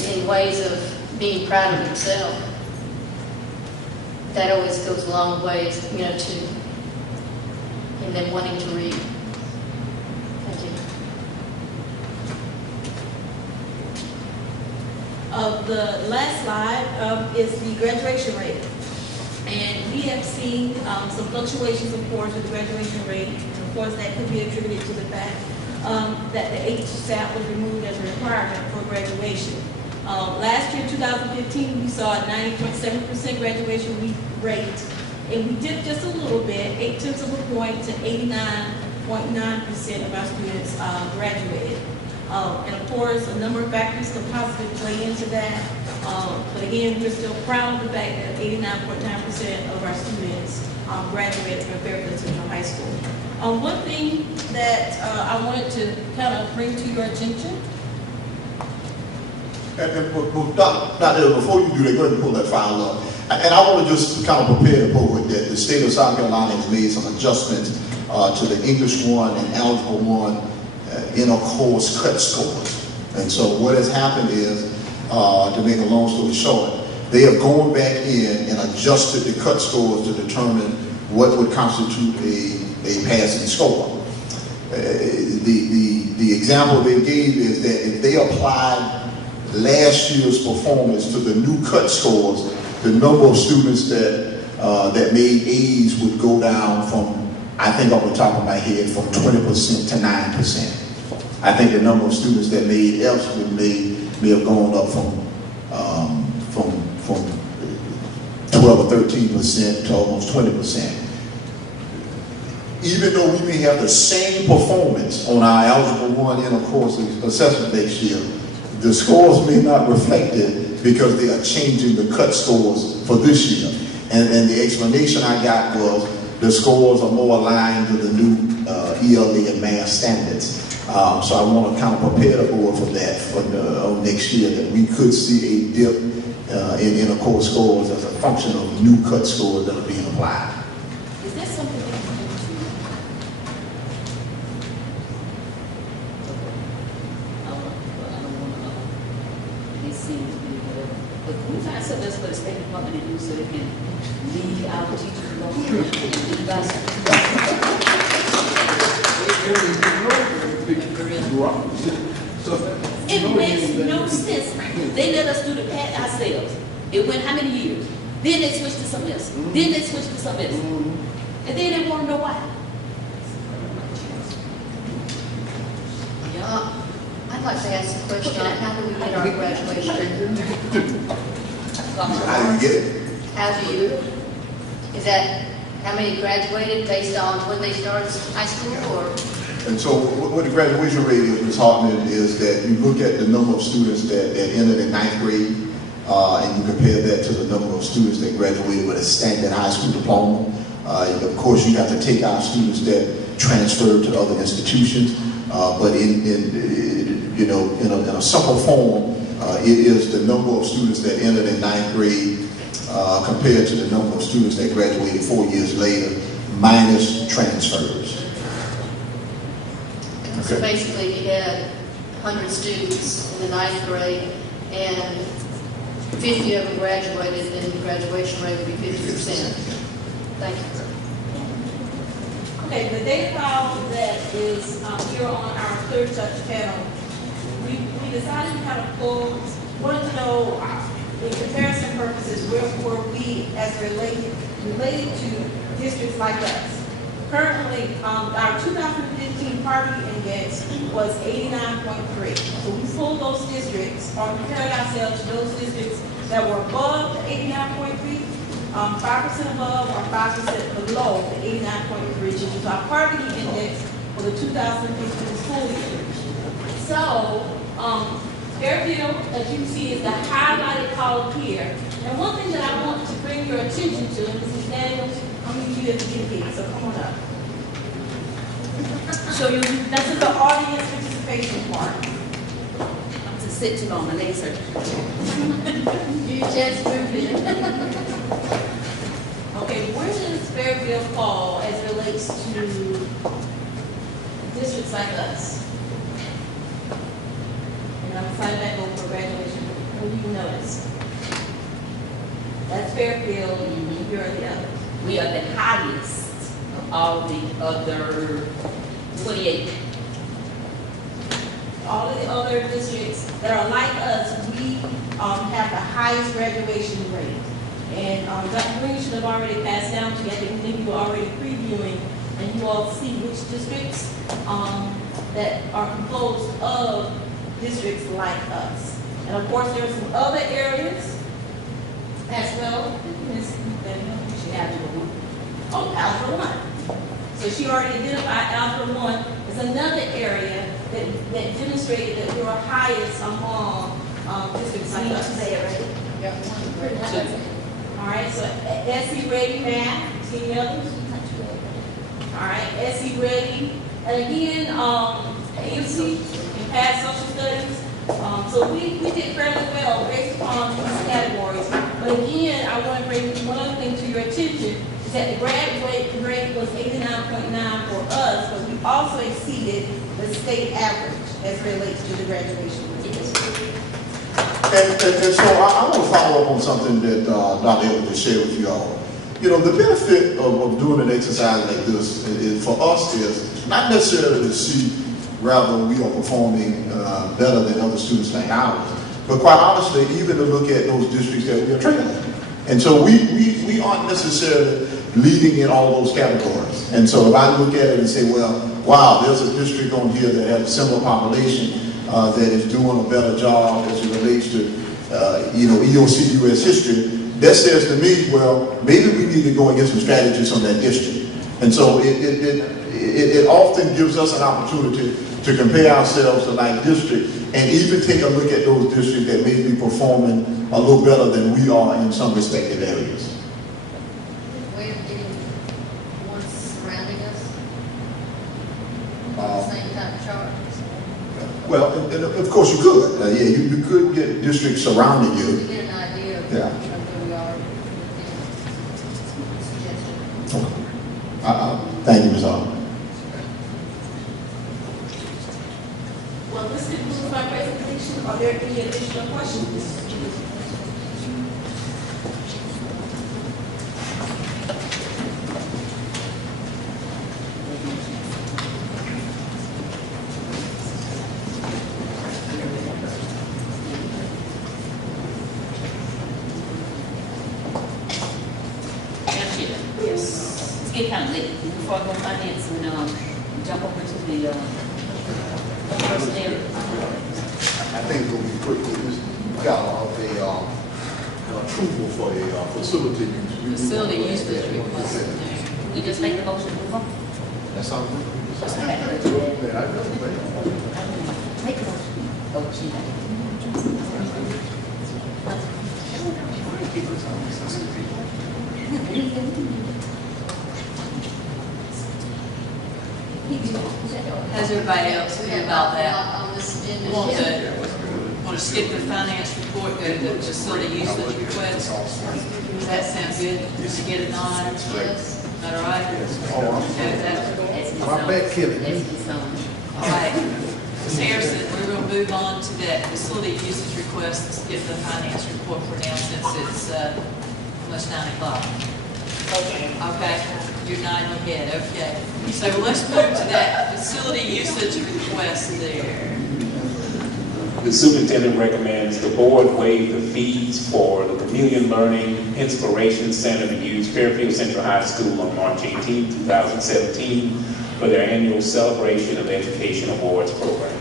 in ways of being proud of themselves, that always goes a long ways, to in them wanting to read. Thank you. The last slide is the graduation rate. And we have seen some fluctuations, of course, with the graduation rate. Of course, that could be attributed to the fact that the HSAT was removed as a requirement for graduation. Last year, 2015, we saw a 90.7% graduation rate, and we dipped just a little bit, 0.8 of a point, to 89.9% of our students graduated. And of course, a number of factors can possibly play into that. But again, we're still proud of the fact that 89.9% of our students graduated from Fairfield Central High School. One thing that I wanted to kind of bring to your attention. Dr. Before you do that, go ahead and pull that file up. And I want to just kind of prepare the board that the state of South Carolina has made some adjustments to the English 1 and Algebra 1 inner course cut scores. And so what has happened is, to make a long story short, they have gone back in and adjusted the cut scores to determine what would constitute a passing score. The example they gave is that if they applied last year's performance to the new cut scores, the number of students that made A's would go down from, I think off the top of my head, from 20% to 9%. I think the number of students that made F's may have gone up from 12 or 13% to almost 20%. Even though we may have the same performance on our Algebra 1 inner course assessment next year, the scores may not reflect it because they are changing the cut scores for this year. And the explanation I got was the scores are more aligned to the new ELA and math standards. So I want to kind of prepare the board for that for next year, that we could see a dip in intercore scores as a function of new cut scores that are being applied. Is that something that you can do? I don't want to, it seems to be whatever. But we find something else for the State Department to do so they can lead our teachers along. It makes no sense. They let us do the pad ourselves. It went how many years? Then they switched to something else. Then they switched to something else. And then they want to know why. I'd like to ask a question on how do we get our graduation? How do you get it? How do you, is that how many graduated based on when they started high school, or? And so what the graduation rate is, Ms. Hartman, is that you look at the number of students that entered in 9th grade, and you compare that to the number of students that graduated with a standard high school diploma. Of course, you have to take our students that transferred to other institutions, but in a simple form, it is the number of students that entered in 9th grade compared to the number of students that graduated 4 years later, minus transfers. So basically, if you had 100 students in the 9th grade and 50 of them graduated, then the graduation rate would be 50%. Thank you. Okay, the data file that is here on our third touch panel, we decided to kind of pull, wanted to know, in comparison purposes, where were we as related to districts like us. Currently, our 2015 poverty index was 89.3. So we pulled those districts, or compared ourselves to those districts that were above the 89.3, 5% above or 5% below the 89.3, which is our poverty index for the 2015 school year. So, Fairfield, as you can see, is the highlighted column here. And one thing that I want to bring your attention to, and Mrs. Daniels, I'm going to give you the guinea pig, so come on up. So this is the audience participation part. I'm to sit too long, my legs hurt. You just moved it. Okay, where does Fairfield fall as it relates to districts like us? And I'm excited back over for graduation. What do you notice? That's Fairfield, and you're the others. We are the highest of all the other 28. All of the other districts that are like us, we have the highest graduation rate. And Dr. Green should have already passed down to you. I think you were already previewing, and you all see which districts that are composed of districts like us. And of course, there are some other areas as well. Ms. Algebra 1. Oh, Algebra 1. So she already identified Algebra 1 as another area that demonstrated that we were highest among districts like us. All right, so SE Ready Math, see the others? All right, SE Ready. And again, AUC and Past Social Studies. So we did fairly well based upon these categories. But again, I want to bring one other thing to your attention, is that the graduate rate was 89.9 for us, but we also exceeded the state average as it relates to the graduation rate. And so I want to follow up on something that Dr. Evans just shared with you all. You know, the benefit of doing an exercise like this is for us is not necessarily to see whether we are performing better than other students like ours, but quite honestly, even to look at those districts that we are trailing. And so we aren't necessarily leading in all those categories. And so if I look at it and say, well, wow, there's a district on here that has a similar population that is doing a better job as it relates to, EOC U.S. history, that says to me, well, maybe we need to go and get some strategies on that district. And so it often gives us an opportunity to compare ourselves to like districts and even take a look at those districts that may be performing a little better than we are in some respective areas. Well, and of course you could. Yeah, you could get districts surrounding To you. get an idea of Yeah. where we are. Suggestion. Thank you, Ms. Hall. Well, this concludes my presentation. Are there any additional questions? It's getting kind of late. Before I go finance and jump over to the personnel. I think it's gonna be quick. We got an approval for a facility use. Facility usage request. We just make the motion to move on. That's something. Just okay. I know, Make the motion. Oh, she How's everybody else feel about that? On this agenda. Want to skip the finance report, go to the facility usage request? Does that sound good? Just to get it on? Yes. Is that all right? Okay, that- I bet, Kevin. All right. Ms. Harrison, we're going to move on to that facility usage request and skip the finance report for now since it's almost 9 o'clock. Okay. Okay, you're nodding your head, okay. So let's move to that facility usage request there. The superintendent recommends the board waive the fees for the Chameleon Learning Inspiration Center to use Fairfield Central High School on March 18, 2017 for their annual Celebration of Education Awards program.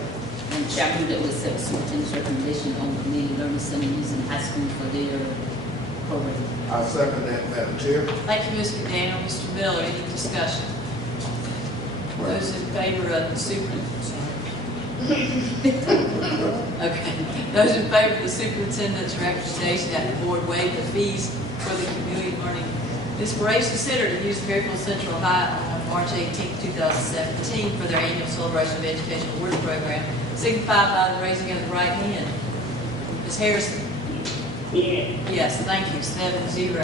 And Chairman, that was superintendent's recommendation on the community learning center using high school for their program. I second that, Madam Chair. Thank you, Ms. McDaniel. Mr. Miller, any discussion? Those in favor of the Okay. Those in favor of the superintendent's recommendation that the board waive the fees for the community learning inspiration center to use Fairfield Central High on March 18, 2017 for their annual Celebration of Education Award program, signify by the raising of the right hand. Ms. Harrison? Yes. Yes, thank you. 7-0.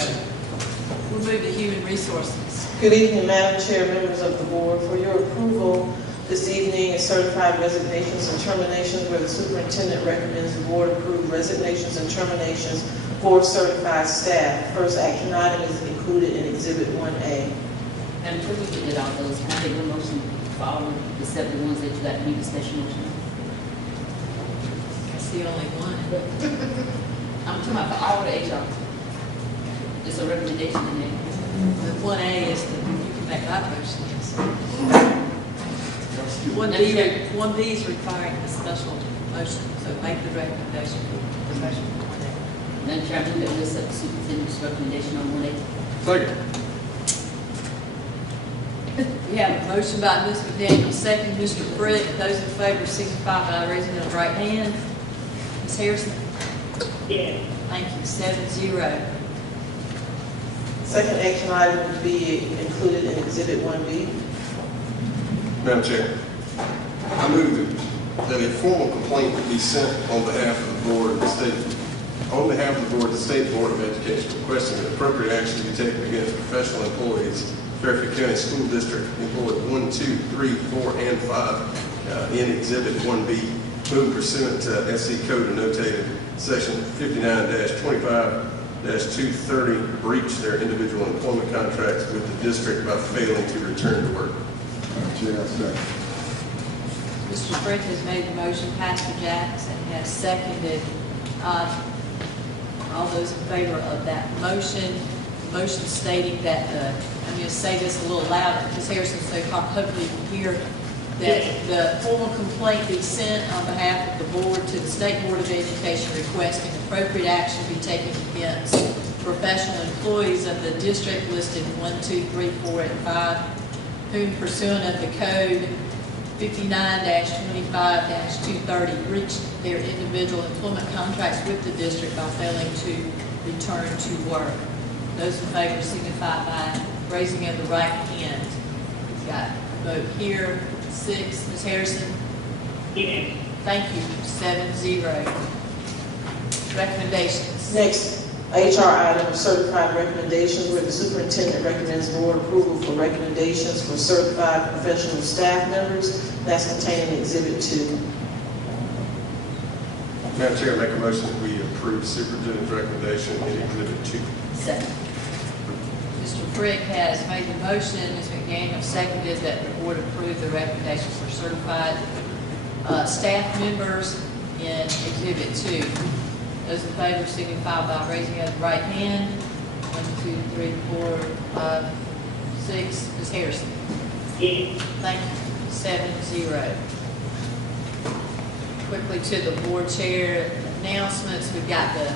We'll move to human resources. Good evening, Madam Chair, members of the board. For your approval this evening is certified resignations and terminations where the superintendent recommends the board approve resignations and terminations for certified staff. First action item is included in Exhibit 1A. Madam Chair, we did all those. Can I take one motion for all of the 7 ones that you got to need a special motion? That's the only one. I'm talking about for all the HR. It's a recommendation in there. The 1A is the, you can make that motion, yes. 1B is requiring a special motion, so make the recommendation for special. Madam Chair, I move that we accept the superintendent's recommendation on 1A. Second. We have a motion by Ms. McDaniel, second Mr. Britt. Those in favor signify by raising their right hand. Ms. Harrison? Yes. Thank you. 7-0. Second action item would be included in Exhibit 1B. Madam Chair, I move that a formal complaint be sent on behalf of the board of the State Board of Education requesting that appropriate action be taken against professional employees, Fairfield County School District employed 1, 2, 3, 4, and 5 in Exhibit 1B, whom pursuant to SC Code annotated Section 59-25-230 breach their individual employment contracts with the district by failing to return to work. Chair, second. Mr. Britt has made the motion. Pastor Jackson has seconded. All those in favor of that motion stating that, I'm going to say this a little louder because Harrison, so hopefully you can hear that the formal complaint be sent on behalf of the board to the State Board of Education requesting appropriate action be taken against professional employees of the district listed 1, 2, 3, 4, and 5, whom pursuant of the code 59-25-230 breached their individual employment contracts with the district by failing to return to work. Those in favor signify by raising of the right hand. We've got a vote here, 6. Ms. Harrison? Yes. Thank you, 7-0. Recommendations. Next, HR item, certified recommendations, where the superintendent recommends board approval for recommendations for certified professional staff members. That's contained in Exhibit 2. Madam Chair, I make a motion that we approve superintendent's recommendation in Exhibit 2. Second. Mr. Frick has made the motion, Ms. McDaniel seconded that the board approve the recommendations for certified staff members in Exhibit 2. Those in favor signify by raising of the right hand. 1, 2, 3, 4, 5, 6. Ms. Harrison. Yes. Thank you. 7-0. Quickly to the board chair announcements. We've got the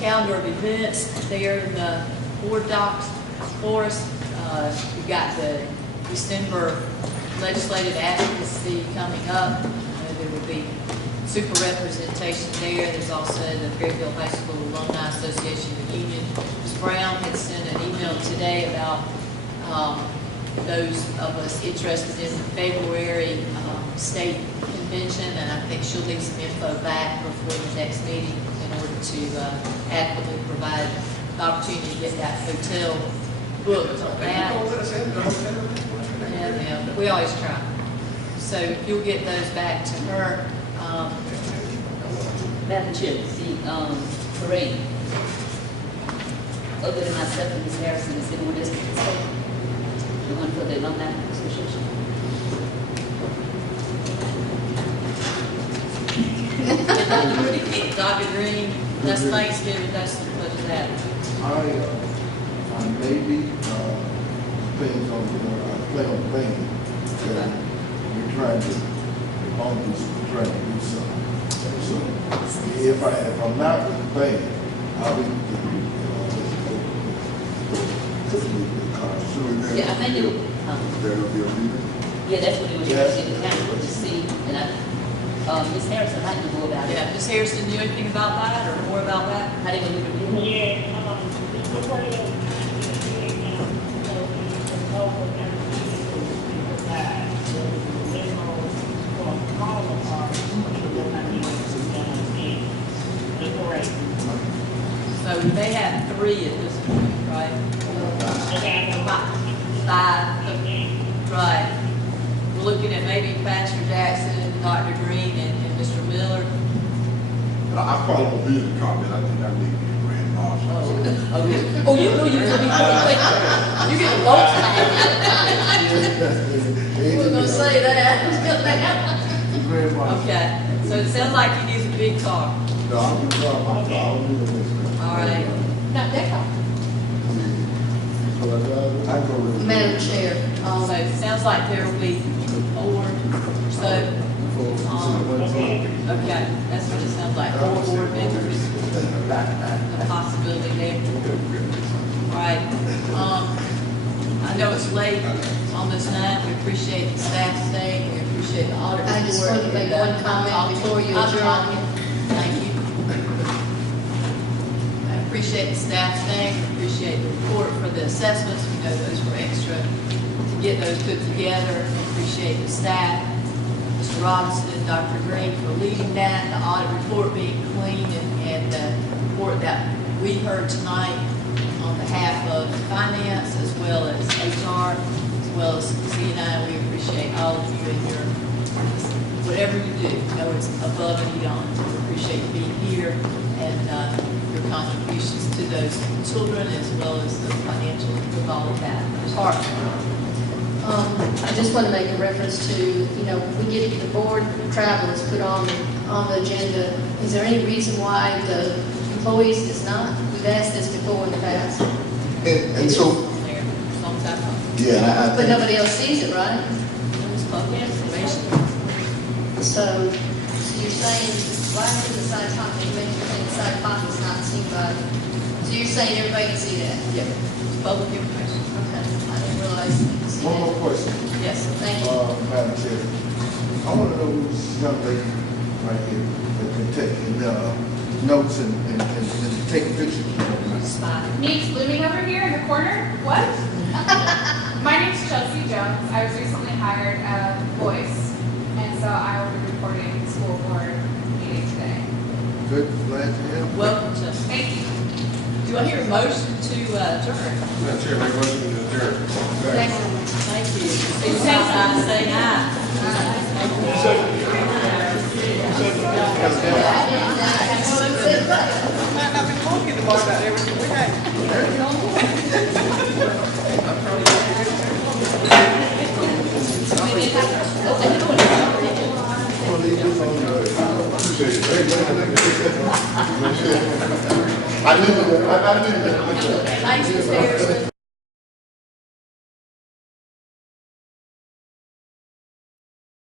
calendar of events there in the board docs for us. We've got the December legislative advocacy coming up. There will be super representation there. There's also the Fairfield High School Alumni Association reunion. Ms. Brown had sent an email today about those of us interested in the February state convention, and I think she'll leave some info back before the next meeting in order to adequately provide the opportunity to get that hotel booked on that. Yeah, we always try. So you'll get those back to her. Madam Chair, the parade, other than myself and Ms. Harrison, is anyone else participating? The one for the Alumni Association? Dr. Green, that's Thanksgiving, that's what is that? I maybe, depends on, I play on the band. We're trying to, we're trying to do something. So if I'm not with the band, I'll be Yeah, I think it, There'll be a meeting. yeah, that's what it was supposed to kind of to see, and Ms. Harrison, how do you go about it? Yeah, Ms. Harrison, knew anything about that or more about that? How do you go do it? Yeah, So they have 3 at this point, right? 5. Right. We're looking at maybe Pastor Jackson, Dr. Green, and Mr. Miller. I probably won't be in the comment. I think I need to be a grand marshal. Oh, really? Oh, you know you're going to be you get a vote We were going to say that. Okay. So it sounds like you need a big car. No, I'm going to draw my car. I'll do this. All right. Not that car. I go with Madam Chair, So it sounds like there will be 4 or so. Okay, that's what it sounds like. 4 board members. A possibility there. All right. I know it's late on this night. We appreciate the staff staying. We appreciate the audit report. I just wanted to make one comment before you adjourn. Thank you. I appreciate the staff staying. Appreciate the report for the assessments. We know those were extra to get those put together. Appreciate the staff, Mr. Robinson, Dr. Green for leading that, the audit report being clean, and the report that we heard tonight on behalf of finance as well as HR, as well as C&I. We appreciate all of you and your, whatever you do, you know it's above and beyond. We appreciate you being here and your contributions to those children as well as the financial with all of that. Ms. Hart. I just want to make a reference to, we get the board travel is put on the agenda. Is there any reason why the employees is not? We've asked this before in the past. And so, yeah, But nobody else sees it, right? So you're saying, why is the side pocket, you mentioned the side pocket's not seen by, so you're saying everybody can see that? Yeah, public information. Okay, I didn't realize you could see one more that. question. Yes, Thank you. Madam Chair, I want to know who this young lady right here that can take notes and take pictures. Neat blooming over here in the corner? What? My name's Chelsea Jones. I was recently hired voice, and so I will be reporting to School Board meeting today. Good, glad to have. Welcome to. Thank you. Do I hear a motion to adjourn? Madam Chair, make a motion to adjourn. Thank you. Signify by saying aye. Might not be talking tomorrow about everything we had. I knew that. Thanks, Mr. Harrison.